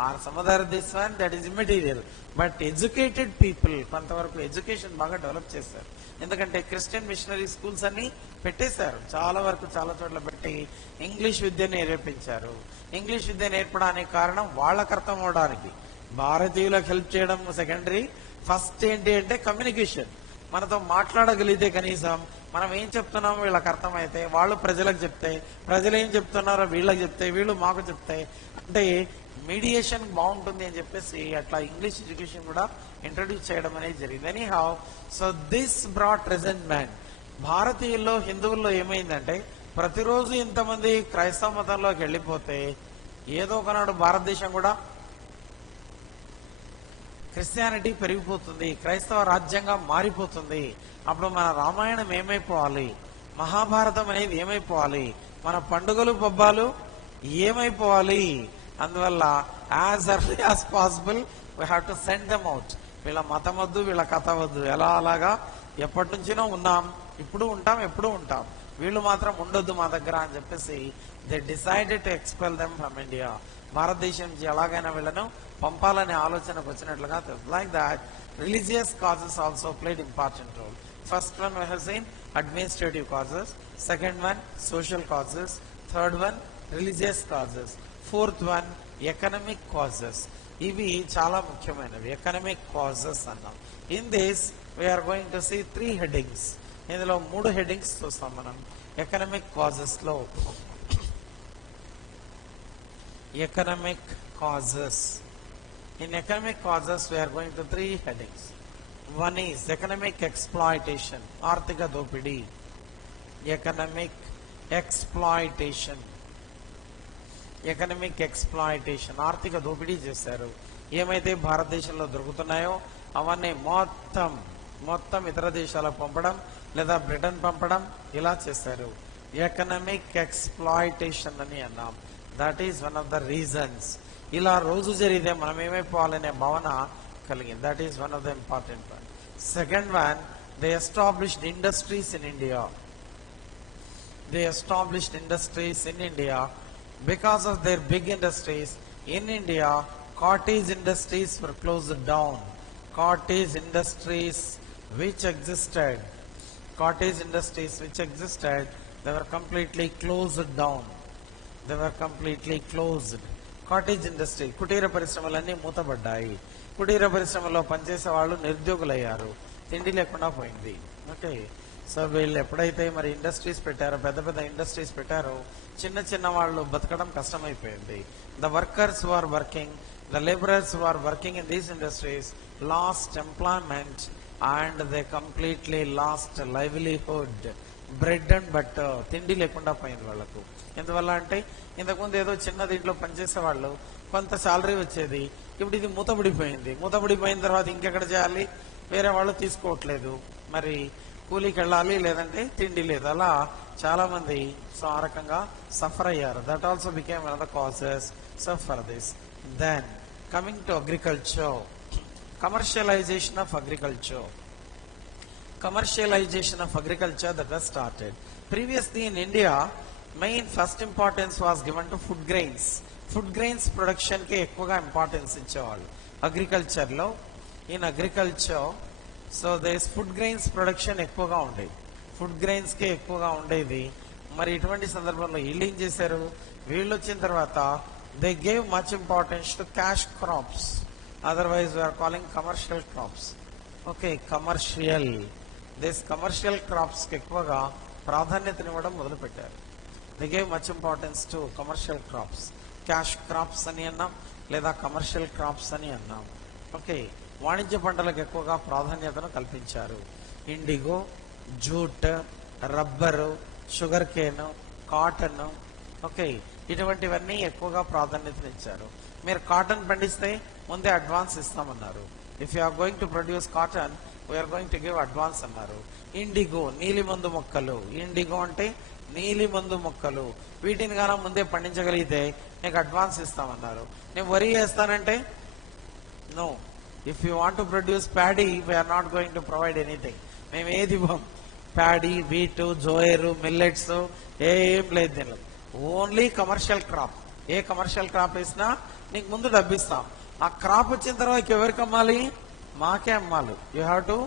are some other this one, that is immaterial. But educated people కొంతవరకు ఎడ్యుకేషన్ బాగా డెవలప్ చేశారు. ఎందుకంటే క్రిస్టియన్ మిషనరీ స్కూల్స్ అన్ని పెట్టేశారు, చాలా వరకు చాలా చోట్ల పెట్టి ఇంగ్లీష్ విద్యను నేర్పించారు. ఇంగ్లీష్ విద్య నేర్పడానికి కారణం వాళ్ళకి అర్థం అవడానికి. భారతీయులకు హెల్ప్ చేయడం సెకండరీ, ఫస్ట్ ఏంటి అంటే కమ్యూనికేషన్. మనతో మాట్లాడగలిగితే కనీసం మనం ఏం చెప్తున్నామో వీళ్ళకి అర్థమైతే, వాళ్ళు ప్రజలకు చెప్తే, ప్రజలు ఏం చెప్తున్నారో వీళ్ళకి చెప్తే, వీళ్ళు మాకు చెప్తే, అంటే మీడియేషన్ బాగుంటుంది అని చెప్పేసి అట్లా ఇంగ్లీష్ ఎడ్యుకేషన్ కూడా ఇంట్రడ్యూస్ చేయడం అనేది జరిగింది. Anyhow, so this brought resentment. భారతీయుల్లో హిందువుల్లో ఏమైందంటే, ప్రతిరోజు ఇంతమంది క్రైస్తవ మతంలోకి వెళ్ళిపోతే ఏదో ఒకనాడు భారతదేశం కూడా క్రిస్టియానిటీ పెరిగిపోతుంది, క్రైస్తవ రాజ్యంగా మారిపోతుంది. అప్పుడు మన రామాయణం ఏమైపోవాలి, మహాభారతం అనేది ఏమైపోవాలి, మన పండుగలు పబ్బాలు ఏమైపోవాలి. అందువల్ల as early as possible we have to send them out. వీళ్ళ మతం వద్దు, వీళ్ళ కథ వద్దు, ఎలా అలాగా ఎప్పటి నుంచినో ఉన్నాం, ఇప్పుడు ఉంటాం, ఎప్పుడు ఉంటాం, వీళ్ళు మాత్రం ఉండొద్దు మా దగ్గర అని చెప్పేసి they decided to expel them from India. భారతదేశం నుంచి ఎలాగైనా వీళ్ళను పంపాలనే ఆలోచనకు వచ్చినట్లుగా. Like that religious causes also played important role. First one we have seen administrative causes, second one social causes, third one religious causes, fourth one economic causes. ఇవి చాలా ముఖ్యమైనవి, ఎకనమిక్ కాజెస్ అన్నాం. In this we are going to see 3 headings. ఇందులో 3 headings చూస్తాం మనం ఎకనమిక్ కాజెస్ లో. Economic causes. In economic causes we are going to 3 headings. One is economic exploitation, ఆర్థిక దోపిడీ. ఎకనమిక్ ఎక్స్ప్లాయిటేషన్, ఎకనమిక్ ఎక్స్ప్లాయిటేషన్, ఆర్థిక దోపిడీ చేశారు. ఏమైతే భారతదేశంలో దొరుకుతున్నాయో అవన్నీ మొత్తం ఇతర దేశాలకు పంపడం లేదా బ్రిటన్ పంపడం ఇలా చేశారు. ఎకనమిక్ ఎక్స్ప్లాయిటేషన్ అని అన్నాం. That is one of the reasons. ఇలా రోజు జరిగితే మనం ఏమైపోవాలనే భావన కలిగింది. That is one of the important one. Second one, they established industries in India. They established industries in India. Because of their big industries in India, cottage industries were closed down. Cottage industries which existed, they were completely closed down. They were completely closed. Cottage industry, కుటీర పరిశ్రమలన్నీ మూతపడ్డాయి. కుటీర పరిశ్రమలో పనిచేసే వాళ్ళు నిరుద్యోగులయ్యారు, తిండి లేకుండా పోయింది. ఓకే, సో వీళ్ళు ఎప్పుడైతే మరి ఇండస్ట్రీస్ పెట్టారో, పెద్ద పెద్ద ఇండస్ట్రీస్ పెట్టారో, చిన్న వాళ్ళు బతకడం కష్టమైపోయింది. The workers who are working, the labourers who are working in these industries lost employment and they completely lost livelihood. Bread and butter, తిండి లేకుండా పోయింది వాళ్ళకు. ఎందువల్ల అంటే ఇంతకుముందు ఏదో చిన్న దీంట్లో పనిచేసే వాళ్ళు కొంత శాలరీ వచ్చేది, ఇప్పుడు ఇది మూతపడిపోయింది. మూతపడిపోయిన తర్వాత ఇంకెక్కడ చేయాలి, వేరే వాళ్ళు తీసుకోవట్లేదు, మరి కూలీకి వెళ్ళాలి, లేదంటే తిండి లేదు. అలా చాలా మంది సో ఆ రకంగా సఫర్ అయ్యారు. That also became one of the causes for this. Then coming to agriculture, commercialization of agriculture. Commercialization of agriculture that was started. Previously in India, main first importance was given to food grains. Food grains production ke ekkuva importance ichchevallu agriculture lo. In agriculture, so there is food grains production ekkuva undedi, food grains ke ekkuva undedi. Mari iటువంటి సందర్భంలో వీళ్ళు ఏం చేశారు, వీళ్ళు వచ్చిన తర్వాత they gave much importance to cash crops, otherwise we are calling commercial crops. Okay, commercial, this commercial crops కి ఎక్కువగా ప్రాధాన్యతనివ్వడం మొదలుపెట్టారు. They gave much importance to commercial crops. Cash crops అని అన్నాం, లేదా కమర్షియల్ క్రాప్స్ అని అన్నాం. ఓకే, వాణిజ్య పంటలకు ఎక్కువగా ప్రాధాన్యతను కల్పించారు. Indigo, jute, rubber, sugar cane, cotton, okay, ఇటువంటివన్నీ ఎక్కువగా ప్రాధాన్యతనిచ్చారు. మీరు కాటన్ పండిస్తే ముందే అడ్వాన్స్ ఇస్తామన్నారు. If you are going to produce cotton we are going to give advance అన్నారు. ఇండిగో, నీలిమందు మొక్కలు. ఇండిగో అంటే నీలిమందు మొక్కలు. వీటిని గాన ముందే పండించగలిగితే నీకు అడ్వాన్స్ ఇస్తామన్నారు. నేను వరి వేస్తానంటే no. If you want to produce paddy we are not going to provide anything. మేము ఏది ఇవ్వం. ప్యాడీ, వీటు, జోయరు, మిల్లెట్స్ ఏం లేదు దీనిలో. Only commercial crop. ఏ కమర్షియల్ క్రాప్ వేసినా నీకు ముందు డబ్బిస్తాం. ఆ క్రాప్ వచ్చిన తర్వాత ఎవరికి అమ్మాలి? మాకే అమ్మాలి. You have to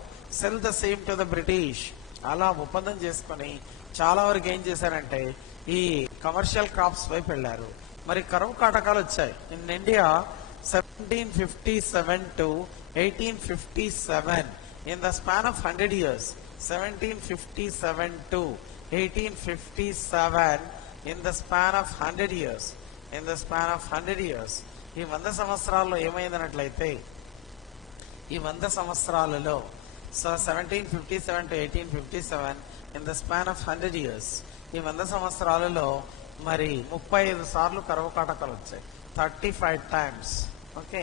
cell the same to the British. అలా ఒప్పందం చేసుకొని చాలా వరకు ఏం చేశారంటే ఈ కమర్షియల్ క్రాప్స్ వైపు వెళ్ళారు. మరి కరువు కాటకాలు వచ్చాయి. In India 1757 to 1857, in the span of 100 years, 1757 to 1857, in the span of 100 years, in the span of 100 years, ఈ 100 సంవత్సరాల్లో ఏమైందన్నట్లయితే ఈ 100 సంవత్సరాలలో 1757 to 1857, in the span of 100 years, ఈ 100 సంవత్సరాలలో మరి 35 సార్లు కరువు కాటకాలు వచ్చాయి. 35 times. Okay,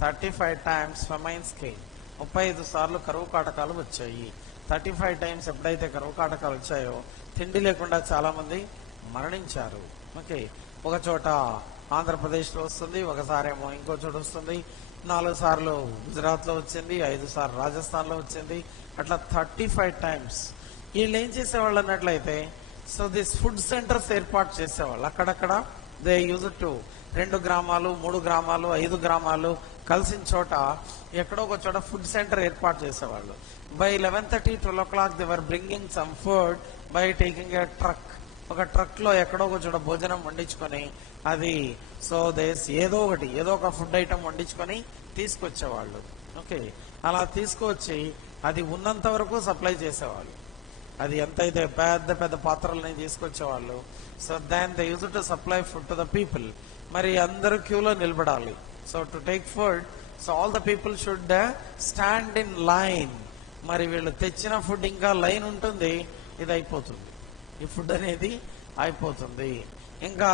35 times famine scale. 35 సార్లు కరువు కాటకాలు వచ్చాయి. 35 times ఎప్పుడైతే కరువు కాటకాలు వచ్చాయో తిండి లేకుండా చాలా మంది మరణించారు. ఓకే, ఒక చోట ఆంధ్రప్రదేశ్లో వస్తుంది, ఒకసారేమో ఇంకో చోట వస్తుంది, 4 సార్లు గుజరాత్లో వచ్చింది, 5 సార్లు రాజస్థాన్లో వచ్చింది, అట్లా 35 times. వీళ్ళు ఏం చేసేవాళ్ళు అన్నట్లయితే సో దిస్ ఫుడ్ సెంటర్స్ ఏర్పాటు చేసేవాళ్ళు. అక్కడక్కడ దే యూజ్ టు 2 గ్రామాలు 3 గ్రామాలు 5 గ్రామాలు కలిసిన చోట ఎక్కడో ఒక చోట ఫుడ్ సెంటర్ ఏర్పాటు చేసేవాళ్ళు. By 11:30, 12 o'clock they were bringing some food by taking a truck. ఒక ట్రక్ లో ఎక్కడో ఒక చోట భోజనం వండించుకొని అది సో ఏదో ఒక ఫుడ్ ఐటమ్ వండించుకొని తీసుకొచ్చేవాళ్ళు. ఓకే, అలా తీసుకువచ్చి అది ఉన్నంత వరకు సప్లై చేసేవాళ్ళు. అది ఎంతైతే పెద్ద పెద్ద పాత్రలని తీసుకొచ్చేవాళ్ళు. So then they use to supply food to the people. మరి అందరూ క్యూలో నిలబడాలి. So to take food, so all the people should stand in line. మరి వీళ్ళు తెచ్చిన ఫుడ్ ఇంకా లైన్ ఉంటుంది, ఇది అయిపోతుంది, ఈ ఫుడ్ అనేది అయిపోతుంది. ఇంకా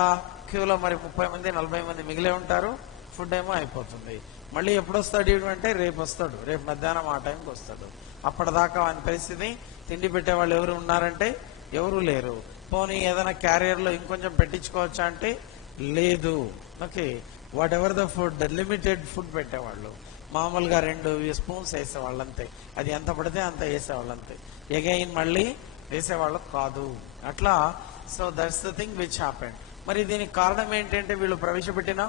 క్యూలో మరి 30 మంది 40 మంది మిగిలే ఉంటారు, ఫుడ్ ఏమో అయిపోతుంది. మళ్ళీ ఎప్పుడు వస్తాడు అంటే రేపు వస్తాడు, రేపు మధ్యాహ్నం ఆ టైంకి వస్తాడు. అప్పటిదాకా అని పరిస్థితి. తిండి పెట్టేవాళ్ళు ఎవరు ఉన్నారంటే ఎవరు లేరు. పోనీ ఏదైనా క్యారియర్లో ఇంకొంచెం పెట్టించుకోవచ్చా అంటే లేదు. Okay, what ever the food, limited food పెట్టేవాళ్ళు. మామూలుగా 2 స్పూన్స్ వేసేవాళ్ళు అంతే, అది ఎంత పడితే అంత వేసేవాళ్ళు అంతే, ఎగైన్ మళ్ళీ వేసేవాళ్ళు కాదు. అట్లా so that's the thing which happened. మరి దీనికి కారణం ఏంటంటే వీళ్ళు ప్రవేశపెట్టిన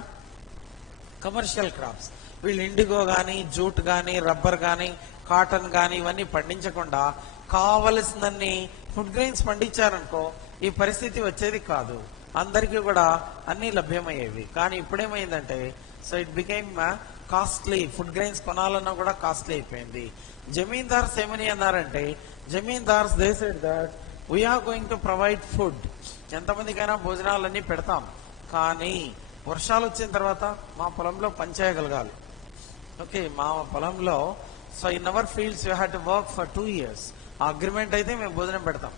కమర్షియల్ క్రాప్స్. వీళ్ళు ఇండిగో కానీ, జూట్ కానీ, రబ్బర్ కానీ, కాటన్ కానీ ఇవన్నీ పండించకుండా కావలసినన్ని ఫుడ్ గ్రెయిన్స్ పండించారనుకో ఈ పరిస్థితి వచ్చేది కాదు, అందరికీ కూడా అన్ని లభ్యమయ్యేవి. కానీ ఇప్పుడేమైందంటే so it became costly. Food grains కొనాలన్నా కూడా కాస్ట్లీ అయిపోయింది. జమీందార్స్ ఏమని అన్నారంటే, zamindars they said that we are going to provide food. ఎంతమందికైనా భోజనాలన్నీ పెడతాం, కానీ వర్షాలు వచ్చిన తర్వాత మా పొలంలో పనిచేయగలగాలి. ఓకే, మా పొలంలో so in our fields you have to work for 2 years. ఆ అగ్రిమెంట్ అయితే మేము భోజనం పెడతాం.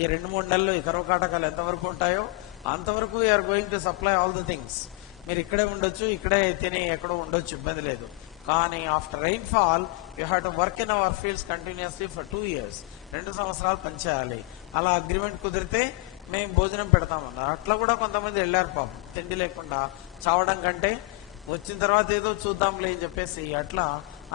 ఈ 2-3 నెలలు ఈ కరువు కాటకాలు ఎంతవరకు ఉంటాయో అంతవరకు we are going to supply all the things. మీరు ఇక్కడే ఉండొచ్చు, ఇక్కడే తిని ఎక్కడో ఉండొచ్చు, ఇబ్బంది లేదు. కానీ after rain fall you have to work in our fields continuously for 2 years. 2 సంవత్సరాలు పనిచేయాలి. అలా అగ్రిమెంట్ కుదిరితే మేము భోజనం పెడతామన్నారు. అట్లా కూడా కొంతమంది వెళ్ళారు పాపం, తిండి లేకుండా చావడం కంటే వచ్చిన తర్వాత ఏదో చూద్దాంలే అని చెప్పేసి అట్లా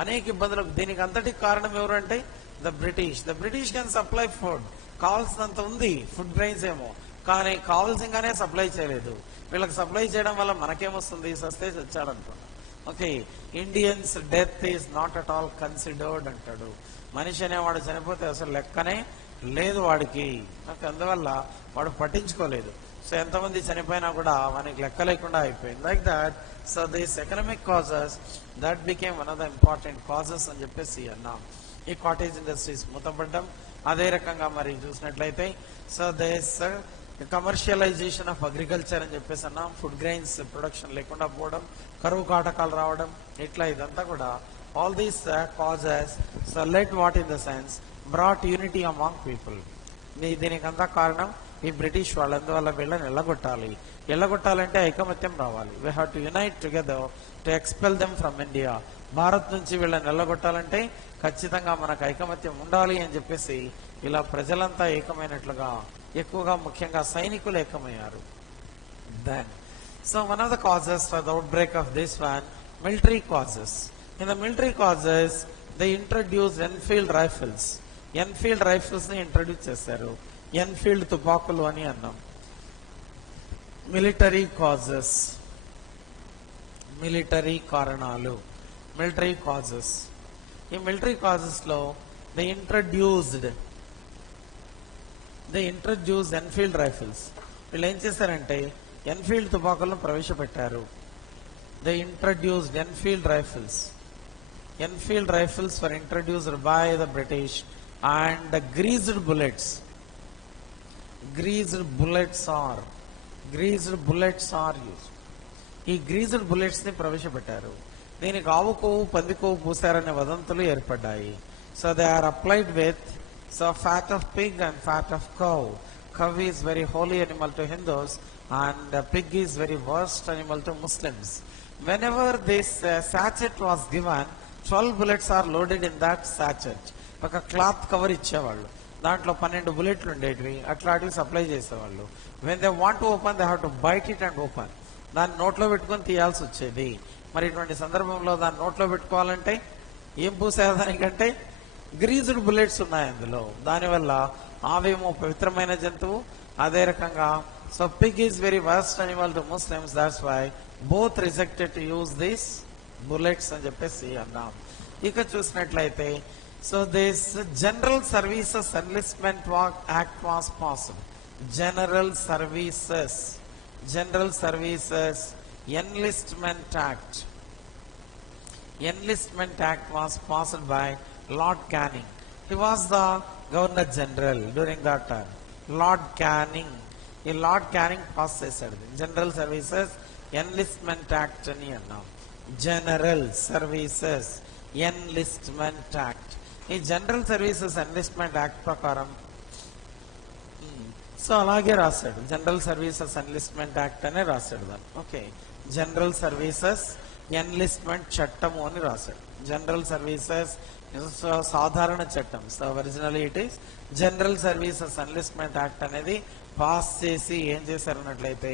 అనేక ఇబ్బందులకు. దీనికి అంతటికి కారణం ఎవరంటే the British. The British can supply food. కావాల్సినంత ఉంది ఫుడ్ గ్రెయిన్స్ ఏమో, కానీ కావాల్సింగానే సప్లై చేయలేదు. వీళ్ళకి సప్లై చేయడం వల్ల మనకేమొస్తుంది, సస్తే చచ్చాడనుకోండి. Okay, Indians death is not at all considered అంటాడు. మనిషి అనేవాడు చనిపోతే అసలు లెక్కనే లేదు వాడికి. అందువల్ల వాడు పట్టించుకోలేదు. సో ఎంతమంది చనిపోయినా కూడా మనకి లెక్క లేకుండా అయిపోయింది. Like that so this economic causes that became one of the important causes అని చెప్పేసి అన్నాం. ఈ కాటేజ్ ఇండస్ట్రీస్ మూతపడ్డం. అదే రకంగా మరి చూసినట్లయితే so this commercialisation of agriculture అని చెప్పేసి అన్నాం. ఫుడ్ గ్రెయిన్స్ ప్రొడక్షన్ లేకుండా పోవడం, కరువు కాటకాలు రావడం, ఇట్లా ఇదంతా కూడా all these causes so let what in the sense brought unity among people. దీనికంతా కారణం ఈ బ్రిటిష్ వాళ్ళు. అందువల్ల వీళ్ళని ఎల్లగొట్టాలంటే ఐకమత్యం రావాలి. We have to unite together to expel them from India. Bharat నుంచి వీళ్ళని ఎల్లగొట్టాలంటే ఖచ్చితంగా మనకు ఐకమత్యం ఉండాలి అని చెప్పేసి ఇలా ప్రజలంతా ఏకమైనట్లుగా, ఎక్కువగా ముఖ్యంగా సైనికులు ఏకమయ్యారు. Then so one of the causes for the outbreak of this one, military causes. In the military causes they introduce Enfield rifles. Enfield rifles ని ఇంట్రడ్యూస్ చేశారు. ఎన్ఫీల్డ్ తుపాకులు అని అన్నాం. మిలిటరీ కాజెస్, మిలిటరీ కారణాలు, మిలిటరీ కాజెస్. ఈ మిలిటరీ కాజెస్ లో దే ఇంట్రడ్యూస్ ఎన్ఫీల్డ్ రైఫిల్స్. వీళ్ళు ఏం చేశారంటే ఎన్ఫీల్డ్ తుపాకులను ప్రవేశపెట్టారు. They introduced Enfield rifles. Enfield rifles were introduced by the British and గ్రీజ్డ్ bullets. Greased bullets are used. ఈ గ్రీజ్డ్ బుల్లెట్స్ ని ప్రవేశపెట్టారు. దీనికి ఆవు కొవ్వు పంది కొవ్వు పూసారనే వదంతులు ఏర్పడ్డాయి. So they are applied with fat of pig and fat of cow. Cow is very holy animal to Hindus and pig is very worst animal to Muslims. Whenever this sachet was given, 12 bullets are loaded in that sachet. ఒక క్లాత్ కవర్ ఇచ్చేవాళ్ళు, దాంట్లో 12 బుల్లెట్లు ఉండేటివి, అట్లాంటివి సప్లై చేసేవాళ్ళు. When they want to open they have to bite it and open. దాన్ని నోట్లో పెట్టుకొని తీయాల్సి వచ్చేది. మరి ఇటువంటి సందర్భంలో దాన్ని నోట్లో పెట్టుకోవాలంటే ఏం పూసేదానికంటే గ్రీజ్డ్ బుల్లెట్స్ ఉన్నాయి అందులో. దానివల్ల ఆవేమో పవిత్రమైన జంతువు, అదే రకంగా so pig is very worst animal to Muslims. That's why both rejected to use this bullets అని చెప్పేసి అన్నాం. ఇక చూసినట్లయితే so this general services enlistment act was passed. General services enlistment act was passed by Lord Canning. He was the Governor General during that time. Lord Canning pass చేశాడు జనరల్ సర్వీసెస్ ఎన్లిస్ట్మెంట్ యాక్ట్ అని అన్నాం. General services enlistment act. ఈ జనరల్ సర్వీసెస్ ఎన్లిస్ట్మెంట్ యాక్ట్ ప్రకారం సో అలాగే రాశాడు. జనరల్ సర్వీసెస్ ఎన్లిస్ట్మెంట్ యాక్ట్ అనే రాశాడు దాన్ని. ఓకే, జనరల్ సర్వీసెస్ ఎన్లిస్ట్మెంట్ చట్టము అని రాశాడు. జనరల్ సర్వీసెస్ సాధారణ చట్టం. So originally it is general services enlistment act అనేది పాస్ చేసి ఏం చేశారన్నట్లయితే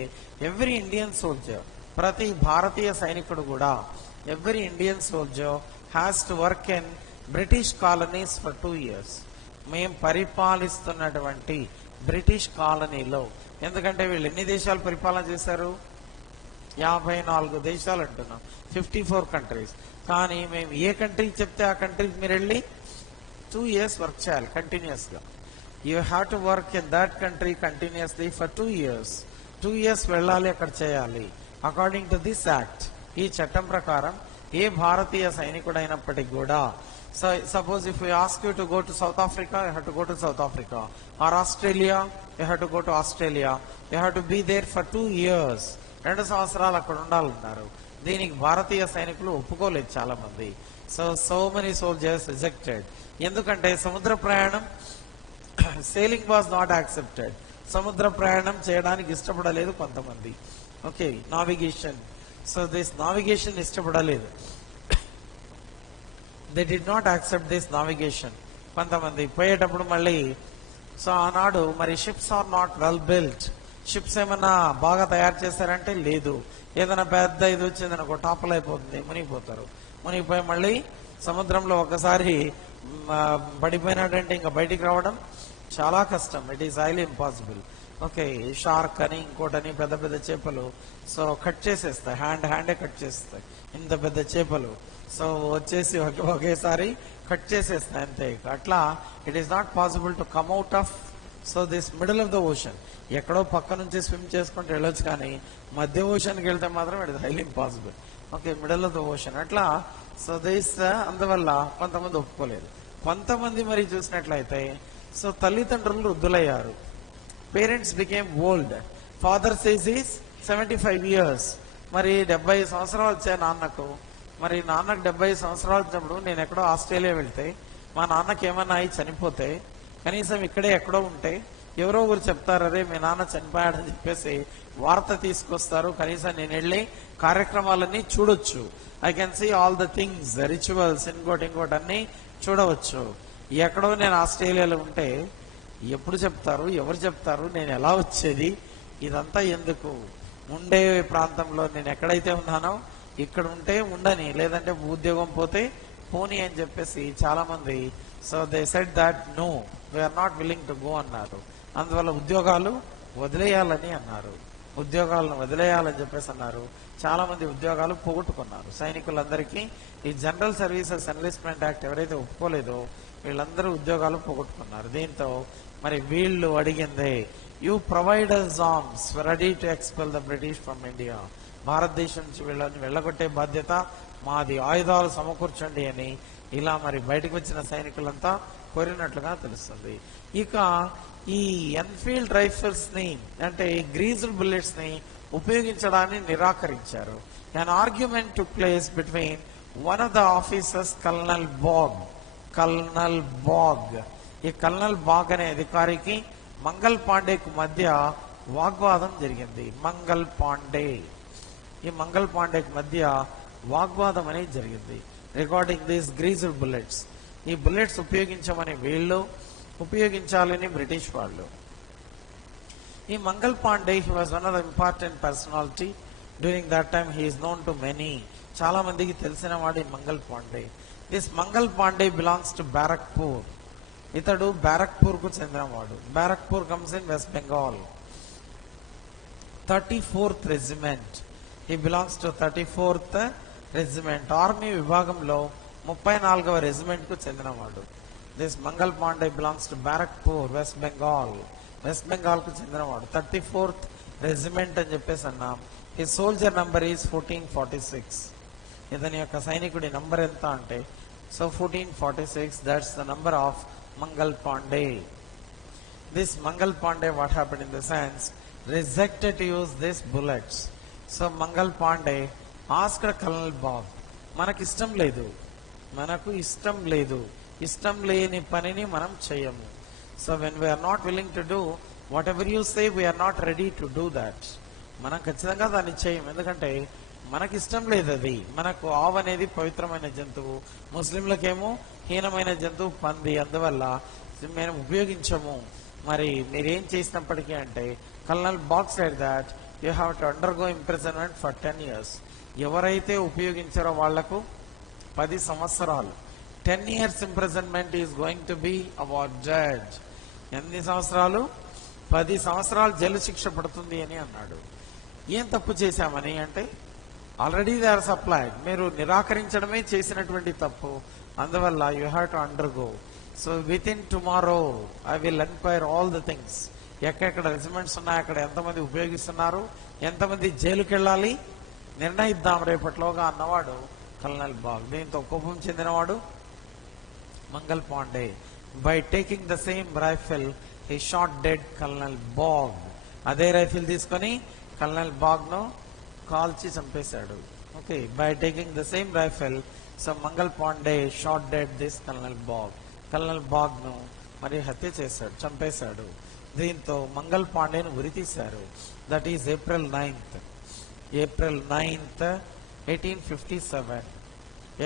ఎవ్రీ ఇండియన్ సోల్జర్, ప్రతి భారతీయ సైనికుడు కూడా every Indian soldier has to work in British colonies for 2 years. మేము పరిపాలిస్తున్నటువంటి బ్రిటిష్ కాలనీలో, ఎందుకంటే వీళ్ళు ఎన్ని దేశాలు పరిపాలన చేశారు? 54 దేశాలు అంటున్నాం, 54 కంట్రీస్. కానీ మేము ఏ కంట్రీ చెప్తే ఆ కంట్రీకి మీరు వెళ్ళి 2 years వర్క్ చేయాలి కంటిన్యూస్ గా. You have to work in that country continuously for 2 years. 2 years వెళ్ళాలి, అక్కడ చేయాలి. అకార్డింగ్ టు దిస్ యాక్ట్, ఈ చట్టం ప్రకారం ఏ భారతీయ సైనికుడైనప్పటికీ కూడా, so suppose if we ask you to go to South Africa, you have to go to South Africa, or Australia, you have to go to Australia. You have to be there for 2 years. 2 సంవత్సరాలు అక్కడ ఉండాలన్నారు. దీనికి భారతీయ సైనికులు ఒప్పుకోలేదు చాలా మంది. So many soldiers rejected. ఎందుకంటే సముద్ర ప్రయాణం, సేలింగ్ వాజ్ నాట్ యాక్సెప్టెడ్. సముద్ర ప్రయాణం చేయడానికి ఇష్టపడలేదు కొంతమంది. Okay, navigation, so this navigation ఇష్టపడలేదు. They did not accept this navigation. కొంతమంది పోయేటప్పుడు మళ్ళీ సో ఆనాడు మరి ships are not well built. Ships ఏమన్నా బాగా తయారు చేశారంటే లేదు. ఏదైనా పెద్ద ఇది వచ్చిందనుకో టాపల్ అయిపోతుంది, మునిగిపోతారు. మునిగిపోయి మళ్ళీ సముద్రంలో ఒకసారి పడిపోయినాడంటే ఇంకా బయటికి రావడం చాలా కష్టం. It is highly impossible. Okay, shark అని ఇంకోటని పెద్ద పెద్ద చేపలు సో కట్ చేసేస్తాయి, హ్యాండే కట్ చేస్తాయి ఇంత పెద్ద చేపలు. సో వచ్చేసి ఒకేసారి కట్ చేసేస్తాయి అంతే. అట్లా it is not possible to come out of so this middle of the ocean. ఎక్కడో పక్క నుంచి స్విమ్ చేసుకుంటూ వెళ్ళొచ్చు, కానీ మధ్య ఓషన్కి వెళ్తే మాత్రం it is highly impossible. Okay, middle of the ocean. అట్లా సో దిస్ అందువల్ల కొంతమంది ఒప్పుకోలేదు. కొంతమంది మరి చూసినట్లయితే సో తల్లిదండ్రులు వృద్ధులయ్యారు. Parents became old. Father's age is 75 years. మరి 70 సంవత్సరాలు వచ్చాయి నాన్నకు. మరి నాన్నకు 70 సంవత్సరాలు వచ్చినప్పుడు నేను ఎక్కడో ఆస్ట్రేలియా వెళ్తే మా నాన్నకి ఏమన్నా అయి చనిపోతే కనీసం ఇక్కడే ఎక్కడో ఉంటే ఎవరో ఒకరు చెప్తారు, అరే మీ నాన్న చనిపోయాడని చెప్పేసి వార్త తీసుకొస్తారు. కనీసం నేను వెళ్ళి కార్యక్రమాలన్నీ చూడొచ్చు. I can see all the things, rituals, ఇంకోటి అన్ని చూడవచ్చు. ఎక్కడో నేను ఆస్ట్రేలియాలో ఉంటే ఎప్పుడు చెప్తారు, ఎవరు చెప్తారు, నేను ఎలా వచ్చేది, ఇదంతా ఎందుకు? ఉండే ప్రాంతంలో నేను ఎక్కడైతే ఉన్నానో ఇక్కడ ఉంటే ఉండని, లేదంటే ఉద్యోగం పోతే పోనీ అని చెప్పేసి చాలా మంది so they said that no we are not willing to go అన్నారు. అందువల్ల ఉద్యోగాలు వదిలేయాలని అన్నారు. ఉద్యోగాలను వదిలేయాలని చెప్పేసి అన్నారు. చాలా మంది ఉద్యోగాలు పోగొట్టుకున్నారు. సైనికులందరికీ ఈ జనరల్ సర్వీసెస్ ఎన్లిస్ట్మెంట్ యాక్ట్ ఎవరైతే ఒప్పుకోలేదో వీళ్ళందరూ ఉద్యోగాలు పోగొట్టుకున్నారు. దీంతో మరి వీళ్ళు అడిగిందే, you provide us arms ready to expel the British from India. భారతదేశం నుంచి వీళ్ళని వెళ్ళగొట్టే బాధ్యత మాది, ఆయుధాలు సమకూర్చండి అని ఇలా మరి బయటకు వచ్చిన సైనికులంతా కోరినట్లుగా తెలుస్తుంది. ఇక ఈ ఎన్ఫీల్డ్ రైఫిల్స్ ని అంటే గ్రీజ్డ్ బుల్లెట్స్ ని ఉపయోగించడాన్ని నిరాకరించారు. an argument took place between one of the officers, colonel Baugh. ఈ కల్నల్ బాగ్ అనే అధికారికి మంగల్ పాండేకు మధ్య వాగ్వాదం జరిగింది. ఈ మంగల్ పాండేకి మధ్య వాగ్వాదం అనేది జరిగింది రిగార్డింగ్ దీస్ గ్రీజ్డ్ బుల్లెట్స్. ఈ బుల్లెట్స్ ఉపయోగించమని వీళ్ళు, ఉపయోగించాలని బ్రిటిష్ వాళ్ళు. ఈ Mangal Pandey, he was one of the important personality during that time. He is known to many, చాలా మందికి తెలిసిన వాడు ఈ Mangal Pandey. This Mangal Pandey belongs to Barrackpore. ఇతడు బ్యారక్పూర్ కు చెందినవాడు. Barrackpore comes in West Bengal. 34th regiment. He belongs to 34th regiment. Army విభాగంలో 34వ రెజిమెంట్ కు చెందినవాడు. This Mangal Pandey belongs to Barrackpore, West Bengal. West Bengal కు చెందినవాడు. 34th రెజిమెంట్ అని చెప్పేసి అన్నాం. ఈ సోల్జర్ నంబర్ ఈజ్ 1446. ఇతని యొక్క సైనికుడి నంబర్ ఎంత అంటే, so 1446, that's the number of Mangal Pandey. This Mangal Pandey, what happened in the sense, rejected to use these bullets. So Mangal Pandey asked Colonel Bog, మనకు ఇష్టం లేదు, ఇష్టం లేని పనిని మనం చేయము. So when we are not willing to do whatever you say, we are not ready to do that. మనం ఖచ్చితంగా దాన్ని చేయము, ఎందుకంటే మనకి ఇష్టం లేదు. అది మనకు ఆవు అనేది పవిత్రమైన జంతువు, ముస్లింలకేమో హీనమైన జంతువు పంది, అందువల్ల మేము ఉపయోగించము. మరి మీరేం చేసినప్పటికీ అంటే, colonel Baugh said that you have to undergo imprisonment for 10 years. ఎవరైతే ఉపయోగించారో వాళ్లకు 10 సంవత్సరాలు, 10 years imprisonment is going to be our judge. ఎన్ని సంవత్సరాలు? 10 సంవత్సరాలు జైలు శిక్ష పడుతుంది అని అన్నాడు. ఏం తప్పు చేశామని అంటే, ఆల్రెడీ దే ఆర్ సప్లైడ్, మీరు నిరాకరించడమే చేసినటువంటి తప్పు, అందువల్ల you have to undergo. So with in tomorrow I will enquire all the things. ఎక్కడెక్కడ రెజిమెంట్స్ ఉన్నాయి, అక్కడ ఎంతమంది ఉపయోగిస్తున్నారు, ఎంతమంది జైలుకి వెళ్ళాలి నిర్ణయిద్దాం రేపట్లోగా అన్నవాడు కల్నల్ బాగ్. దీంతో కోపం చెందినవాడు Mangal Pandey. By taking the same rifle he shot dead colonel Baugh. అదే రైఫిల్ తీసుకొని కల్నల్ బాగ్ ను కాల్చి చంపేశాడు. Okay, by taking the same rifle, so Mangal Pandey shot dead this colonel Baugh. Colonel Baugh ను మరి హత్య చేశాడు, చంపేశాడు. దీంతో మంగల్ పాండేను ఉరితీశారు. That is April 9th, 1857.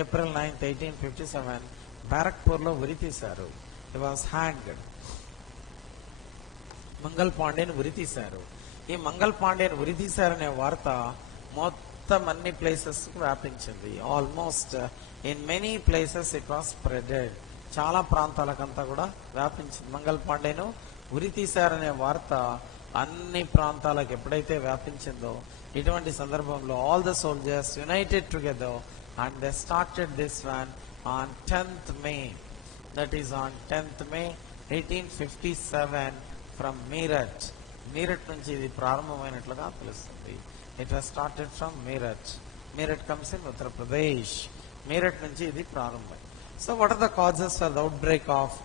April 9th, 1857 Barrackpore లో ఉరితీశారు. He was hanged. మంగల్ పాండేను ఉరితీశారు. ఈ మంగల్ పాండేను ఉరితీశారనే వార్త మొత్తం అన్ని ప్లేసెస్ కు వ్యాపించింది. Almost in many places it was spreaded. చాలా ప్రాంతాలకంతా కూడా వ్యాపించింది. మంగల్ పాండేను ఉరి తీశారనే వార్త అన్ని ప్రాంతాలకు ఎప్పుడైతే వ్యాపించిందో, ఇటువంటి సందర్భంలో all the soldiers united together and they started this one on 10th May. That is on 10th May 1857 from Meerut. Meerut నుంచి ఇది ప్రారంభమైనట్లుగా తెలుస్తుంది. It was started from Meerut. Meerut comes in Uttar Pradesh. Meerut నుంచి ఇది ప్రారంభం. So what are the causes for the outbreak of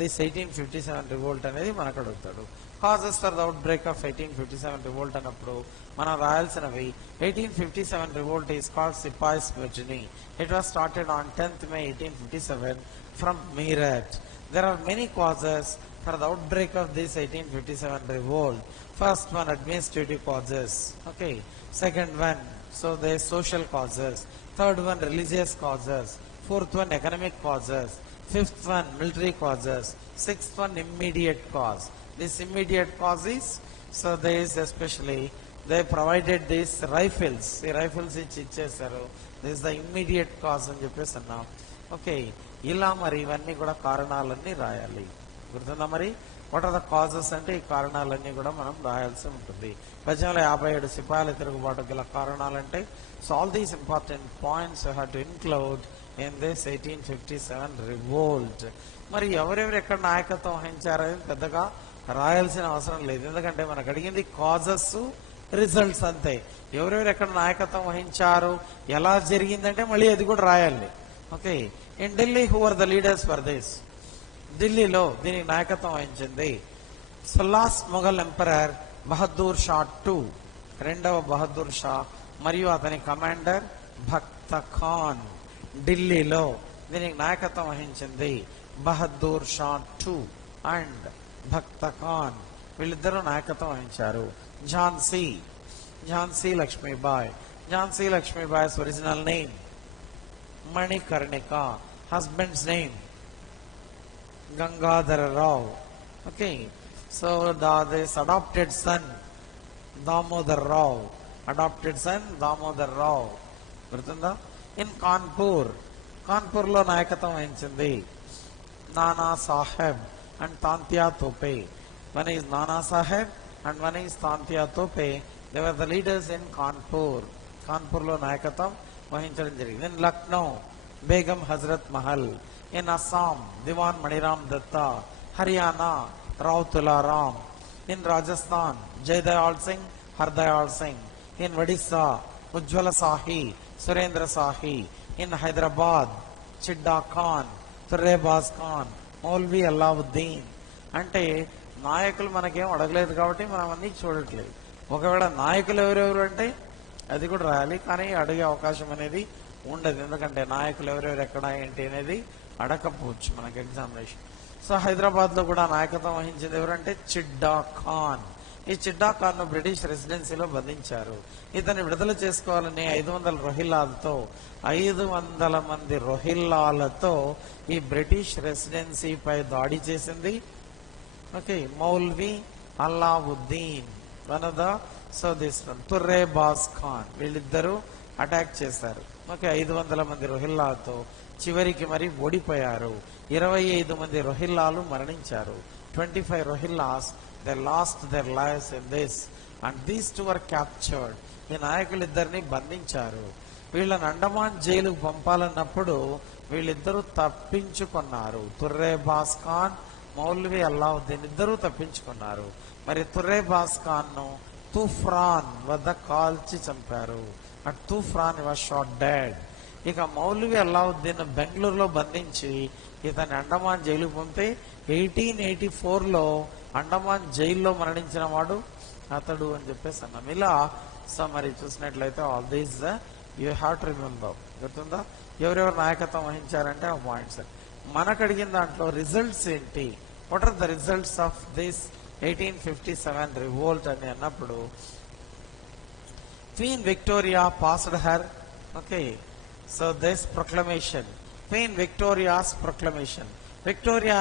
this 1857 revolt అనేది మనకు అడుగుతాడు. Causes for the outbreak of 1857 revolt అన్నప్పుడు మనం రాయాల్సినవి, 1857 revolt is called sepoys mutiny. It was started on 10th May 1857 from Meerut. There are many causes for the outbreak of this 1857 revolt. First one, administrative causes. Okay. Second one, so there are social causes. Third one, religious causes. Fourth one, economic causes. Fifth one, military causes. Sixth one, immediate cause. This immediate cause is, so there is especially, they provided these rifles. The rifles which ఇచ్చేసారు. This is the immediate cause అని చెప్పేసి అన్నాం. ఓకే, ఇలా మరి ఇవన్నీ కూడా కారణాలన్నీ రాయాలి. గుర్తుందా? మరి వాట్ ఆర్ ద కాజెస్ అంటే ఈ కారణాలన్నీ కూడా మనం రాయాల్సి ఉంటుంది. 1857 సిపాయిల తిరుగుబాటు గల కారణాలంటే so all these important points you have to include in this 1857 revolt. మరి ఎవరెవరు ఎక్కడ నాయకత్వం వహించారని పెద్దగా రాయాల్సిన అవసరం లేదు, ఎందుకంటే మనకు అడిగింది కాజెస్ రిజల్ట్స్ అంతే. ఎవరెవరు ఎక్కడ నాయకత్వం వహించారు, ఎలా జరిగిందంటే మళ్ళీ అది కూడా రాయాలి. Okay, in Delhi who are the leaders for this? ఢిల్లీలో దీనికి నాయకత్వం వహించింది last Mughal emperor Bahadur Shah II, రెండవ బహదూర్ షా మరియు అతని కమాండర్ భక్త ఖాన్. ఢిల్లీలో దీనికి నాయకత్వం వహించింది బహదూర్ షా II అండ్ భక్త ఖాన్, వీళ్ళిద్దరూ నాయకత్వం వహించారు. Jhansi Lakshmibai. Jhansi Lakshmibai's original name Manikarnika, husband's name Gangadhara Rao. Okay, so this adopted son Damodar Rao, adopted son Damodar Rao. గుర్తుందా? ఇన్ కాన్పూర్ లో నాయకత్వం వహించింది Nana Sahib and Tantia Tope. One is Nana Sahib and one is Tantia Tope. They were the leaders in Kanpur లో నాయకత్వం వహించడం జరిగింది. In Lucknow Begum Hazrat Mahal. In Assam, Diwan Maniram Datta. Haryana, Rao Tularam. In Rajasthan, Jaydayal Singh, Hardayal Singh. In Odisha, Ujjwala Sahi, Surendra Sahi. In Hyderabad, Chidda Khan, Turrebaz Khan, Maulvi Alauddin. అంటే నాయకులు మనకేం అడగలేదు కాబట్టి మనం అన్ని చూడట్లేదు. ఒకవేళ నాయకులు ఎవరెవరు అంటే అది కూడా రాయాలి, కానీ అడిగే అవకాశం అనేది ఉండదు, ఎందుకంటే నాయకులు ఎవరెవరు ఎక్కడ ఏంటి అనేది అడగకపోవచ్చు మనకి ఎగ్జామినేషన్. సో హైదరాబాద్ లో కూడా నాయకత్వం వహించింది ఎవరంటే చిడ్డా ఖాన్. ఈ చిడ్డా ఖాన్ ను బ్రిటిష్ రెసిడెన్సీలో బంధించారు. ఇతన్ని విడుదల చేసుకోవాలని 500 రొహిల్లాలతో 500 మంది రొహిల్లాలతో ఈ బ్రిటిష్ రెసిడెన్సీపై దాడి చేసింది. Okay, Maulvi Alauddin one of the so this Turrebaz Khan, వీళ్ళిద్దరూ అటాక్ చేశారు. ఓకే, 500 మంది రొహిల్లాలతో చివరికి మరి ఓడిపోయారు. 25 మంది రొహిల్లాలు మరణించారు. 25 Rohillas they lost their lives in this and these two were captured. ఈ నాయకులిద్దరిని బంధించారు. వీళ్ళని అండమాన్ జైలుకు పంపాలన్నప్పుడు వీళ్ళిద్దరూ తప్పించుకున్నారు. తుర్రేబాజ్ ఖాన్, మౌల్వి అల్లావుద్దీన్ ఇద్దరూ తప్పించుకున్నారు. మరి తుర్రేబాజ్ ఖాన్ ను తూఫ్రాన్ వద్ద కాల్చి చంపారు. And Toopran was shot dead. ఇక మౌల్వి అల్లావుద్దీన్ బెంగళూరులో బంధించి ఇతన్ని అండమాన్ జైలుకు పంపితే 1884లో అండమాన్ జైల్లో మరణించిన వాడు అతడు అని చెప్పేసి అన్నాం. ఇలా సో మరి చూసినట్లయితే all these you have to remember. గుర్తుందా ఎవరెవరు నాయకత్వం వహించారంటే ఆ పాయింట్స్. మనకు అడిగిన దాంట్లో రిజల్ట్స్ ఏంటి, what are the results of this 1857 revolt అని అన్నప్పుడు Queen Victoria passed her. Okay, so this proclamation, Queen Victoria's proclamation. Victoria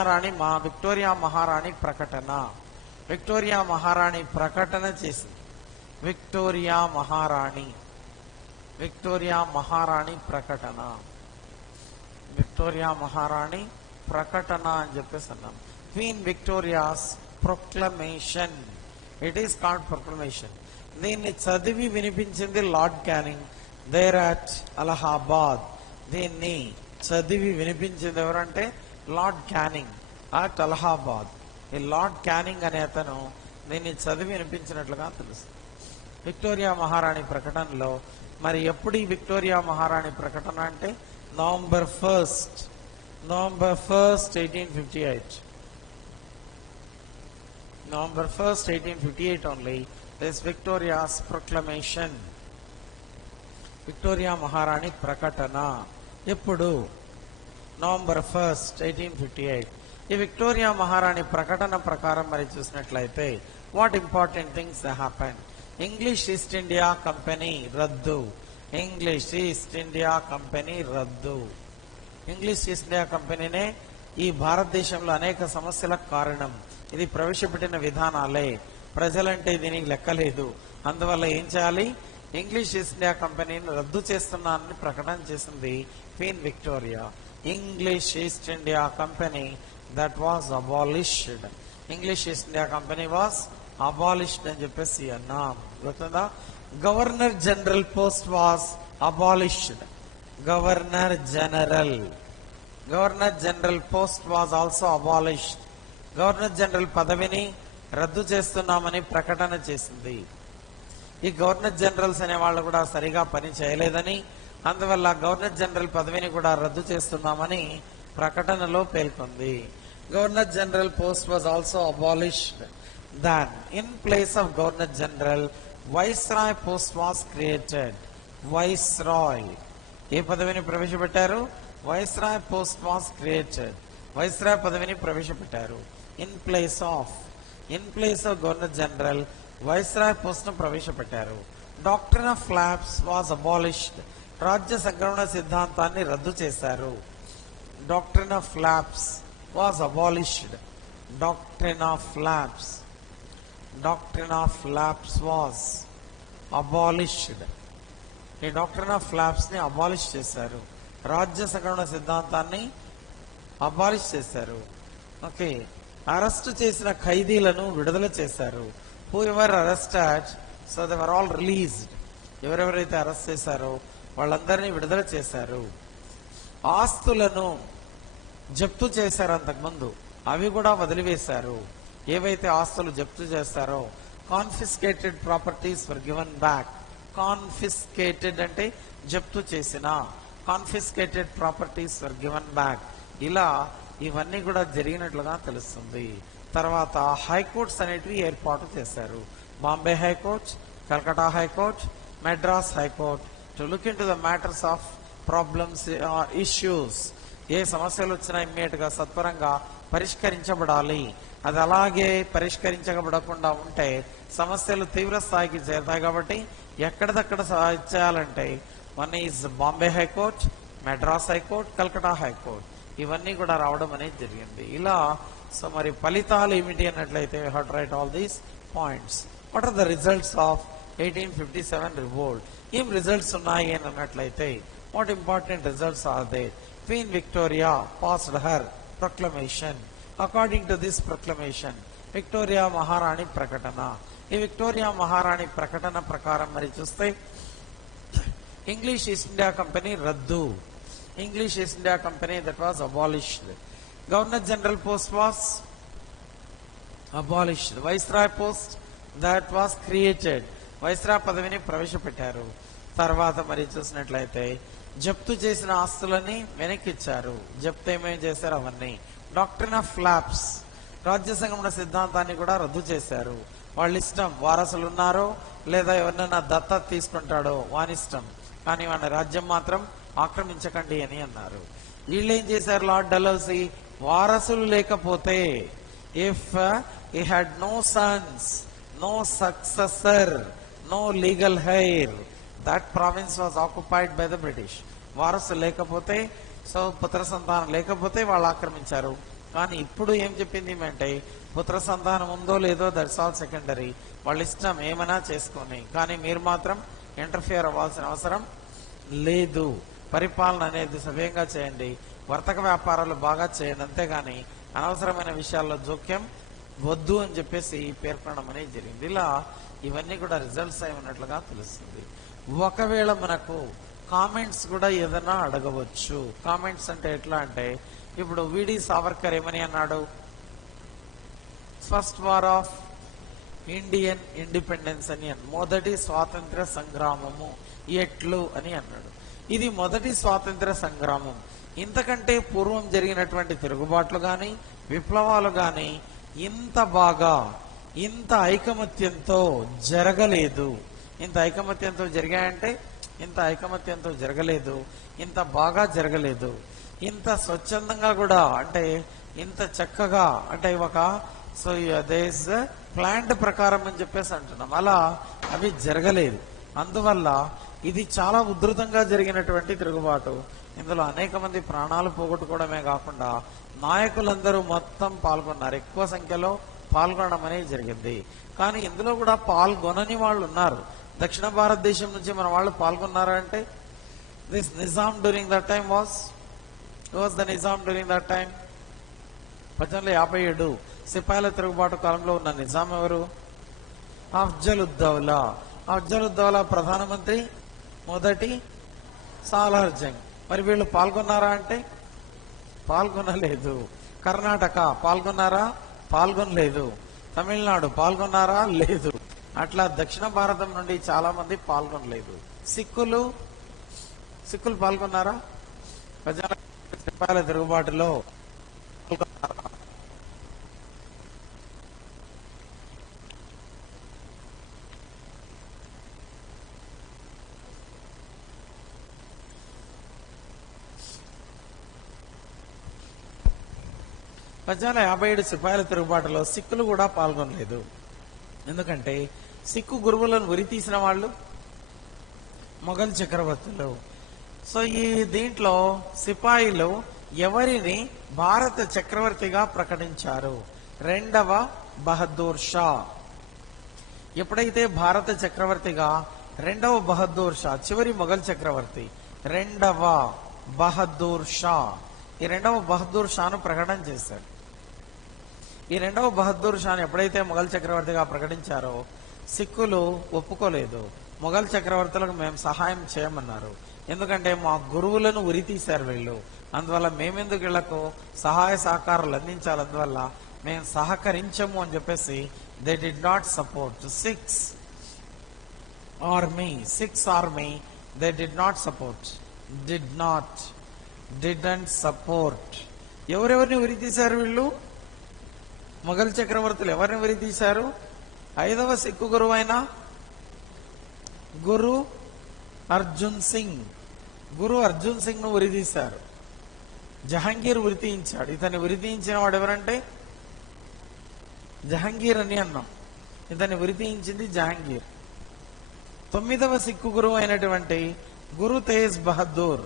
మహారాణి ప్రకటన. విక్టోరియా మహారాణి ప్రకటన చేసింది. విక్టోరియా మహారాణి ప్రకటన. విక్టోరియా మహారాణి ప్రకటన అని చెప్పేసి అన్నాం. Queen Victoria's proclamation, it is called proclamation. దీన్ని చదివి వినిపించింది Lord Canning there at Allahabad. దీన్ని చదివి వినిపించింది ఎవరంటే లార్డ్ క్యానింగ్ అట్ అలహాబాద్. ఈ లార్డ్ క్యానింగ్ అనే అతను దీన్ని చదివి వినిపించినట్లుగా తెలుసు. విక్టోరియా మహారాణి ప్రకటనలో మరి ఎప్పుడు ఈ విక్టోరియా మహారాణి ప్రకటన అంటే November 1st 1858. November 1st 1858 only this Victoria's proclamation. Victoria మహారాణి ప్రకటన ఎప్పుడు? November 1st 1858. ఈ విక్టోరియా మహారాణి ప్రకటన ప్రకారం మరి చూసినట్లయితే what important things happen. English East India company రద్దు. ఇంగ్లీష్ ఈస్ట్ ఇండియా కంపెనీ రద్దు. ఇంగ్లీష్ ఈస్ట్ ఇండియా కంపెనీనే ఈ భారతదేశంలో అనేక సమస్యలకు కారణం. ఇది ప్రవేశపెట్టిన విధానాలే, ప్రజలంటే దీనికి లెక్కలేదు. అందువల్ల ఏం చేయాలి, ఇంగ్లీష్ ఈస్ట్ ఇండియా కంపెనీని రద్దు చేస్తున్నానని ప్రకటన చేసింది queen Victoria. English East India company that was abolished. English East India company was abolished అని చెప్పేసి అన్నాం. గుర్తుందా? Governor general post was abolished. Governor general post was also abolished. Governor general పదవిని రద్దు చేస్తున్నామని ప్రకటన చేసింది. ఈ గవర్నర్ జనరల్స్ అనే వాళ్ళు కూడా సరిగా పని చేయలేదని, అందువల్ల గవర్నర్ జనరల్ పదవిని కూడా రద్దు చేస్తున్నామని ప్రకటనలో పేర్కొంది. Governor general post was also abolished. Then in place of governor general viceroy post was created. Viceroy ఏ పదవిని ప్రవేశపెట్టారు? Viceroy post was created. Viceroy పదవిని ప్రవేశపెట్టారు. In place of governor general viceroy post ను ప్రవేశపెట్టారు. Doctrine of lapse was abolished. రాజ్య సంక్రమణ సిద్ధాంతాన్ని రద్దు చేశారు. Doctrine of lapse was abolished. Doctrine of lapse was abolished. ఈ డాక్ట్రిన్ ఆఫ్ ఫ్లాప్స్ ని అబాలిష్ చేశారు. రాజ్య సంక్రమణ సిద్ధాంతాన్ని అబాలిష్ చేశారు. ఓకే, అరెస్టు చేసిన ఖైదీలను విడుదల చేశారు. Who ever arrested, so they were all released. ఎవరెవరైతే అరెస్ట్ చేశారో వాళ్ళందరినీ విడుదల చేశారు. ఆస్తులను జప్తు చేశారు అంతకుముందు, అవి కూడా వదిలివేశారు. ఏవైతే ఆస్తులు జప్తు చేస్తారో confiscated properties were given back. Confiscated అంటే జప్తు చేసిన, confiscated properties were given back. ఇలా ఇవన్నీ కూడా జరిగినట్లుగా తెలుస్తుంది. తర్వాత హైకోర్ట్స్ అనేటివి ఏర్పాటు చేశారు. Bombay high court, Calcutta high court, Madras high court to look into the matters of problems issues. ఏ సమస్యలు వచ్చినా ఇమ్మీడియట్ గా సత్వరంగా పరిష్కరించబడాలి. అది అలాగే పరిష్కరించబడకుండా ఉంటే సమస్యలు తీవ్ర స్థాయికి చేరుతాయి. కాబట్టి ఎక్కడిదక్కడ చేయాలంటే one is Bombay high court, Madras high court, Calcutta high court, ఇవన్నీ కూడా రావడం అనేది జరిగింది. ఇలా సో మరి ఫలితాలు ఏమిటి అన్నట్లయితే we have to write all these points. What are the results of 1857 revolt? ఏం రిజల్ట్స్ ఉన్నాయి అని అన్నట్లయితే what important results are they? Queen Victoria passed her proclamation. According to this proclamation, Victoria మహారాణి ప్రకటన, ఈ విక్టోరియా మహారాణి ప్రకటన ప్రకారం మరి చూస్తే ఇంగ్లీష్ ఈస్ట్ ఇండియా కంపెనీ రద్దు. English East India Company that was abolished. Governor General post was abolished. Viceroy post that was created. Viceroy పదవిని ప్రవేశపెట్టారు. తర్వాత మరి చూసినట్లయితే జప్తు చేసిన ఆస్తులని వెనక్కిచ్చారు. జప్తు ఏమేమి చేశారు అవన్నీ. డాక్ట్రిన్ ఆఫ్ ఫ్లాప్స్, రాజ్య సంక్రమణ సిద్ధాంతాన్ని కూడా రద్దు చేశారు. వాళ్ళ ఇష్టం, వారసులు ఉన్నారో లేదా ఎవరినైనా దత్తత తీసుకుంటాడో వానిష్టం, కానీ వాళ్ళ రాజ్యం మాత్రం ఆక్రమించకండి అని అన్నారు. వీళ్ళు ఏం చేశారు? లార్డ్ డల్హౌసీ వారసులు లేకపోతే, if he had no sons, no successor, no legal heir, that province was occupied by the British. వారసులు లేకపోతే, సో పుత్ర సంతానం లేకపోతే వాళ్ళు ఆక్రమించారు. కానీ ఇప్పుడు ఏం చెప్పింది అంటే పుత్ర సంతానం ఉందో లేదో దట్స్ ఆల్ సెకండరీ, వాళ్ళ ఇష్టం ఏమైనా చేసుకొని, కానీ మీరు మాత్రం ఇంటర్ఫియర్ అవ్వాల్సిన అవసరం లేదు. పరిపాలన అనేది సవ్యంగా చేయండి, వర్తక వ్యాపారాలు బాగా చేయండి, అంతేగాని అనవసరమైన విషయాల్లో జోక్యం వద్దు అని చెప్పేసి పేర్కొనడం అనేది జరిగింది. ఇలా ఇవన్నీ కూడా రిజల్ట్స్ అయి ఉన్నట్లుగా తెలుస్తుంది. ఒకవేళ మనకు కామెంట్స్ కూడా ఏదైనా అడగవచ్చు. కామెంట్స్ అంటే ఎట్లా అంటే, ఇప్పుడు విడి సావర్కర్ ఏమని అన్నాడు? First war of Indian independence అని, మొదటి స్వాతంత్ర సంగ్రామము ఎట్లు అని అన్నాడు. ఇది మొదటి స్వాతంత్ర సంగ్రామం. ఇంతకంటే పూర్వం జరిగినటువంటి తిరుగుబాట్లు గాని విప్లవాలు గాని ఇంత బాగా, ఇంత ఐకమత్యంతో జరగలేదు. ఇంత ఐకమత్యంతో జరిగాయంటే ఇంత ఐకమత్యంతో జరగలేదు, ఇంత బాగా జరగలేదు, ఇంత స్వచ్ఛందంగా కూడా, అంటే ఇంత చక్కగా, అంటే ఒక సో దేస్ ప్లాంట్ ప్రకారం అని చెప్పేసి అంటున్నాం, అలా అవి జరగలేదు. అందువల్ల ఇది చాలా ఉధృతంగా జరిగినటువంటి తిరుగుబాటు. ఇందులో అనేక మంది ప్రాణాలు పోగొట్టుకోవడమే కాకుండా నాయకులందరూ మొత్తం పాల్గొన్నారు. ఎక్కువ సంఖ్యలో పాల్గొనడం అనేది జరిగింది. కానీ ఇందులో కూడా పాల్గొనని వాళ్ళు ఉన్నారు. దక్షిణ భారతదేశం నుంచి మన వాళ్ళు పాల్గొన్నారా అంటే, this Nizam during that time was the Nizam during that time 1857 సిపాయిల తిరుగుబాటు కాలంలో ఉన్న నిజాం ఎవరు? అఫ్జలుద్దౌలా. అఫ్జలుద్దౌలా ప్రధానమంత్రి మొదటి సాలార్ జంగ్. మరి వీళ్ళు పాల్గొన్నారా అంటే పాల్గొనలేదు. కర్ణాటక పాల్గొన్నారా? పాల్గొనలేదు. తమిళనాడు పాల్గొన్నారా? లేదు. అట్లా దక్షిణ భారతం నుండి చాలా మంది పాల్గొనలేదు. సిక్కులు పాల్గొన్నారా? ప్రజల సిపాయిల తిరుగుబాటులో పాల్గొన్నారా? ప్రజల 57 సిపాయిల తిరుగుబాటులో సిక్కులు కూడా పాల్గొనలేదు. ఎందుకంటే సిక్కు గురువులను ఉరి తీసిన వాళ్ళు మొఘల్ చక్రవర్తులు. సో ఈ దీంట్లో సిపాయిలు ఎవరిని భారత చక్రవర్తిగా ప్రకటించారు? రెండవ బహదూర్ షా. ఎప్పుడైతే భారత చక్రవర్తిగా రెండవ బహదూర్ షా, చివరి మొఘల్ చక్రవర్తి రెండవ బహదూర్ షా, ఈ రెండవ బహదూర్ షాను ప్రకటన చేశాడు. ఈ రెండవ బహదూర్ షాను ఎప్పుడైతే మొఘల్ చక్రవర్తిగా ప్రకటించారో సిక్కులు ఒప్పుకోలేదు. మొఘల్ చక్రవర్తులకు మేము సహాయం చేయమన్నారు. ఎందుకంటే మా గురువులను ఉరి తీశారు వీళ్ళు, అందువల్ల మేమెందుకు వీళ్లకు సహాయ సహకారాలు అందించాలి, అందువల్ల మేము సహకరించము అని చెప్పేసి they did not support six army they did not support didn't support. ఎవరెవరిని ఉరి తీశారు వీళ్ళు? మొఘల్ చక్రవర్తులు ఎవరిని ఉరి తీశారు? 5వ సిక్కు గురువు అయిన గురు అర్జున్ సింగ్ ను ఉరి తీశారు. జహాంగీర్ ఉరి తీయించాడు. ఇతన్ని ఉరి తీయించిన వాడు ఎవరంటే జహాంగీర్ అని అన్నాం. ఇతన్ని ఉరి తీయించింది జహాంగీర్. 9వ సిక్కు గురువు అయినటువంటి గురు తేజ్ బహదూర్,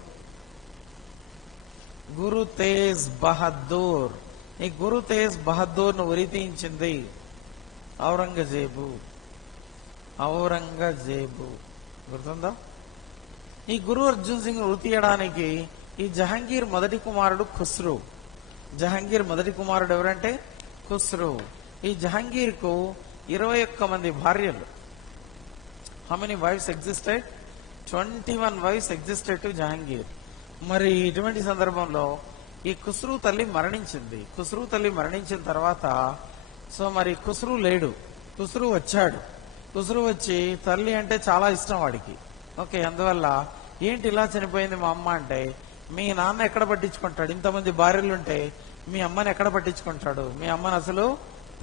ఈ గురు తేజ్ బహదూర్ ను ఉరి తీయించింది ఔరంగజేబు. గుర్తుందా? ఈ గురు అర్జున్ సింగ్ ఉరి తీయడానికి ఈ జహాంగీర్ మొదటి కుమారుడు ఎవరంటే ఖుస్రూ. ఈ జహాంగీర్ కు 21 మంది భార్యలు. How many wives existed? 21 wives existed to Jahangir. మరి ఇటువంటి సందర్భంలో ఈ ఖుస్రూ తల్లి మరణించిన తర్వాత సో మరి ఖుస్రూ లేడు. ఖుస్రూ వచ్చి తల్లి అంటే చాలా ఇష్టం వాడికి. ఓకే, అందువల్ల ఏంటి ఇలా చనిపోయింది మా అమ్మ అంటే, మీ నాన్న ఎక్కడ పట్టించుకుంటాడు? ఇంతమంది భార్యలుంటే మీ అమ్మని ఎక్కడ పట్టించుకుంటాడు? మీ అమ్మని అసలు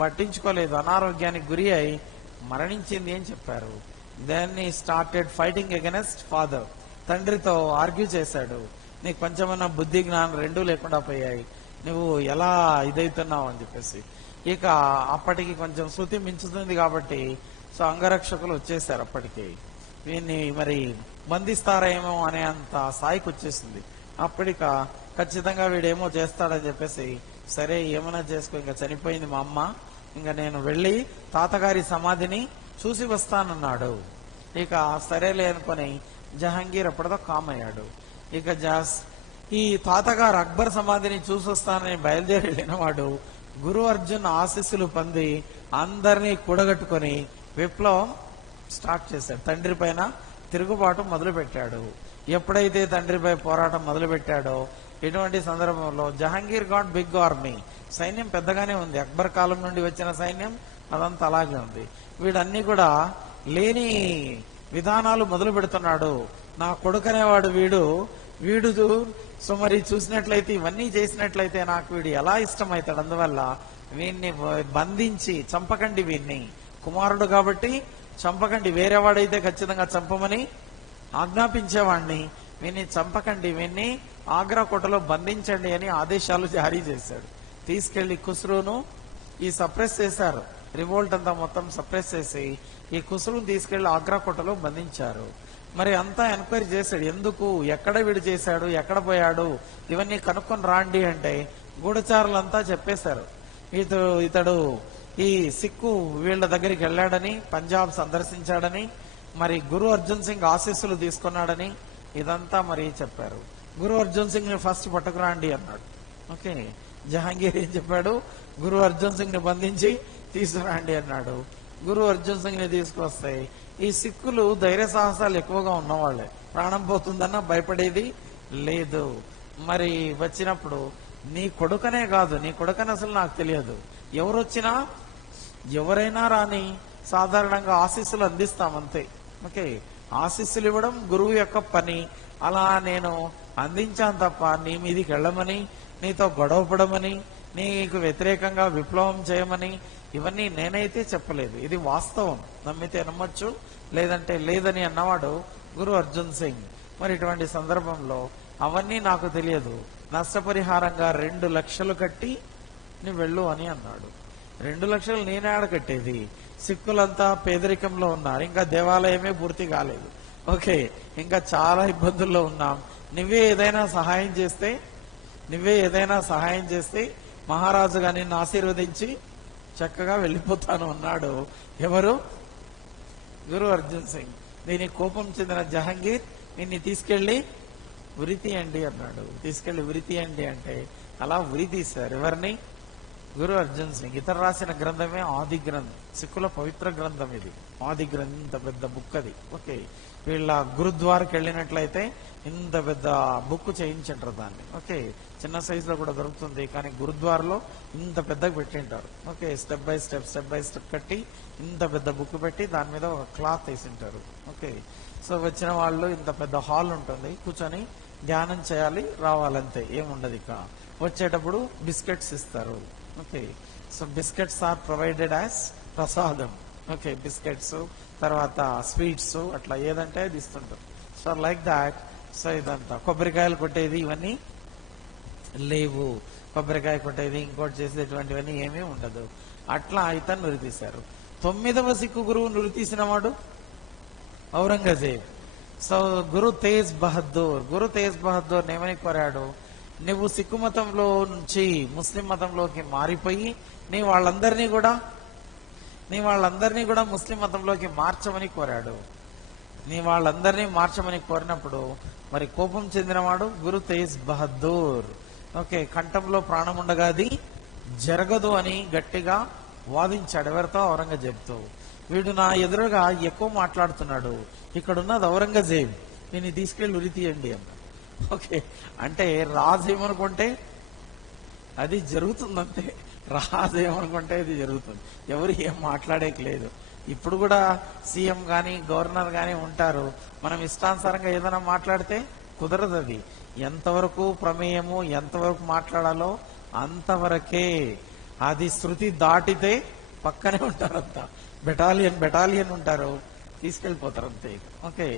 పట్టించుకోలేదు, అనారోగ్యానికి గురి అయి మరణించింది అని చెప్పారు. Then he started fighting against father. తండ్రితో ఆర్గ్యూ చేశాడు. నీకు కొంచెమన్నా బుద్ధి జ్ఞానం రెండూ లేకుండా పోయాయి, నువ్వు ఎలా ఇదవుతున్నావు అని చెప్పేసి. ఇక అప్పటికి కొంచెం శృతి మించుతుంది కాబట్టి సో అంగరక్షకులు వచ్చేసారు. అప్పటికి వీన్ని మరి బంధిస్తారేమో అనే అంత స్థాయికి వచ్చేసింది. అప్పటిక ఖచ్చితంగా వీడేమో చేస్తాడని చెప్పేసి సరే ఏమైనా చేసుకో, ఇంకా చనిపోయింది మా అమ్మ, ఇంకా నేను వెళ్ళి తాతగారి సమాధిని చూసి వస్తానన్నాడు. ఇక సరేలే అనుకొని జహాంగీర్ అప్పటితో కామయ్యాడు. ఇక ఈ తాతగారు అక్బర్ సమాధిని చూసొస్తానని బయలుదేరి వెళ్ళిన వాడు గురు అర్జున్ ఆశీస్సులు పొంది అందరినీ కూడగట్టుకొని విప్లవం స్టార్ట్ చేశాడు. తండ్రి పైన తిరుగుబాటు మొదలు పెట్టాడు. ఎప్పుడైతే తండ్రిపై పోరాటం మొదలు పెట్టాడో ఇటువంటి సందర్భంలో జహాంగీర్ గాట్ బిగ్ ఆర్మీ. సైన్యం పెద్దగానే ఉంది. అక్బర్ కాలం నుండి వచ్చిన సైన్యం అదంతా అలాగే ఉంది. వీడన్నీ కూడా లేని విధానాలు మొదలు పెడుతున్నాడు. నా కొడుకనేవాడు వీడు సో మరి చూసినట్లయితే ఇవన్నీ చేసినట్లయితే నాకు వీడు ఎలా ఇష్టమవుతాడు, అందువల్ల వీడిని బంధించి చంపకండి, వీడిని కుమారుడు కాబట్టి చంపకండి, వేరేవాడైతే ఖచ్చితంగా చంపమని ఆజ్ఞాపించేవాడిని, వీడిని చంపకండి, వీడిని ఆగ్రా కోటలో బంధించండి అని ఆదేశాలు జారీ చేశాడు. తీసుకెళ్లి ఖుస్రూను ఈ సప్రెస్ చేశారు. రివోల్ట్ అంతా మొత్తం సప్రెస్ చేసి ఈ ఖుస్రూను తీసుకెళ్లి ఆగ్రా కోటలో బంధించారు. మరి అంతా ఎంక్వైరీ చేశాడు. ఎందుకు, ఎక్కడ వీడు చేశాడు, ఎక్కడ పోయాడు, ఇవన్నీ కనుక్కొని రాండి అంటే గూఢచారులంతా చెప్పేశారు. ఇతడు ఈ సిక్కు వీళ్ళ దగ్గరికి వెళ్ళాడని, పంజాబ్ సందర్శించాడని, మరి గురు అర్జున్ సింగ్ ఆశీస్సులు తీసుకున్నాడని ఇదంతా మరి చెప్పారు. గురు అర్జున్ సింగ్ ని ఫస్ట్ పట్టుకురాండి అన్నాడు. ఓకే, జహాంగీర్ ఏం చెప్పాడు, గురు అర్జున్ సింగ్ ని బంధించి తీసుకురండి అన్నాడు. గురు అర్జున్ సింగ్ ని తీసుకొస్తే ఈ సిక్కులు ధైర్య సాహసాలు ఎక్కువగా ఉన్నవాళ్లే, ప్రాణం పోతుందన్నా భయపడేది లేదు. మరి వచ్చినప్పుడు నీ కొడుకనే కాదు, నీ కొడుకని అసలు నాకు తెలియదు, ఎవరొచ్చినా ఎవరైనా రాని సాధారణంగా ఆశీస్సులు అందిస్తామంతే. ఓకే, ఆశీస్సులు ఇవ్వడం గురువు యొక్క పని. అలా నేను అందించాను తప్ప నీ మీదికి వెళ్ళమని, నీతో గొడవపడమని, నీకు వ్యతిరేకంగా విప్లవం చేయమని ఇవన్నీ నేనైతే చెప్పలేదు. ఇది వాస్తవం, నమ్మితే నమ్మొచ్చు, లేదంటే లేదని అన్నవాడు గురు అర్జున్ సింగ్. మరి ఇటువంటి సందర్భంలో అవన్నీ నాకు తెలియదు, నష్టపరిహారంగా 2 లక్షలు కట్టి నువ్వు వెళ్ళు అని అన్నాడు. 2 లక్షలు నేనే ఆడ కట్టేది, సిక్కులంతా పేదరికంలో ఉన్నారు, ఇంకా దేవాలయమే పూర్తి కాలేదు. ఓకే, ఇంకా చాలా ఇబ్బందుల్లో ఉన్నాం. నువ్వే ఏదైనా సహాయం చేస్తే మహారాజు గారిని నిన్ను ఆశీర్వదించి చక్కగా వెళ్ళిపోతాను అన్నాడు. ఎవరు? గురు అర్జున్ సింగ్. దీనికి కోపం చెందిన జహంగీర్ నిన్ను తీసుకెళ్లి ఉరి తీయండి అన్నాడు. తీసుకెళ్లి ఉరి తీయండి అంటే అలా ఉరి తీశారు. ఎవరిని? గురు అర్జున్ సింగ్. ఇతరు రాసిన గ్రంథమే ఆది గ్రంథం, సిక్కుల పవిత్ర గ్రంథం ఇది. ఆది గ్రంథం, ఇంత పెద్ద బుక్ అది. ఓకే, వీళ్ళ గురుద్వారాకి వెళ్ళినట్లయితే ఇంత పెద్ద బుక్ చేయించారు దాన్ని. ఓకే, చిన్న సైజులో కూడా దొరుకుతుంది, కానీ గురుద్వారాలో ఇంత పెద్దగా పెట్టింటారు. ఓకే, స్టెప్ బై స్టెప్ కట్టి ఇంత పెద్ద బుక్ పెట్టి దాని మీద ఒక క్లాత్ వేసింటారు. ఓకే, సో వచ్చిన వాళ్ళు ఇంత పెద్ద హాల్ ఉంటుంది, కూర్చొని ధ్యానం చేయాలి, రావాలంతే, ఏముండదు. ఇక వచ్చేటప్పుడు బిస్కెట్స్ ఇస్తారు. Okay, so biscuits are provided as prasadam. Okay, biscuits, తర్వాత స్వీట్స్, అట్లా ఏదంటే అది ఇస్తుంటారు. So like that. సో ఇదంతా కొబ్బరికాయలు కొట్టేది ఇవన్నీ లేవు, కొబ్బరికాయ కొట్టేది ఇంకోటి చేసేటువంటివన్నీ ఏమీ ఉండదు. అట్లా ఇతను నురితీశారు. 9వ సిక్కు గురువు నురితీసిన వాడు ఔరంగజేబ్. సో గురు తేజ్ బహదూర్ ఏమని కోరాడు? నువ్వు సిక్కు మతంలో నుంచి ముస్లిం మతంలోకి మారిపోయి నీ వాళ్ళందరినీ కూడా ముస్లిం మతంలోకి మార్చమని కోరాడు. నీ వాళ్ళందరినీ మార్చమని కోరినప్పుడు మరి కోపం చెందినవాడు గురు తేజ్ బహదూర్. ఓకే, కంఠంలో ప్రాణం ఉండగా అది జరగదు అని గట్టిగా వాదించాడు. ఎవరితో? ఔరంగజేబ్తో. వీడు నా ఎదురుగా ఎక్కువ మాట్లాడుతున్నాడు, ఇక్కడ ఉన్నది ఔరంగజేబ్, నేను తీసుకెళ్లి ఉరి తీయండి అన్న. ఓకే, అంటే రాజు ఏమనుకుంటే అది జరుగుతుందంతే, రాజు ఏమనుకుంటే ఇది జరుగుతుంది, ఎవరు ఏం మాట్లాడేకి లేదు. ఇప్పుడు కూడా సీఎం కానీ గవర్నర్ కానీ ఉంటారు, మనం ఇష్టానుసారంగా ఏదైనా మాట్లాడితే కుదరదు. అది ఎంతవరకు ప్రమేయము, ఎంతవరకు మాట్లాడాలో అంతవరకే. అది శృతి దాటితే పక్కనే ఉంటారంతా, బెటాలియన్ ఉంటారు, తీసుకెళ్ళిపోతారు అంతే. ఓకే,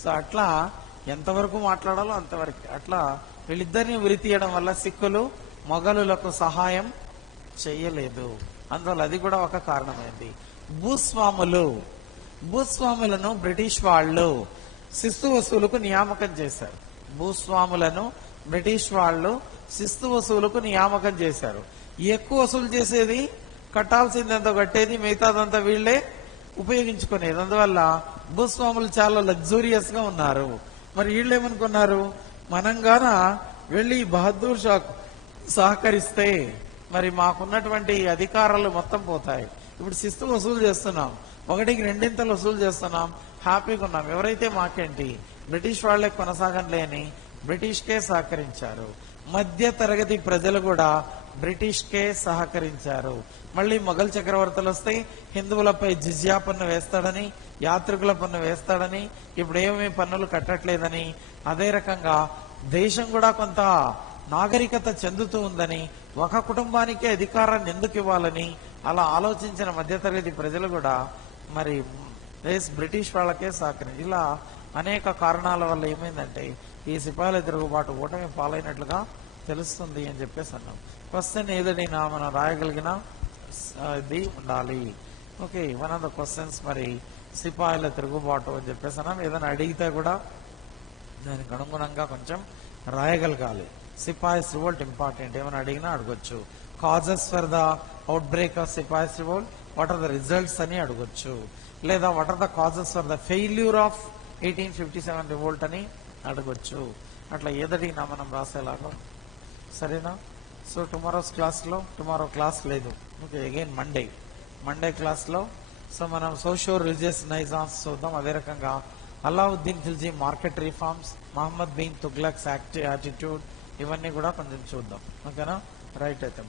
సో అట్లా ఎంతవరకు మాట్లాడాలో అంతవరకు. అట్లా వీళ్ళిద్దరిని ఉరి తీయడం వల్ల సిక్కులు మొఘలులకు సహాయం చెయ్యలేదు. అందువల్ల అది కూడా ఒక కారణమైంది. భూస్వాములను బ్రిటిష్ వాళ్ళు శిస్తు వసూలుకు నియామకం చేశారు. భూస్వాములను బ్రిటిష్ వాళ్ళు శిస్తు వసూలుకు నియామకం చేశారు. ఎక్కువ వసూలు చేసేది, కట్టాల్సిందంతా కట్టేది, మిగతాదంతా వీళ్లే ఉపయోగించుకునేది. అందువల్ల భూస్వాములు చాలా లగ్జూరియస్ గా ఉన్నారు. మరి వీళ్ళు ఏమనుకున్నారు? మనం గాన వెళ్ళి బహదూర్ షా సహకరిస్తే మరి మాకున్నటువంటి అధికారాలు మొత్తం పోతాయి. ఇప్పుడు శిస్తు వసూలు చేస్తున్నాం, 1కి 2 వసూలు చేస్తున్నాం, హ్యాపీగా ఉన్నాం, ఎవరైతే మాకేంటి, బ్రిటిష్ వాళ్లే కొనసాగంలే అని బ్రిటిష్కే సహకరించారు. మధ్య తరగతి ప్రజలు కూడా బ్రిటిష్కే సహకరించారు. మళ్ళీ మొఘల్ చక్రవర్తులు వస్తే హిందువులపై జిజియా పన్ను వేస్తాడని, యాత్రికుల పన్ను వేస్తాడని, ఇప్పుడు ఏమీ పన్నులు కట్టట్లేదని, అదే రకంగా దేశం కూడా కొంత నాగరికత చెందుతూ ఉందని, ఒక కుటుంబానికే అధికారాన్ని ఎందుకు ఇవ్వాలని అలా ఆలోచించిన మధ్యతరగతి ప్రజలు కూడా మరి బ్రిటిష్ వాళ్ళకే సహకరించారు. ఇలా అనేక కారణాల వల్ల ఏమైందంటే ఈ సిపాయిల తిరుగుబాటు ఓటమి పాలైనట్లుగా తెలుస్తుంది అని చెప్పేసి అన్నాం. క్వశ్చన్ ఏదైనా మనం రాయగలిగిన ఇది ఉండాలి. Okay, one of the questions మరి సిపాయిల తిరుగుబాటు అని చెప్పేసి అన్నాం. ఏదైనా అడిగితే కూడా దానికి అనుగుణంగా కొంచెం రాయగలగాలి. సిపాయిస్ రివోల్ట్ ఇంపార్టెంట్, ఏమైనా అడిగినా అడగొచ్చు. Causes for the outbreak of sepoys revolt, what are the results అని అడగొచ్చు. లేదా what are the causes for the failure of 1857 revolt అని అడగొచ్చు. అట్లా ఏదడిగినా మనం రాసేలాగా. సరేనా? సో టుమారో క్లాస్ లేదు. ఓకే, అగైన్ మండే క్లాస్లో సో మనం సోషియో రిలీజియస్ నైజామ్స్ చూద్దాం. అదే రకంగా Alauddin Khilji market reforms, Muhammad bin Tughlaq's attitude, ఇవన్నీ కూడా కొంచెం చూద్దాం. ఓకేనా, రైట్ అయితే.